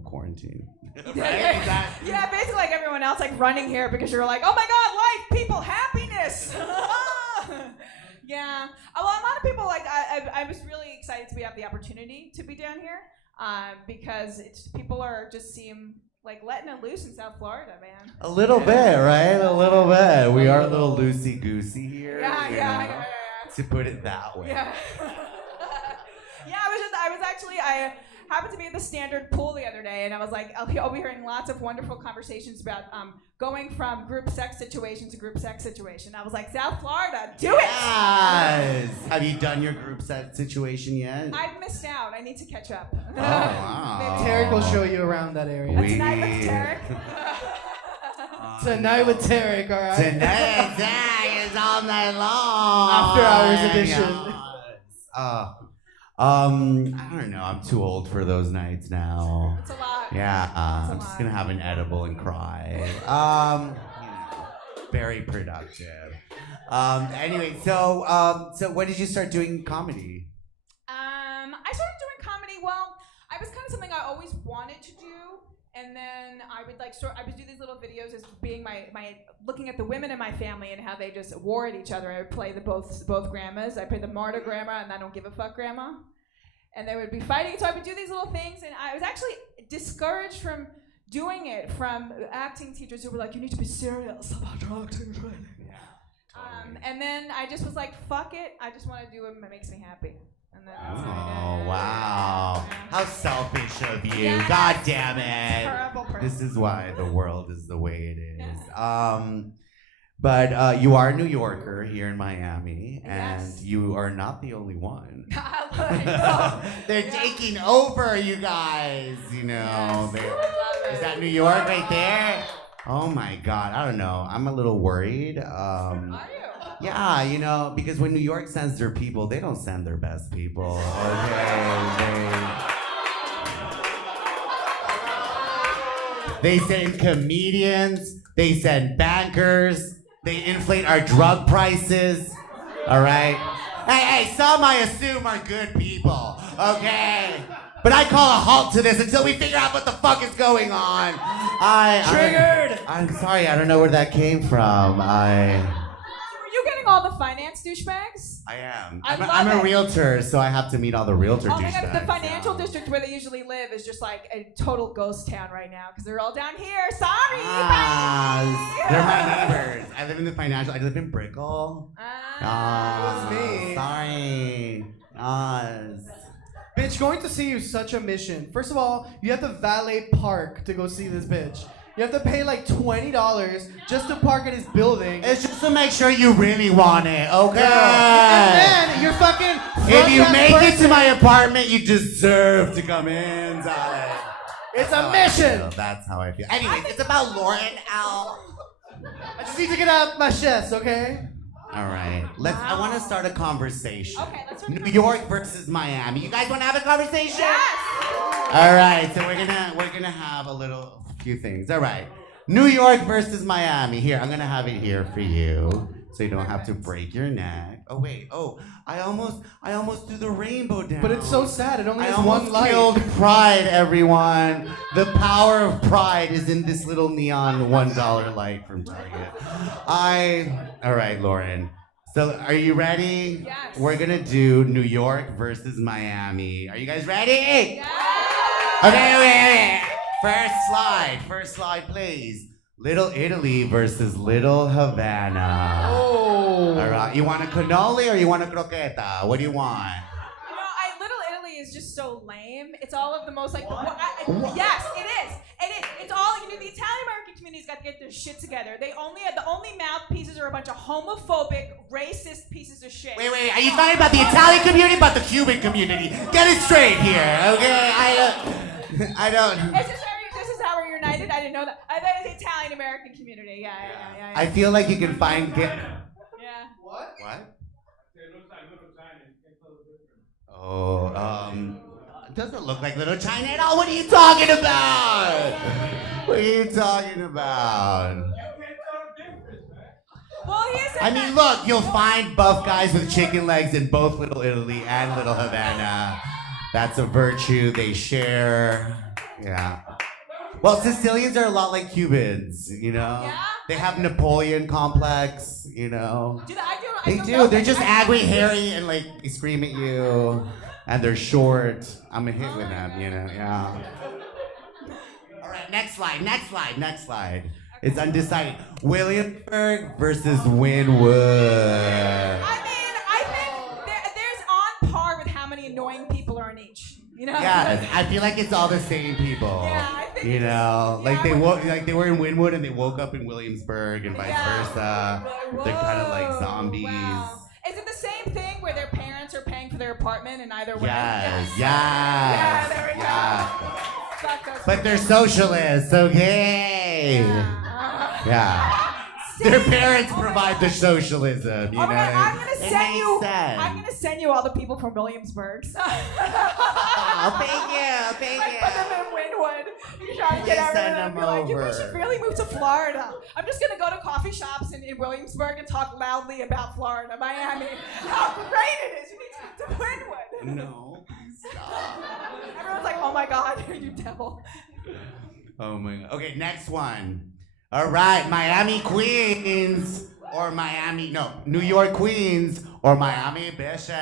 quarantine? Yeah, basically like everyone else, like running here because you're like, oh my God, life, people, happiness. Yeah. Well, a lot of people like I was really excited to have the opportunity to be down here because people are just seem like letting it loose in South Florida, man. A little bit, right? A little bit. We are a little loosey goosey here. Yeah. To put it that way. Yeah. Yeah, I happened to be at the Standard Pool the other day, and I was like, I'll be hearing lots of wonderful conversations about going from group sex situation to group sex situation. I was like, South Florida, do it! Yes! Have you done your group sex situation yet? I've missed out. I need to catch up. Oh, wow. Tarek will show you around that area. Tonight with Tarek. Tonight with Tarek, all right? Tonight is all night long. After hours edition. I don't know. I'm too old for those nights now. It's a lot. Yeah, I'm just gonna have an edible and cry. Very productive. Anyway, so when did you start doing comedy? I started doing comedy. Well, I was kind of something I always wanted to do, and then I would I would do these little videos as being my looking at the women in my family and how they just war at each other. I would play both grandmas. I played the martyr grandma and I don't give a fuck grandma, and they would be fighting. So I would do these little things, and I was actually discouraged from doing it from acting teachers who were like, "You need to be serious about your acting training." And then I just was like, "Fuck it! I just want to do what makes me happy." And then that's what I did. Wow. How selfish of you. Yes. God damn it. Terrible person. This is why the world is the way it is. But you are a New Yorker here in Miami, and you are not the only one. They're taking over, you guys. Is that New York right there? Oh my God, I don't know. I'm a little worried. Yeah, because when New York sends their people, they don't send their best people. They send comedians, they send bankers, they inflate our drug prices, all right? Hey, some I assume are good people, okay? But I call a halt to this until we figure out what the fuck is going on. Triggered! I'm sorry, I don't know where that came from. Were you getting all the finance douchebags? I am. I I'm love a it. realtor, so I have to meet all the realtor Oh my God, douchebags. the financial district where they usually live is just like a total ghost town right now because they're all down here. Sorry, bye. They're my neighbors. I live in the financial. I live in Brickell. That was me. Sorry. Bitch, going to see you is such a mission. First of all, you have to valet park to go see this bitch. You have to pay like $20 just to park at his building. It's just to make sure you really want it, okay? And then you're fucking. If you make it to my apartment, you deserve to come inside. It's a mission. That's how I feel. Anyways, it's about Lauren Al. I just need to get out my chest, okay? All right. I want to start a conversation. Okay, let's New York versus Miami. You guys want to have a conversation? Yes. All right. So we're gonna have a few things. All right. New York versus Miami. Here, I'm gonna have it here for you, so you don't have to break your neck. Oh wait. Oh, I almost threw the rainbow down. But it's so sad. It only I has almost one light. killed pride, everyone. The power of pride is in this little neon $1 light from Target. All right, Lauren. So, are you ready? Yes. We're gonna do New York versus Miami. Are you guys ready? Yes. Okay. First slide, please. Little Italy versus Little Havana. Oh. All right. You want a cannoli or you want a croqueta? What do you want? Little Italy is just so lame. It's all of the most like. Yes, it is. It is. It's all the Italian American community community's got to get their shit together. The only mouthpieces are a bunch of homophobic, racist pieces of shit. Wait, are you talking about the Italian community, about the Cuban community? Get it straight here, okay? I don't. This is how we're united. I didn't know that. I thought it was the Italian American community. Yeah. I feel like you can find. Yeah. What? Oh, it doesn't look like Little China at all. What are you talking about? What are you talking about? Well, I mean, look, you'll find buff guys with chicken legs in both Little Italy and Little Havana. That's a virtue they share. Yeah. Well, Sicilians are a lot like Cubans, you know? Yeah? They have Napoleon complex, you know? Do They do. They're just angry, hairy, and like they scream at you. And they're short. I'm a hit with them, you know? Yeah. All right, next slide. It's undecided. Williamsburg versus Wynwood. I mean, I think there's on par with how many annoying people are in each. You know? Yeah, I feel like it's all the same people. Yeah, I think you know, like they were in Wynwood and they woke up in Williamsburg and vice versa. They're kind of like zombies. Wow. Is it the same thing where their parents are paying for their apartment in either way? Yes. Yeah, there we go. Fuck those But they're socialists, okay? Yeah. Their parents provide the socialism, you know? I'm gonna It send makes you. sense. I'm gonna send you all the people from Williamsburg. Oh, thank you. Put them in Wynwood. You're trying to get Just send everyone. them Be like, you over. guys should really move to Florida. I'm just gonna go to coffee shops in Williamsburg and talk loudly about Florida, Miami. How great it is! You need to move to Wynwood. No. Everyone's like, oh my God, you devil. Oh my God. Okay, next one. All right, Miami Queens or New York Queens or Miami Bitches. I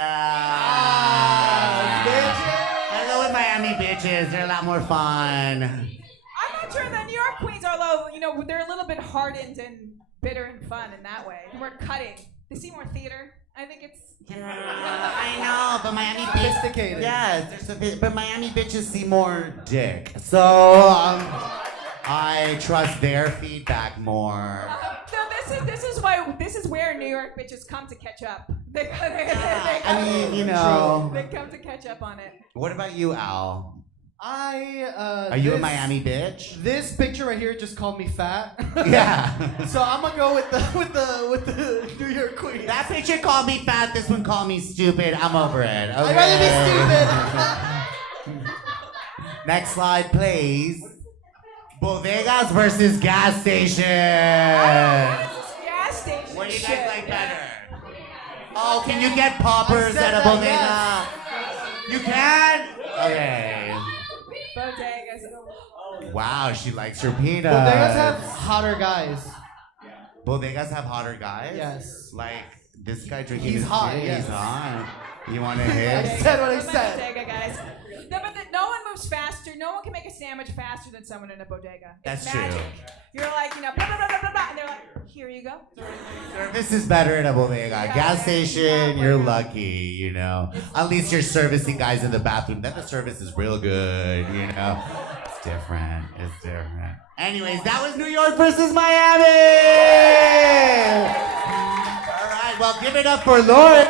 go with Miami Bitches. They're a lot more fun. I'm not sure the New York Queens are low. You know, they're a little bit hardened and bitter and fun in that way. More cutting. They see more theater. I think it's. I know, but Miami Sophisticated. Yes, but Miami Bitches see more dick. So I trust their feedback more. No, this is where New York bitches come to catch up. They come to catch up on it. What about you, Al? Are you a Miami bitch? This picture right here just called me fat. Yeah. So I'm gonna go with the New York Queen. That picture called me fat. This one called me stupid. I'm over it. Okay. I'd rather be stupid. Next slide, please. Bodegas versus gas station. Gas station. What do you guys like better? Oh, can you get poppers at a bodega? Yes. You can? Okay. Bodegas. Wow, she likes her peanuts. Bodegas have hotter guys. Bodegas have hotter guys? Yes. Like this guy drinking He's his hot, shit, yes. He's hot. You want to hit? I said what I said. Bodega, guys. No, but no one moves faster. No one can make a sandwich faster than someone in a bodega. It's That's magic. true. You're like, blah, blah, blah, blah, blah, and they're like, here you go. Service is better at a bodega. Gas station, you're lucky, you know. At least you're servicing guys in the bathroom. Then the service is real good, you know. It's different. Anyways, that was New York versus Miami. All right, well, give it up for Lauren.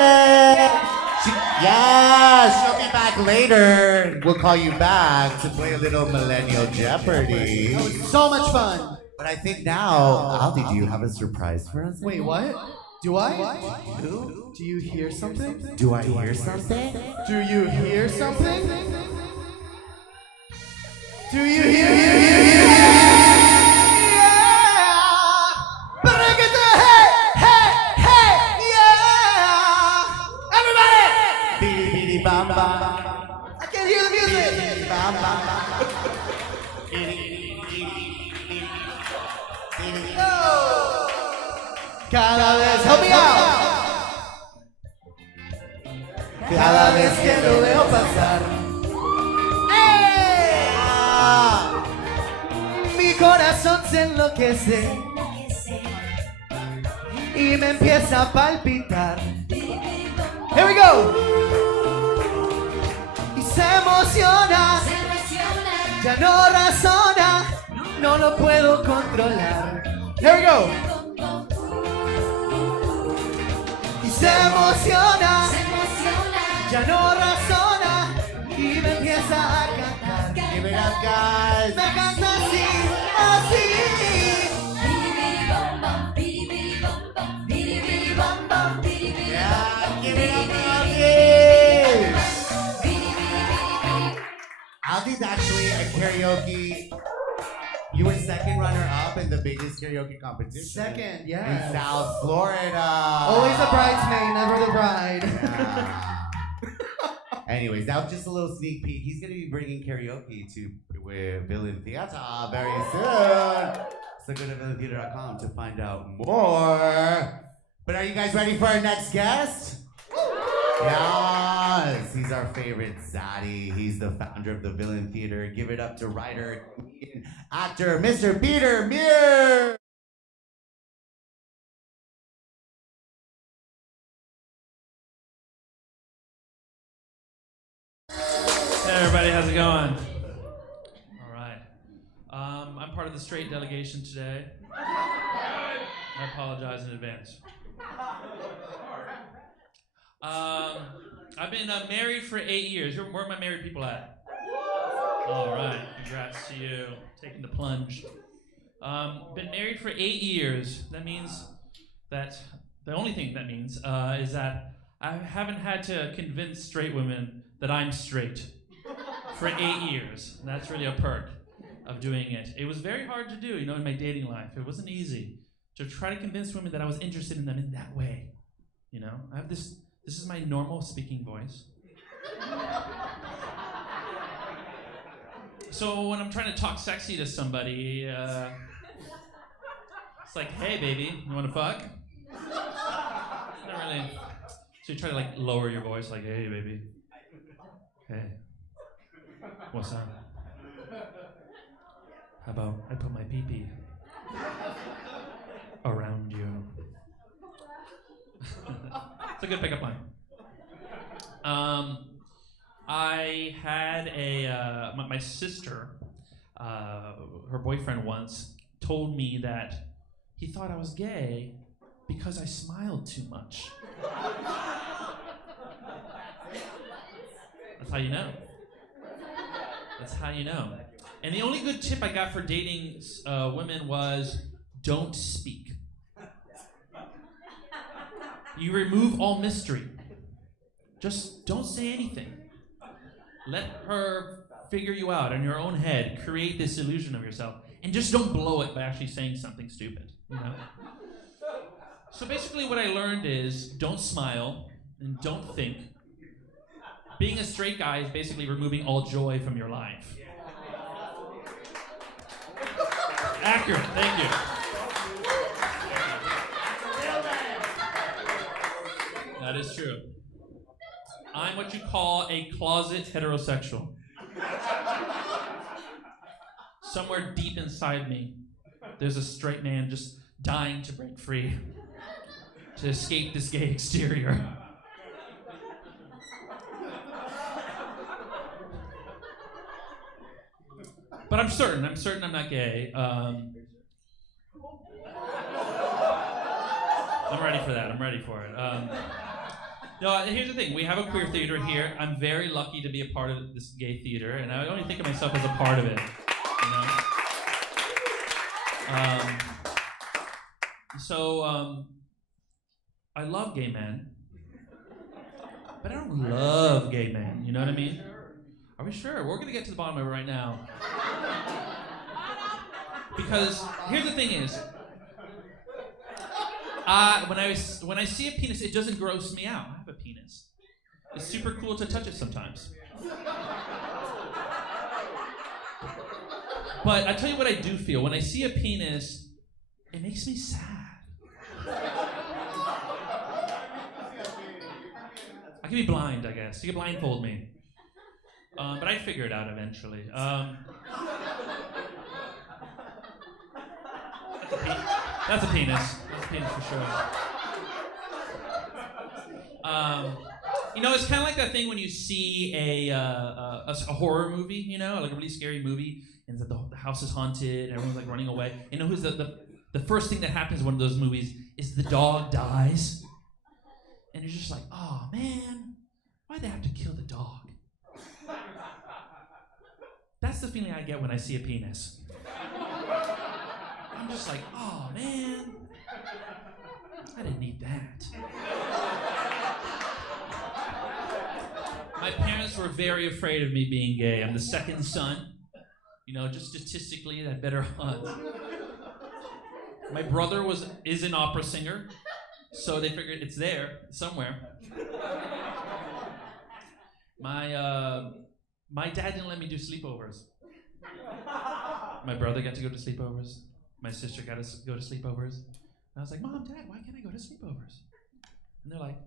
She'll be back later. We'll call you back to play a little Millennial Jeopardy. That was so much fun. But I think now, Aldi, do you have a surprise for us? Wait, what? Do I? Who? Do you hear something? Do I hear something? Do you hear something? Do you hear? Bam, bam. I can't hear the music. Bam, bam. Cada vez, help me out. Cada vez que lo veo pasar, mi corazón se enloquece y me empieza a palpitar. Here we go. Y se emociona, ya no razona, no lo puedo controlar. Here we go. Y se emociona, ya no razona y me empieza a cantar. Give it up, guys. Me canta así, así. Yeah, give it up, Aldi. Aldi's actually a karaoke. You were second runner-up in the biggest karaoke competition. Second, In yeah. South Florida. Always a bridesmaid, never the bride. Yeah. Anyways, that was just a little sneak peek. He's going to be bringing karaoke to Villain Theater very soon. So go to villaintheater.com to find out more. But are you guys ready for our next guest? Yes, he's our favorite Zaddy. He's the founder of the Villain Theater. Give it up to writer, comedian, actor, Mr. Peter Muir. Hey everybody, how's it going? All right. I'm part of the straight delegation today. I apologize in advance. I've been married for 8 years. Where are my married people at? All right, congrats to you, taking the plunge. Been married for 8 years. That means that the only thing that means is that I haven't had to convince straight women that I'm straight for 8 years. And that's really a perk of doing it. It was very hard to do, in my dating life. It wasn't easy to try to convince women that I was interested in them in that way. I have this is my normal speaking voice. So when I'm trying to talk sexy to somebody, it's like, hey baby, you wanna fuck? Not really. So you try to lower your voice, like, hey baby. Hey. What's up? How about I put my pee-pee around you? It's a good pickup line. I had my sister, her boyfriend once told me that he thought I was gay because I smiled too much. That's how you know. That's how you know. And the only good tip I got for dating women was don't speak. You remove all mystery. Just don't say anything. Let her figure you out in your own head. Create this illusion of yourself. And just don't blow it by actually saying something stupid. So basically what I learned is don't smile and don't think. Being a straight guy is basically removing all joy from your life. Accurate, thank you. That is true. I'm what you call a closet heterosexual. Somewhere deep inside me, there's a straight man just dying to break free, to escape this gay exterior. But I'm certain I'm not gay. I'm ready for that. I'm ready for it. No, here's the thing. We have a queer theater here. I'm very lucky to be a part of this gay theater, and I only think of myself as a part of it. I love gay men, but I don't love gay men. You know what I mean? Are we sure? We're gonna get to the bottom of it right now. Because here's the thing is, when I see a penis, it doesn't gross me out. I have a penis. It's super cool to touch it sometimes. But I tell you what I do feel. When I see a penis, it makes me sad. I can be blind, I guess. You can blindfold me. But I figure it out eventually. That's a penis. That's a penis for sure. It's kind of like that thing when you see a horror movie, like a really scary movie, and it's like the house is haunted, and everyone's like running away. You know who's the first thing that happens in one of those movies is the dog dies. And you're just like, oh man, why'd they have to kill the dog? That's the feeling I get when I see a penis. I'm just like, oh man, I didn't need that. My parents were very afraid of me being gay. I'm the second son. You know, just statistically, that better odds. My brother is an opera singer, so they figured it's there somewhere. My dad didn't let me do sleepovers. My brother got to go to sleepovers. My sister got to go to sleepovers. And I was like, Mom, Dad, why can't I go to sleepovers? And they're like,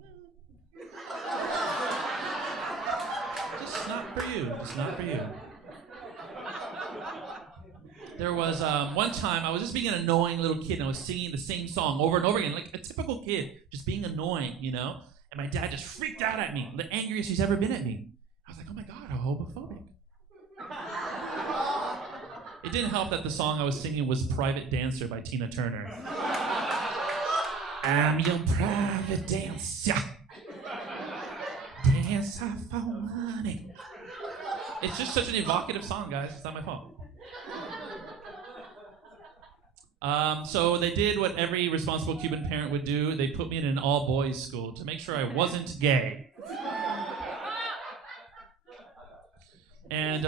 just not for you. Just not for you. There was one time I was just being an annoying little kid and I was singing the same song over and over again, like a typical kid, just being annoying, you know? And my dad just freaked out at me, the angriest he's ever been at me. I was like, oh my God, how homophobic. It didn't help that the song I was singing was Private Dancer by Tina Turner. I'm your private dancer. Dancer for money. It's just such an evocative song, guys. It's not my fault. So they did what every responsible Cuban parent would do. They put me in an all-boys school to make sure I wasn't gay. And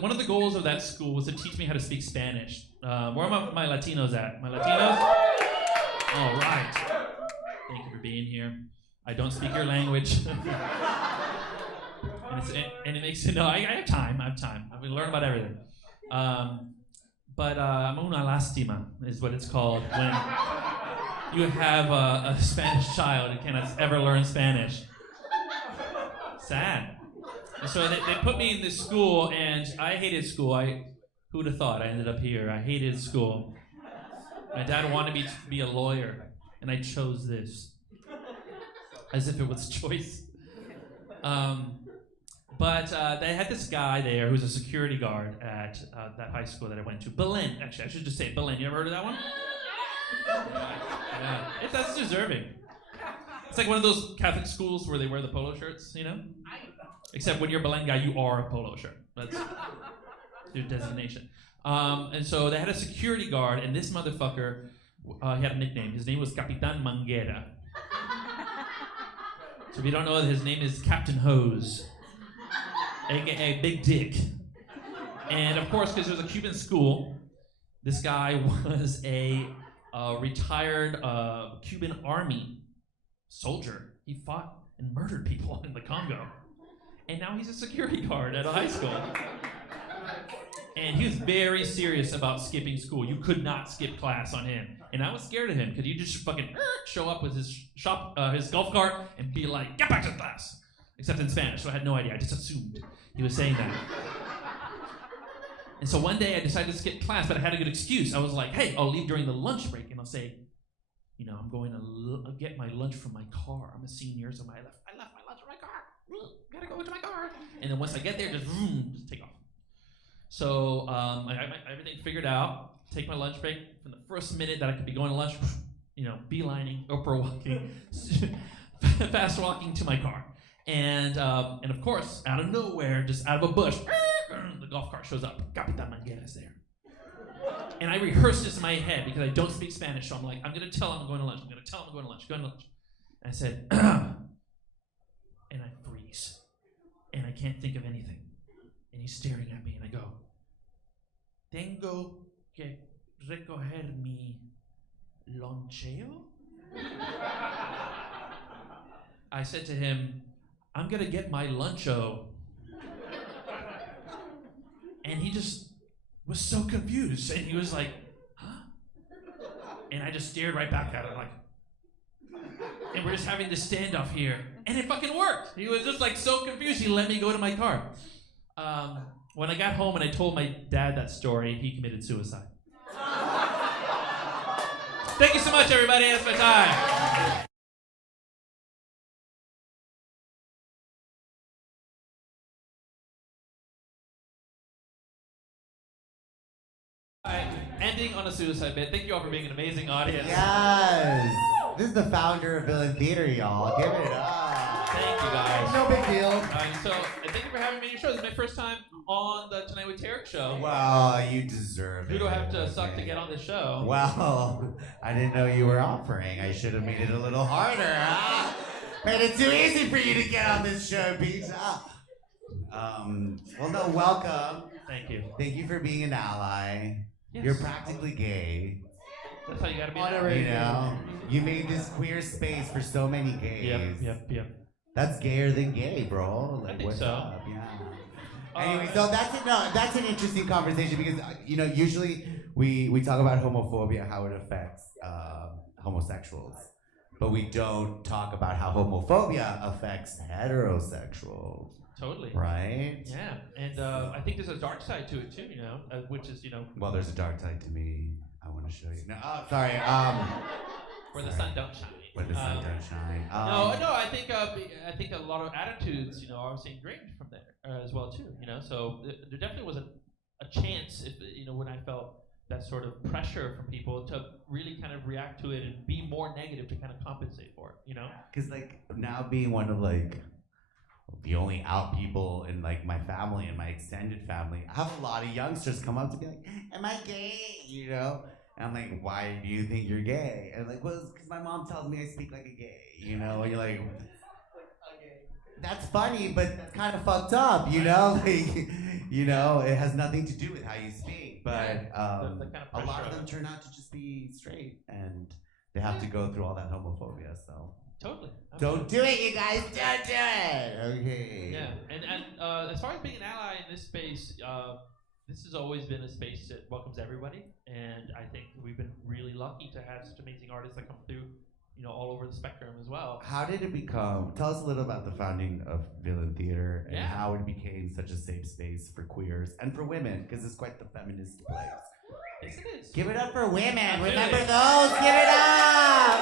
one of the goals of that school was to teach me how to speak Spanish. Where are my Latinos at? My Latinos? All right. Thank you for being here. I don't speak your language. and it makes it, no, I have time. I will learn about everything. But una lástima is what it's called when you have a Spanish child who cannot ever learn Spanish. Sad. And so they put me in this school, and I hated school. Who would have thought I ended up here? I hated school. My dad wanted me to be a lawyer, and I chose this. As if it was choice. But they had this guy there who's a security guard at that high school that I went to. Belen, actually, I should just say Belen. You ever heard of that one? Yeah. That's deserving. It's like one of those Catholic schools where they wear the polo shirts, you know? Except when you're a Belen guy, you are a polo shirt. That's your designation. And so they had a security guard, and this motherfucker, he had a nickname. His name was Capitan Manguera. So if you don't know, his name is Captain Hose, aka Big Dick. And of course, because it was a Cuban school, this guy was a retired Cuban army soldier. He fought and murdered people in the Congo. And now he's a security guard at a high school. And he was very serious about skipping school. You could not skip class on him. And I was scared of him because you just fucking show up with his golf cart and be like, get back to class. Except in Spanish, so I had no idea. I just assumed he was saying that. And so one day I decided to skip class, but I had a good excuse. I was like, hey, I'll leave during the lunch break, and I'll say, you know, I'm going to get my lunch from my car. I'm a senior, so I left my lunch in my car. Gotta go into my car. And then once I get there, just take off. So I got everything figured out. Take my lunch break. From the first minute that I could be going to lunch, you know, beelining, Oprah walking, fast walking to my car. And of course, out of nowhere, just out of a bush, the golf cart shows up. Capitan Manguera is there. And I rehearsed this in my head because I don't speak Spanish, so I'm like, I'm going to tell him I'm going to lunch. I'm going to tell him I'm going to lunch. Going to lunch. And I said, and I freeze. And I can't think of anything. And he's staring at me, and I go, tengo que recoger mi loncheo? I said to him, I'm going to get my luncho. And he just was so confused. And he was like, huh? And I just stared right back at him like, and we're just having this standoff here. And it fucking worked. He was just like so confused. He let me go to my car. When I got home and I told my dad that story, he committed suicide. Thank you so much, everybody. That's my time. Ending on a suicide bit. Thank you all for being an amazing audience. Yes. This is the founder of Villain Theater, y'all. Give it up. Thank you guys. No big deal. And thank you for having me on your show. This is my first time on the Tonight with Tarek show. Well, you deserve Who it. do I have to suck to get on this show? Well, I didn't know you were offering. I should have made it a little harder, huh? Made it too easy for you to get on this show, Pete. Well, no, welcome. Thank you. Thank you for being an ally. Yes. You're practically gay. That's how you gotta be. You know, you made this queer space for so many gays. Yep. That's gayer than gay, bro. Like, I think what's so. up? Yeah. Anyway, so that's an interesting conversation because usually we talk about homophobia, how it affects homosexuals, but we don't talk about how homophobia affects heterosexuals. Totally. Right? Yeah, and I think there's a dark side to it too, which is, Well, there's a dark side to me. I want to show you. No, sorry. where the sun don't shine. Where the sun don't shine. No, I think a lot of attitudes, are seeing range from there as well too, So there definitely was a chance, if when I felt that sort of pressure from people to really kind of react to it and be more negative to kind of compensate for it, Because now being one of the only out people in my family and my extended family, I have a lot of youngsters come up to me like, "Am I gay?" And I'm like, "Why do you think you're gay?" And well, it's because my mom tells me I speak like a gay, And you're like, that's funny, but that's kind of fucked up, It has nothing to do with how you speak, but the kind of a lot of them turn out to just be straight, and they have to go through all that homophobia. So totally. don't do it, you guys. Don't do it. Okay. Yeah, and as far as being an ally in this space, this has always been a space that welcomes everybody, and I think we've been really lucky to have such amazing artists that come through, all over the spectrum as well. How did it become? Tell us a little about the founding of Villain Theater and how it became such a safe space for queers and for women, because it's quite the feminist place. Yes, it is. Give it up for women. Absolutely. Remember those? Give it up.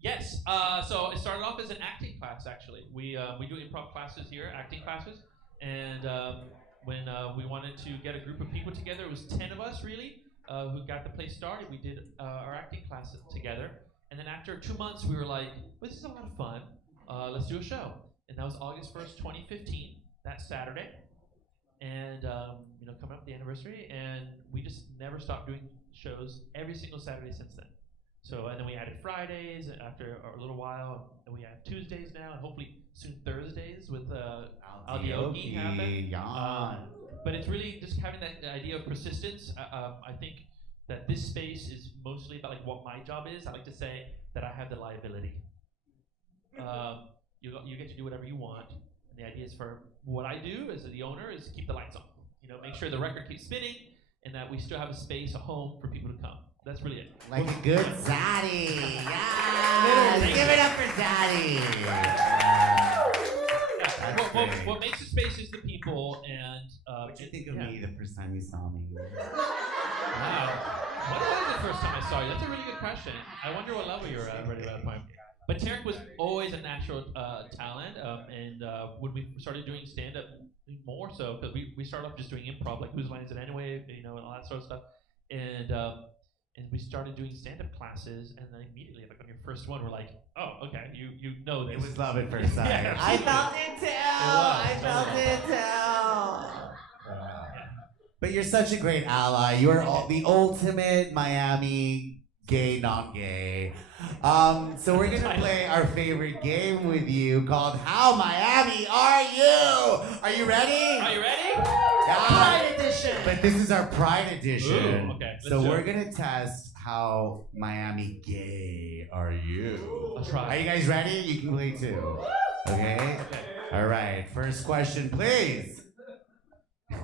Yes. So it started off as an acting class. Actually, we do improv classes here, acting classes, and when we wanted to get a group of people together, it was 10 of us really who got the place started. We did our acting classes together, and then after 2 months, we were like, "Well, this is a lot of fun. Let's do a show." And that was August 1st, 2015. That Saturday, and coming up the anniversary, and we just never stopped doing shows every single Saturday since then. So, and then we added Fridays after a little while, and we have Tuesdays now, and hopefully soon Thursdays with Al D happen. But it's really just having that idea of persistence. I think that this space is mostly about what my job is. I like to say that I have the liability. You get to do whatever you want, and the idea is for what I do as the owner is keep the lights on. Make sure the record keeps spinning, and that we still have a space, a home for people to come. That's really it. Like a good zaddy. Yeah. Give it up for zaddy. What makes the space is the people, and what did you think of me the first time you saw me? Wow. What was the first time I saw you? That's a really good question. I wonder what level you were at right at that point. But Tarek was always a natural talent, and when we started doing stand-up, more so, because we started off just doing improv, like Whose Line Is It Anyway, and all that sort of stuff, and we started doing stand-up classes, and then immediately, on your first one, we're like, "Oh, okay, you know this." It was love at first sight. Yeah, I felt it too. I felt it too. But you're such a great ally. You're the ultimate Miami gay, non-gay. So we're gonna play our favorite game with you called How Miami Are You? Are you ready? Are you ready? Yeah. Pride edition. But this is our Pride edition. Ooh, okay, let's So do we're it. gonna test how Miami gay are you. Let's try. Are you guys ready? You can play too. Okay? All right. First question, please.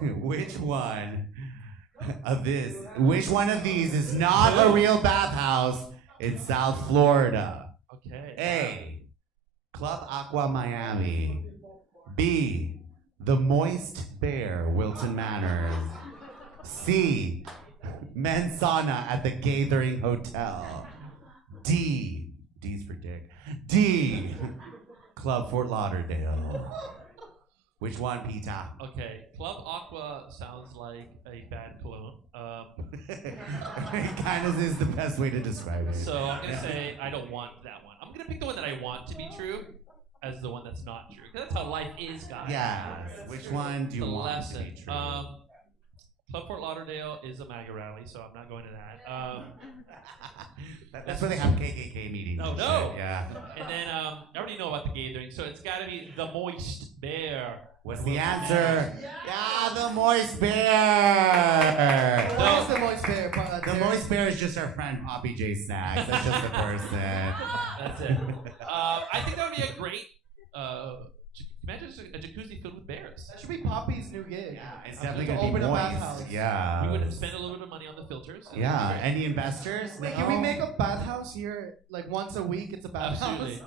Which one of these is not a real bathhouse in South Florida? Okay. A. Club Aqua Miami. B. The Moist Bear, Wilton Manors. C. Men's Sauna at the Gathering Hotel. D. D's for dick. D. Club Fort Lauderdale. Which one, Peter? Okay, Club Aqua sounds like a bad cologne. It kind of is the best way to describe it. So I'm gonna say I don't want that one. I'm gonna pick the one that I want to be true as the one that's not true. Because that's how life is, guys. Yes. Which one do you The want lesson. to be true? Club Fort Lauderdale is a MAGA rally, so I'm not going to that. That's where they have KKK meetings. Oh, and no. shit, yeah. And then I already know about the gathering, so it's got to be the Moist Bear. What's the answer? Yeah, the Moist Bear. What is the Moist Bear? The Moist Bear is just our friend Poppy J Snacks. That's just a person. That's it. I think that would be a great. Imagine a jacuzzi filled with bears. That should be Poppy's new gig. Yeah, it's definitely to gonna be open a moist. bathhouse. Yeah. We would spend a little bit of money on the filters. Yeah. Any investors? Wait, can we make a bathhouse here? Like once a week, it's a bathhouse. Absolutely.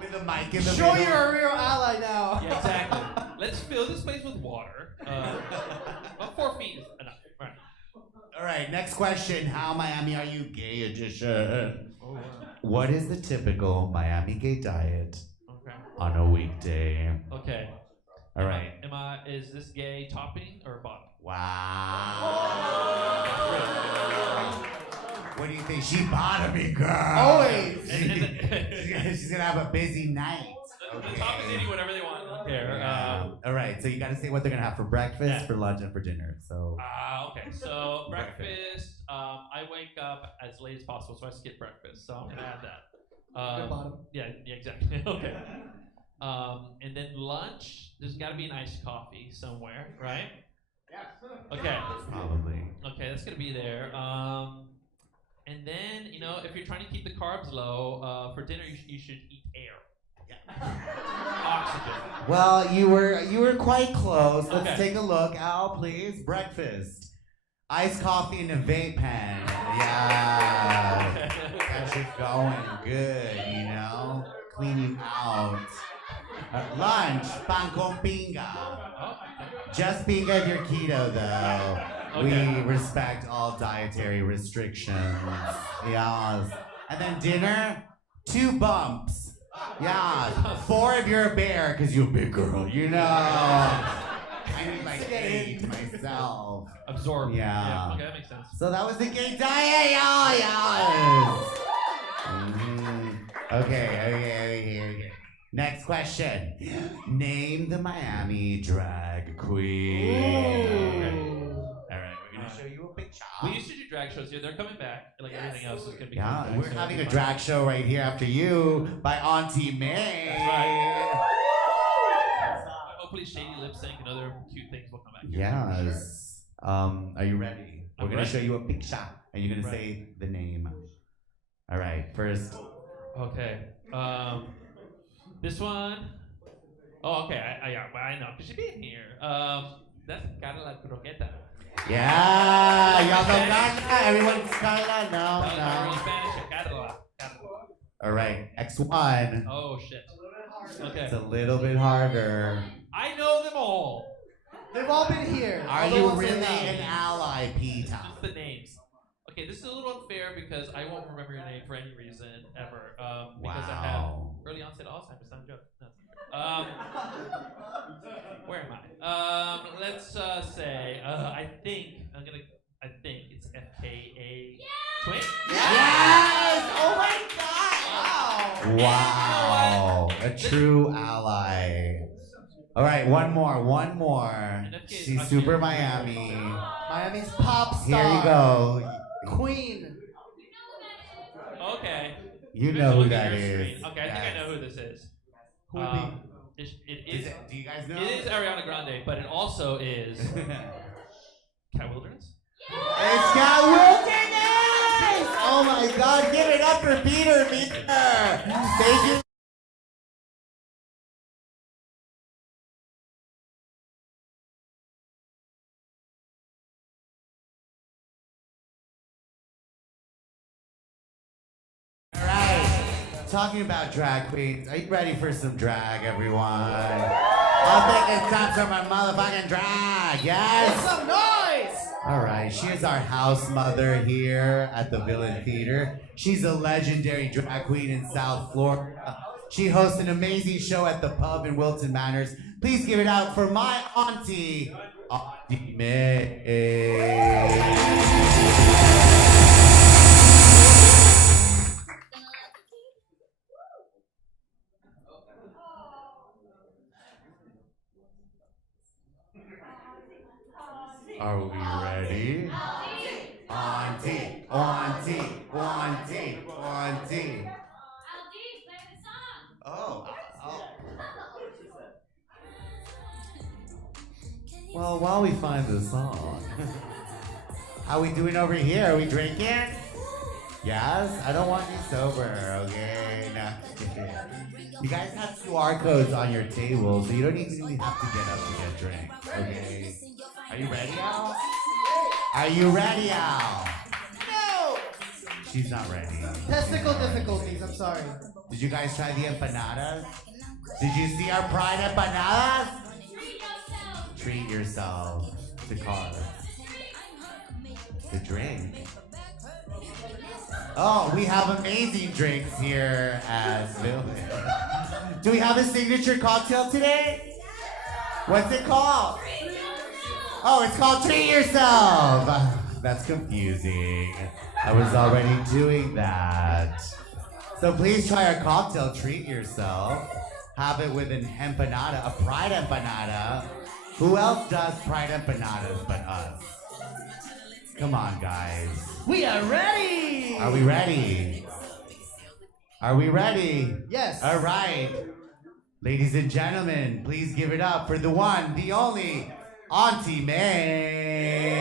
With a mic in the Show middle? you're a real ally now. Yeah, exactly. Let's fill this place with water. About 4 feet is enough. All right. All right, next question. How Miami are you, gay edition? Oh, wow. What is the typical Miami gay diet Okay. on a weekday? Okay. All right. Is this gay topping or bottom? Wow. What do you think? She bottoming, girl. Always. She's gonna have a busy night. The top is eating whatever they want. I don't care. Yeah. All right, so you got to say what they're gonna have for breakfast, for lunch, and for dinner. So. Okay. So breakfast. I wake up as late as possible, so I skip breakfast. So I'm gonna add that. Good bottom. Yeah, exactly. Okay. And then lunch. There's got to be an iced coffee somewhere, right? Yeah. Okay. Probably. Okay, that's gonna be there. And then if you're trying to keep the carbs low, for dinner you should eat air. Oxygen. Well, you were quite close. Let's Okay. take a look. Al, please. Breakfast. Iced coffee in a vape pen. Yeah. Got you going good, Clean you out. Lunch, pan con pinga. Just pinga if you're keto, though. Okay. We respect all dietary restrictions. Yes. And then dinner, 2 bumps. Yeah. 4 if you're a bear, because you're a big girl, I need like 8 myself. Absorb. Yeah. Okay, that makes sense. So that was the gay diet, y'all. Yes. Okay. Next question. Name the Miami drag queen. All right, we're gonna show you a picture. We used to do drag shows here. They're coming back. Like everything else is gonna be. Yeah, coming we're back, so having it'll a be fun. drag show right here after you by Auntie Maim. That's right. Hopefully, shady lip sync and other cute things will come back. Yes. Are you ready? We're gonna ready. show you a picture, and you're gonna say the name. All right. First. Okay. This one. Oh, okay. I know. Because she be in here. That's Carla La Croqueta. Yeah, y'all know Carla. Everyone's Carla. No. Spanish. Carla. All right. X1. Oh shit. Okay. It's a little bit harder. I know them all. They've all been here. Are Although you I'll say really that. an ally, Peter? Just the names. Okay, this is a little unfair because I won't remember your name for any reason ever. Because I have early onset Alzheimer's. Not a joke. No. Where am I? Let's say I think it's FKA Twin. Yes! Oh my God! Wow! A true ally. All right, one more. She's super Miami. Miami's pop star. Here you go. Queen. Okay. You know who Look at that your is. screen. Okay, I think I know who this is. Who would be? It is. Do you guys know? It is Ariana Grande, but it also is Cat Wilderness. It's got Wilderness! Oh my God! Give it up for Peter. Thank you. All right. Talking about drag queens, are you ready for some drag, everyone? I think it's time for my motherfucking drag. Yes. Make some noise. All right, she is our house mother here at the Villain Theater. She's a legendary drag queen in South Florida. She hosts an amazing show at the pub in Wilton Manors. Please give it out for my auntie, Auntie Maim. Are we ready? Auntie, auntie, auntie, auntie. Oh. Well, while we find the song, how we doing over here? Are we drinking? Yes? I don't want you sober, okay? No. You guys have QR codes on your table, so you don't even have to get up to get a drink, okay? Are you ready, Al? Are you ready, Al? No! She's not ready. Technical difficulties, I'm sorry. Did you guys try the empanadas? Did you see our pride empanadas? Treat yourself to cars. The drink. Oh, we have amazing drinks here at Building. Do we have a signature cocktail today? What's it called? Oh, it's called Treat Yourself. That's confusing. I was already doing that. So please try our cocktail, Treat Yourself. Have it with an empanada, a pride empanada. Who else does pride empanadas but us? Come on, guys. We are ready! Are we ready? Are we ready? Yes. All right. Ladies and gentlemen, please give it up for the one, the only, Auntie Maim.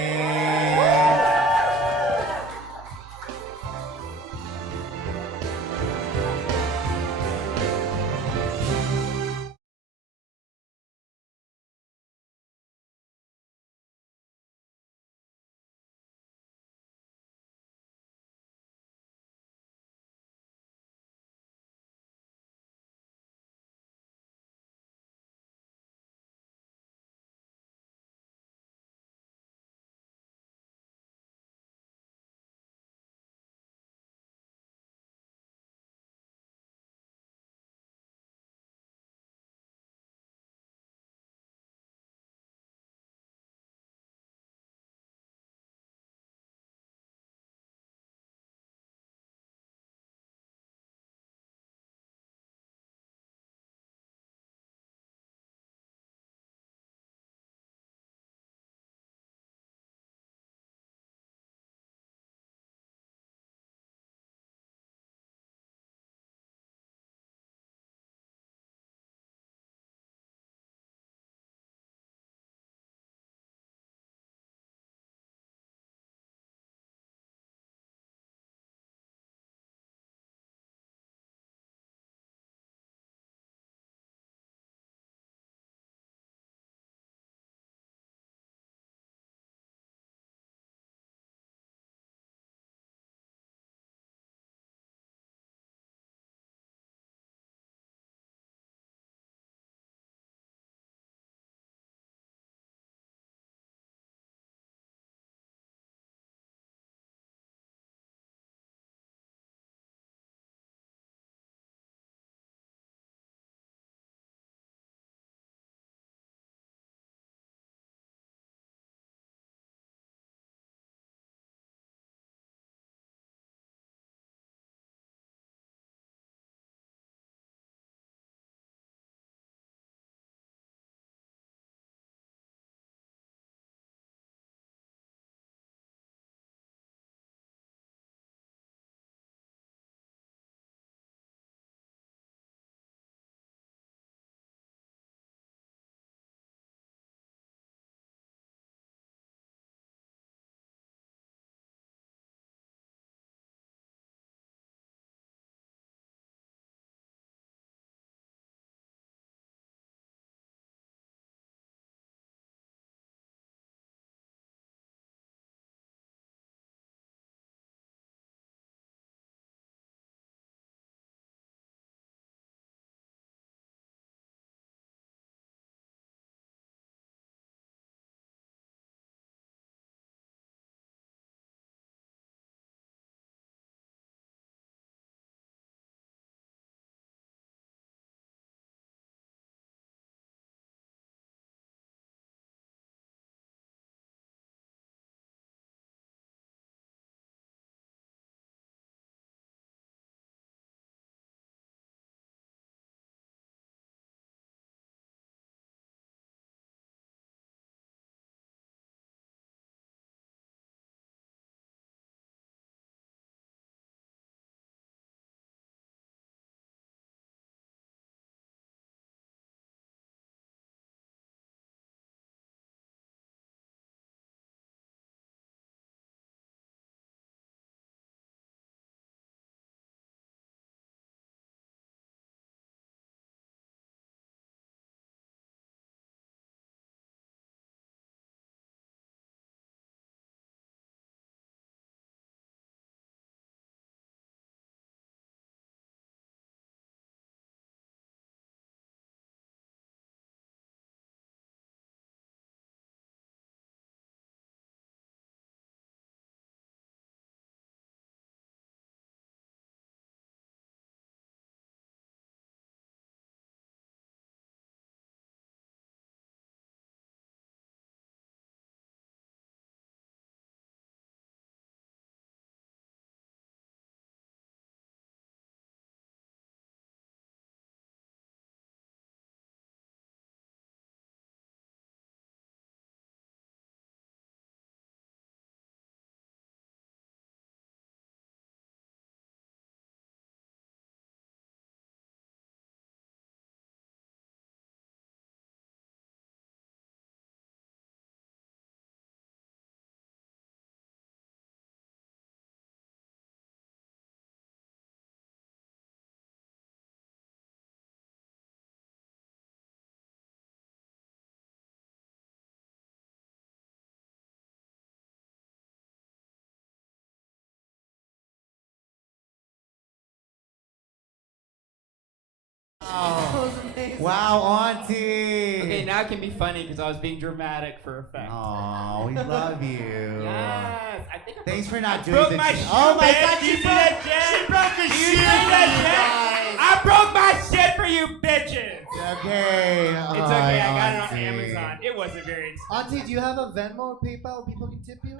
Wow, Auntie. Okay, now it can be funny because I was being dramatic for effect. Oh, we love you. Yes, I think I Thanks for not broke doing the my sh- shoe, Oh my bitch. God, You she see broke, that, Jen? she broke her You shoe, see you that, guys. I broke my shit for you bitches. Okay. It's okay. I got it on Auntie. Amazon. It wasn't very expensive. Auntie, do you have a Venmo or PayPal people can tip you?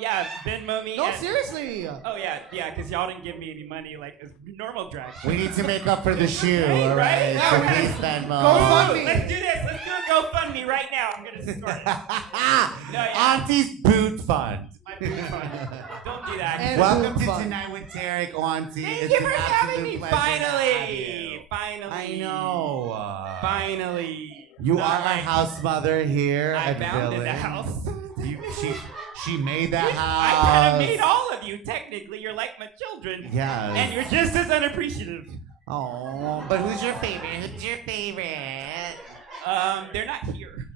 Yeah, Venmo me. No, and- seriously. Oh yeah, because y'all didn't give me any money like as normal drag. We need to make up for the shoe, Right, all right? right? So Yeah, please Venmo. Ooh, let's do this. Let's do a GoFundMe right now. I'm gonna start it. No, yeah. Auntie's boot fund. My boot fund. Don't do that. Welcome to Tonight with Tarek, Auntie. Thank It's you for an having absolute me. pleasure to have Finally. you. Finally. I know. Finally. You Not are our like- house mother here I at founded Village. the house. She made that house. I kind of made all of you. Technically, you're like my children. Yes. And you're just as unappreciative. Oh, but who's your favorite? Who's your favorite? They're not here.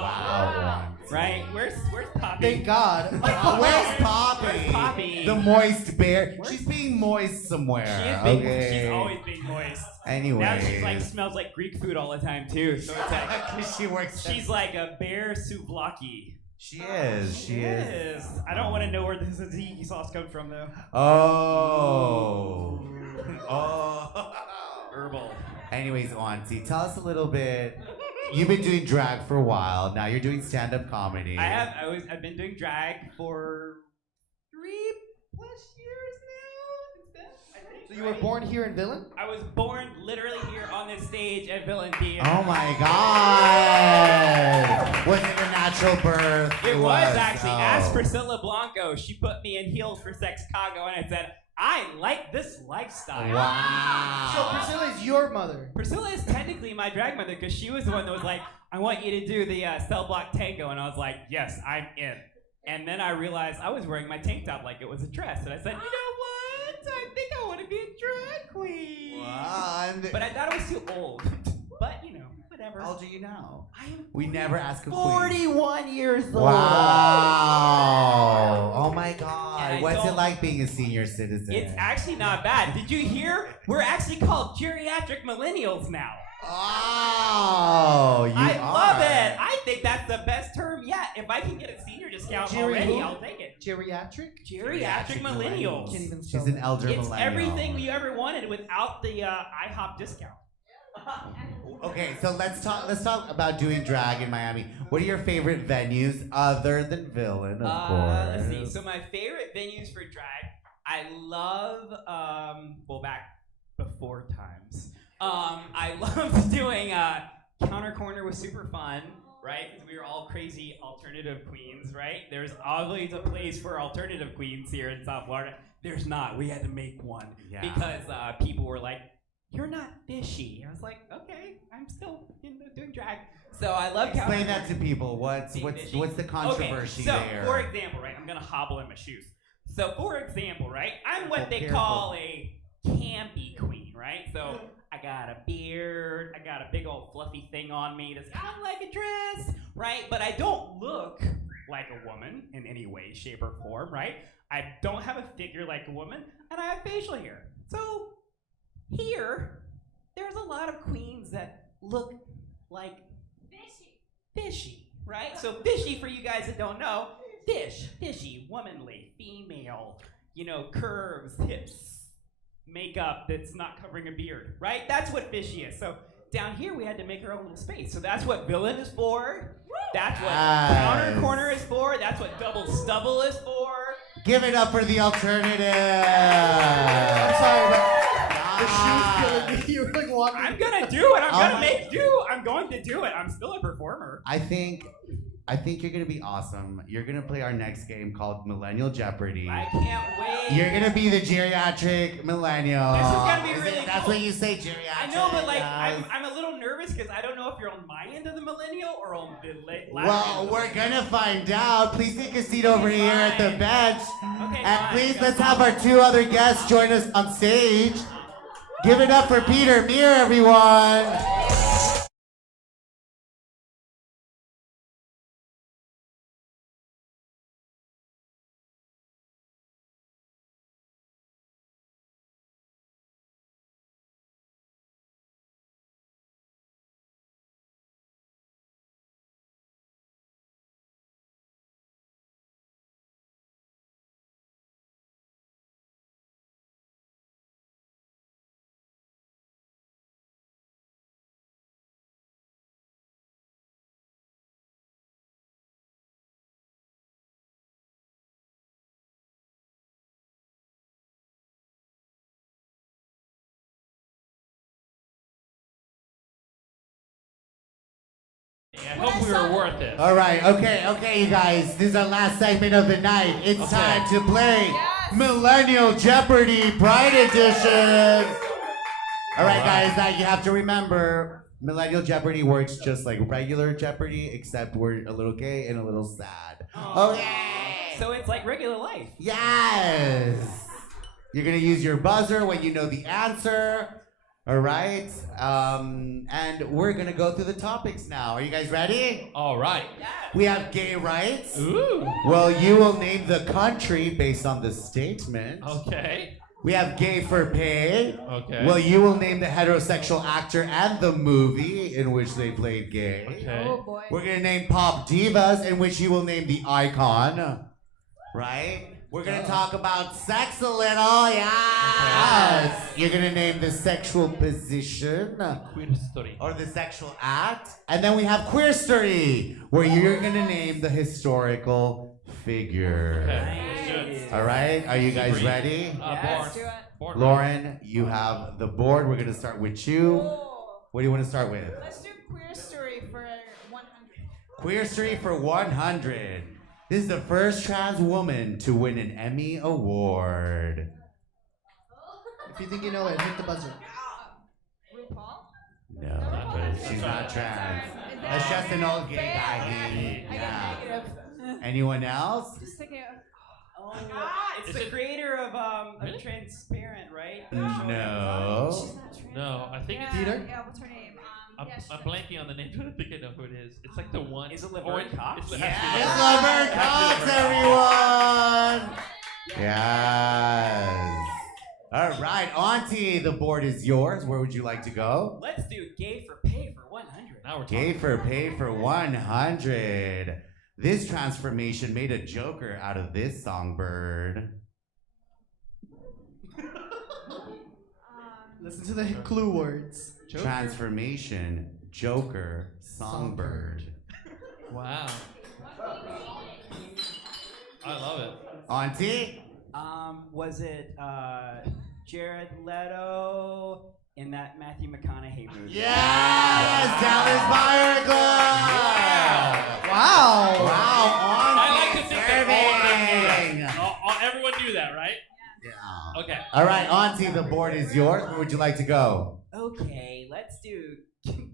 Wow. Right? Where's Poppy? Thank God. Where's Poppy? Where's Poppy? The moist bear. She's being moist somewhere. She is being, okay. She's always being moist. Anyways. Now she's like smells like Greek food all the time too. So it's like she works. She's like a bear souvlaki. She is. She is. I don't want to know where this tzatziki sauce comes from though. Oh. Oh. Herbal. Anyways, Auntie, tell us a little bit. You've been doing drag for a while. Now you're doing stand-up comedy. I've been doing drag for 3+ years now. It's been, I think, So you were born here in Villain? I was born literally here on this stage at Villain Theater. Oh my God! Was it a natural birth? It was actually. Oh. Ask Priscilla Blanco. She put me in heels for Sex Chicago, and I said, I like this lifestyle. Wow. So Priscilla is your mother. Priscilla is technically my drag mother because she was the one that was like, I want you to do the cell block tango. And I was like, yes, I'm in. And then I realized I was wearing my tank top like it was a dress. And I said, you know what? I think I want to be a drag queen. Wow. But I thought I was too old. But, you know, whatever. How old are you now? I am We never ask a queen. 41 years old. Wow. Oh my And God. I What's it don't- like being a senior citizen? It's actually not bad. Did you hear? We're actually called geriatric millennials now. Oh, you I love are. it. I think that's the best term yet. If I can get a senior discount already, I'll take it. Geriatric? Geriatric millennials. Can't even spell She's an that. elder It's millennial. everything you ever wanted without the IHOP discount. Okay, so let's talk about doing drag in Miami. What are your favorite venues other than Villain, of course? Let's see. So my favorite venues for drag, I love, well, back before times. I loved doing Counter Corner was super fun, right? Because we were all crazy alternative queens, right? There's always a place for alternative queens here in South Florida. There's not. We had to make one because people were like, "You're not fishy." I was like, "Okay, I'm still doing drag." So I love Explain that to people. What's the controversy okay, so, there? for example, right? I'm gonna hobble in my shoes. So, for example, right? I'm what they Careful. call a campy queen, right? So I got a beard, I got a big old fluffy thing on me that's kind of like a dress, right? But I don't look like a woman in any way, shape, or form, right? I don't have a figure like a woman, and I have facial hair. So here, there's a lot of queens that look like fishy, right? So fishy, for you guys that don't know, fishy, womanly, female, curves, hips, makeup that's not covering a beard, right? That's what fishy is. So down here we had to make our own little space. So that's what Villain is for. That's what Counter Corner is for. That's what Double Stubble is for. Give it up for the alternative. I'm sorry, but the shoes killing me. You were like walking. I'm gonna do it. I'm gonna make do. I'm going to do it. I'm still a performer. I think you're gonna be awesome. You're gonna play our next game called Millennial Jeopardy. I can't wait. You're gonna be the geriatric millennial. This is gonna be really That's cool. what you say, geriatric. I know, but like, yes. I'm a little nervous because I don't know if you're on my end of the millennial or on the last Well, end. we're gonna find out. Please take a seat over here at the bench. Okay, And fine. please, let's have our two other guests join us on stage. Give it up for Peter Muir, everyone. I hope we were worth it. All right, okay, you guys. This is our last segment of the night. It's time to play Millennial Jeopardy Pride Edition. All right, guys, now you have to remember, Millennial Jeopardy works just like regular Jeopardy, except we're a little gay and a little sad. Okay. So it's like regular life. Yes. You're gonna use your buzzer when you know the answer. All right. And we're gonna go through the topics now. Are you guys ready? All right. We have gay rights. Ooh. Well, you will name the country based on the statement. Okay. We have gay for pay. Okay. Well, you will name the heterosexual actor and the movie in which they played gay. Okay. Oh boy. We're gonna name pop divas, in which you will name the icon. Right? We're gonna talk about sex a little, yes. You're gonna name the sexual position Queer story. or the sexual act, and then we have queer story, where you're gonna name the historical figure. Okay. All right, are you guys ready? Let's do it. Born. Lauren, you have the board. We're gonna start with you. What do you want to start with? Let's do queer story for 100. Queer story for 100. This is the first trans woman to win an Emmy Award. If you think you know it, hit the buzzer. RuPaul? No, but she's not trans. That's just an old gay guy. I Yeah. got negative. Anyone else? Just thinking of, Oh, it's the creator of Transparent, right? No. she's not trans. No, I think Yeah, it's Peter? Yeah, what's her name? I'm, Yeah, she's I'm not- blanking on the name, but I think I know who it is. It's like the one. Is it Laverne Cox? It's, It's Laverne Cox, everyone! Yes. All right, Auntie, the board is yours. Where would you like to go? Let's do gay for pay for 100. Now we're talking. Gay for pay for 100. This transformation made a joker out of this songbird. Listen to the clue words. Joker. Transformation, joker, songbird. Wow. I love it. Auntie? Was it Jared Leto in that Matthew McConaughey movie? Yes! Dallas Buyer Club! Wow. Wow, I Auntie like to think that serving. everyone knew that, right? Yeah. Okay. All right, Auntie, the board is yours. Where would you like to go? Okay, let's do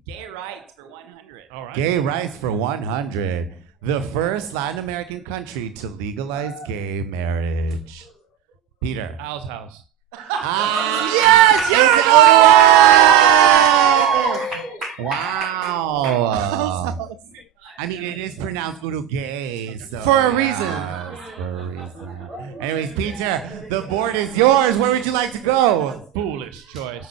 gay rights for 100. All right. Gay rights for 100. The first Latin American country to legalize gay marriage. Peter. Al's house. Yes! Wow. I mean, it is pronounced Uruguay, so. For a reason. For a reason. Anyways, Peter, the board is yours. Where would you like to go? Foolish choice.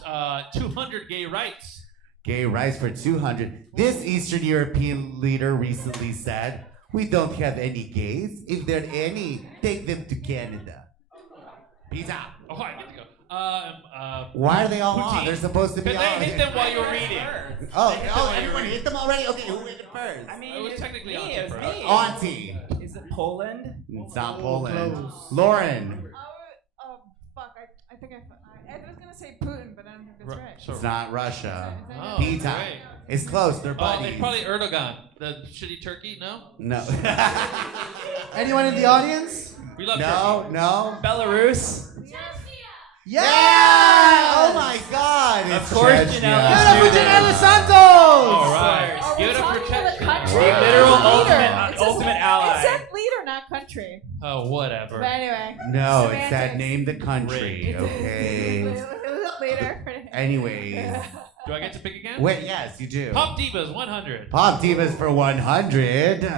200 gay rights. Gay rights for 200. This Eastern European leader recently said, "We don't have any gays. If there are any, take them to Canada." Peter. Oh, I get to go. Why are they all on? Poutine. They're supposed to be Because on. they hit them while you're reading. Everyone hit them already? Okay, who hit it first? I mean, It was technically me, Auntie it was first. me. Auntie. Is it Poland? It's not Poland. close. Lauren. Oh, fuck. I think I was going to say Putin, but I don't think that's right. So, It's not Russia. oh, Peter. great. It's close. They're Oh, buddies. it's probably Erdogan, the shitty Turkey. No. No. Anyone in the audience? We love No, Turkey. no. Belarus? Yeah! Oh my God! It's Of course, Chechnya. Janelle. Give it up for Janela Santos! All right. Oh, Give we're it up for talking to the Chechnya. country. The literal Leader. ultimate It ally. said leader, not country. Oh, whatever. But anyway. No, it Semantics. said name the country. Okay. It was a leader. Anyways. Do I get to pick again? Wait, yes, you do. Pop Divas 100. Pop divas for 100.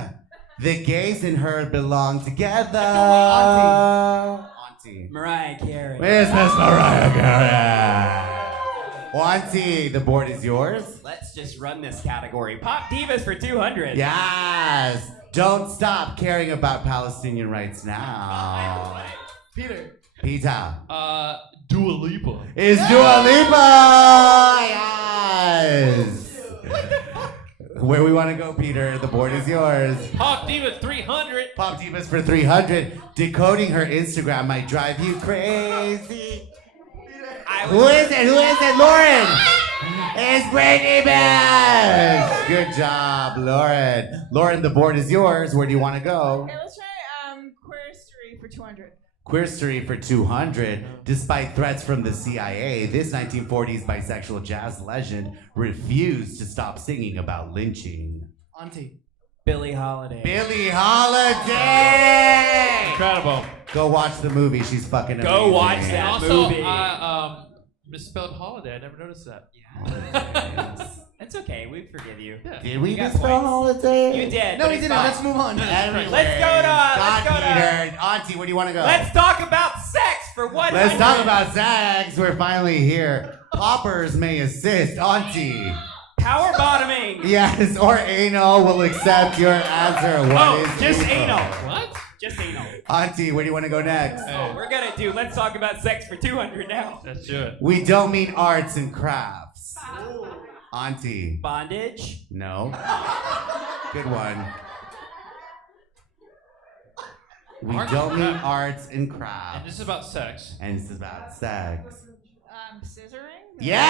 The gays and her belong together. Auntie. Mariah Carey. Where's Miss Mariah Carey? Auntie, the board is yours. Let's just run this category. Pop divas for 200. Yes. Don't stop caring about Palestinian rights now. Peter. Peter. Dua Lipa. Is Dua Lipa. Yes. Where we want to go, Peter. The board is yours. Pop Divas 300. Pop divas for 300. Decoding her Instagram might drive you crazy. Who is it? Who is it? Lauren. It's Brittany Brave. Good job, Lauren. Lauren, the board is yours. Where do you want to go? Okay, let's try queerstory for 200. Queerstory for 200. Despite threats from the CIA, this 1940s bisexual jazz legend refused to stop singing about lynching. Auntie. Billie Holiday. Billie Holiday! Incredible. Go watch the movie. She's fucking amazing. Go watch that Also, movie. misspelled holiday. I never noticed that. It's okay. We forgive you. Did we You got misspell points. holiday? You did. No, but we it's didn't. fine. Let's move on. Anyways, Let's go to. Auntie, where do you want to go? Let's talk about sex for 100. Let's talk about sex. We're finally here. Poppers may assist. Auntie. Power bottoming. Yes, or anal will accept your answer. What is just anal? anal. What? Just anal. Auntie, where do you want to go next? Oh, we're gonna do. Let's talk about sex for 200 now. Let's do it. We don't mean arts and crafts. Auntie. Bondage. No. Good one. We Arts don't and mean crafts. arts and crafts. And this is about sex. And this is about sex. Scissoring? Yeah!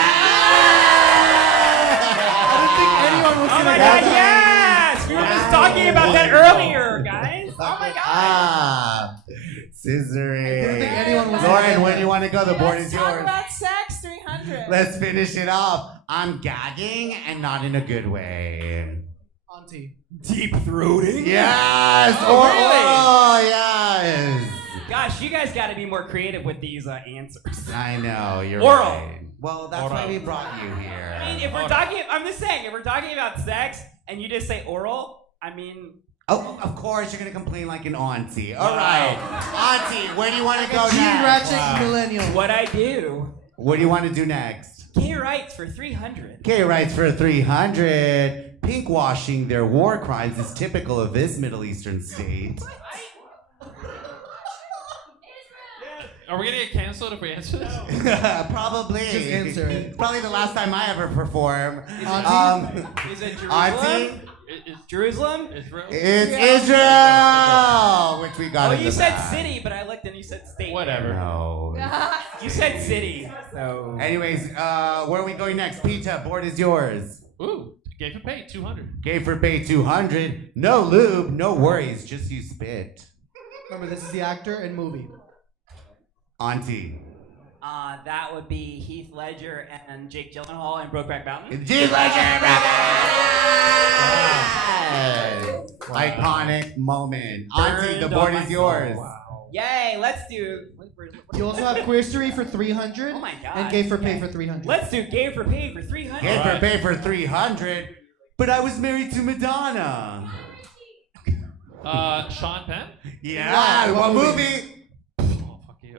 I didn't think anyone was Oh gonna my get God! that. Yes, we were just talking about that earlier, guys. Oh my God. Ah, scissoring. I didn't think anyone was Lauren, gonna where get do you want to go? The board Let's is talk yours. about sex 300. Let's finish it off. I'm gagging and not in a good way. Auntie. Deep throating. Yes! Oh, really? Oh, yes! Gosh, you guys got to be more creative with these answers. I know, you're Oral. right. Well, that's why we brought you here. I mean, if we're talking, I'm just saying, if we're talking about sex and you just say oral, I mean. Oh, of course, you're going to complain like an auntie. All right. Auntie, where do you want to go next? G-ratchet millennial. What I do. What do you want to do next? Gay rights for 300. Gay rights for 300. Pink washing their war crimes is typical of this Middle Eastern state. Are we gonna get canceled if we answer this? Probably. Just answer it. Probably the last time I ever perform. Auntie? Is it Jerusalem? Auntie? Is Jerusalem? Israel? It's Israel! Which we got Oh, in you the said back. city, but I looked and you said state. Whatever. No. You said city. So. Anyways, where are we going next? Pizza, board is yours. Ooh, gave for pay 200. Gay for pay 200. No lube, no worries, just use spit. Remember, this is the actor and movie. Auntie. That would be Heath Ledger and Jake Gyllenhaal in Brokeback Mountain. G Legend Iconic moment. Auntie, the Burned board on is my yours. soul. Yay, let's do. You also have queerstory for 300. Oh my God. And gay for pay Okay. for 300. Let's do gay for pay for 300. Gay for pay for 300. But I was married to Madonna. Sean Penn? Yeah, Wow, what what movie? movie?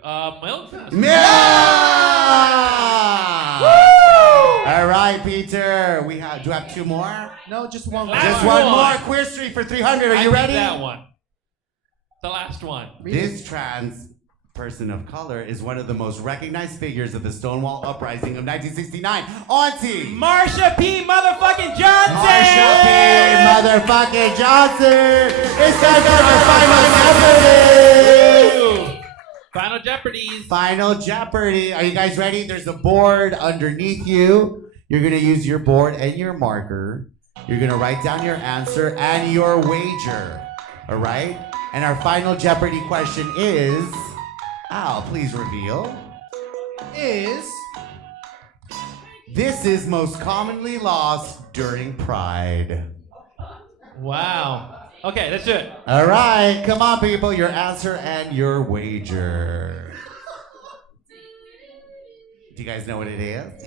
Oh, fuck you. Milk Fest. All right, Peter. Do you have two more? No, just one. Just Last one one. more. Queer Street for 300. Are I you did ready? that one. The last one. This trans person of color is one of the most recognized figures of the Stonewall Uprising of 1969. Auntie! Marsha P. motherfucking Johnson! Marsha P. motherfucking Johnson! It's time for Final Jeopardy! Final Jeopardies. Final Jeopardy. Are you guys ready? There's a board underneath you. You're going to use your board and your marker. You're going to write down your answer and your wager. All right? And our Final Jeopardy question is... Al, please reveal. This is most commonly lost during Pride. Wow. Okay, let's do it. All right, come on, people. Your answer and your wager. Do you guys know what it is?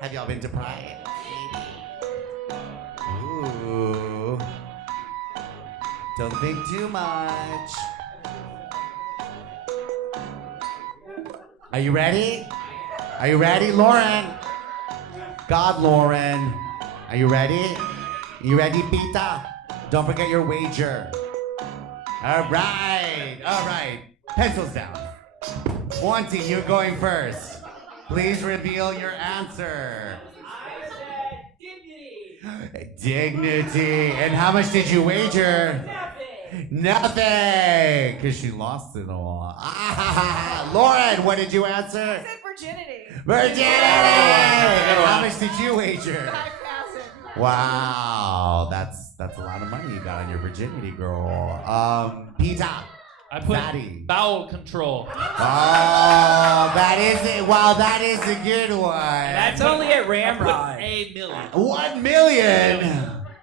Have y'all been to Pride? Ooh. Don't think too much. Are you ready? Are you ready, Lauren? God, Lauren. Are you ready? You ready, Pita? Don't forget your wager. All right. All right. Pencils down. Auntie, you're going first. Please reveal your answer. I said dignity. Dignity. And how much did you wager? Nothing. Because she lost it all. Lauren, what did you answer? I said virginity. Virginity! How much did you wager? 5,000. Wow, that's a lot of money you got on your virginity, girl. Peter. I put Fatty. bowel control. Oh, that is it. Wow, that is a good one. That's only at Ramrod. $1 million. 1 million.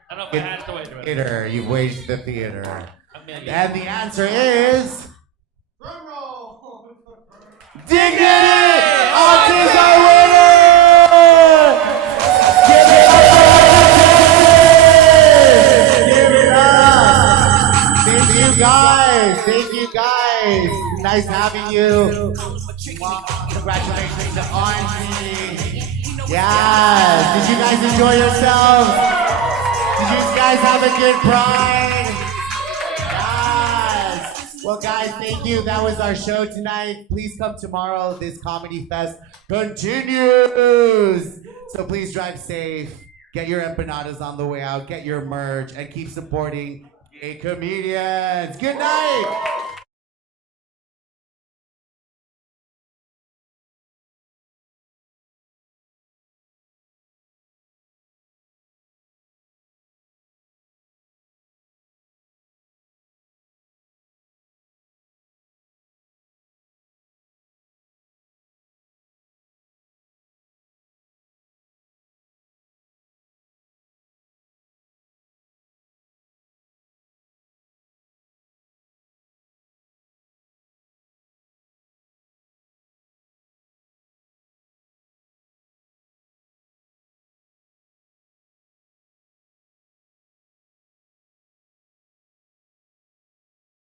I don't know if I had to wager it. Theater. You've waged the theater. $1 million. And the answer is Dignity! Auntie's our winner! Give it up for Auntie! Give it up! Thank you guys! Thank you guys! Nice having you. Well, congratulations to Auntie. Yes! Did you guys enjoy yourselves? Did you guys have a good pride? Yes! Well, guys, thank you. That was our show tonight. Please come tomorrow. This Comedy Fest continues. So please drive safe. Get your empanadas on the way out. Get your merch. And keep supporting gay comedians. Good night!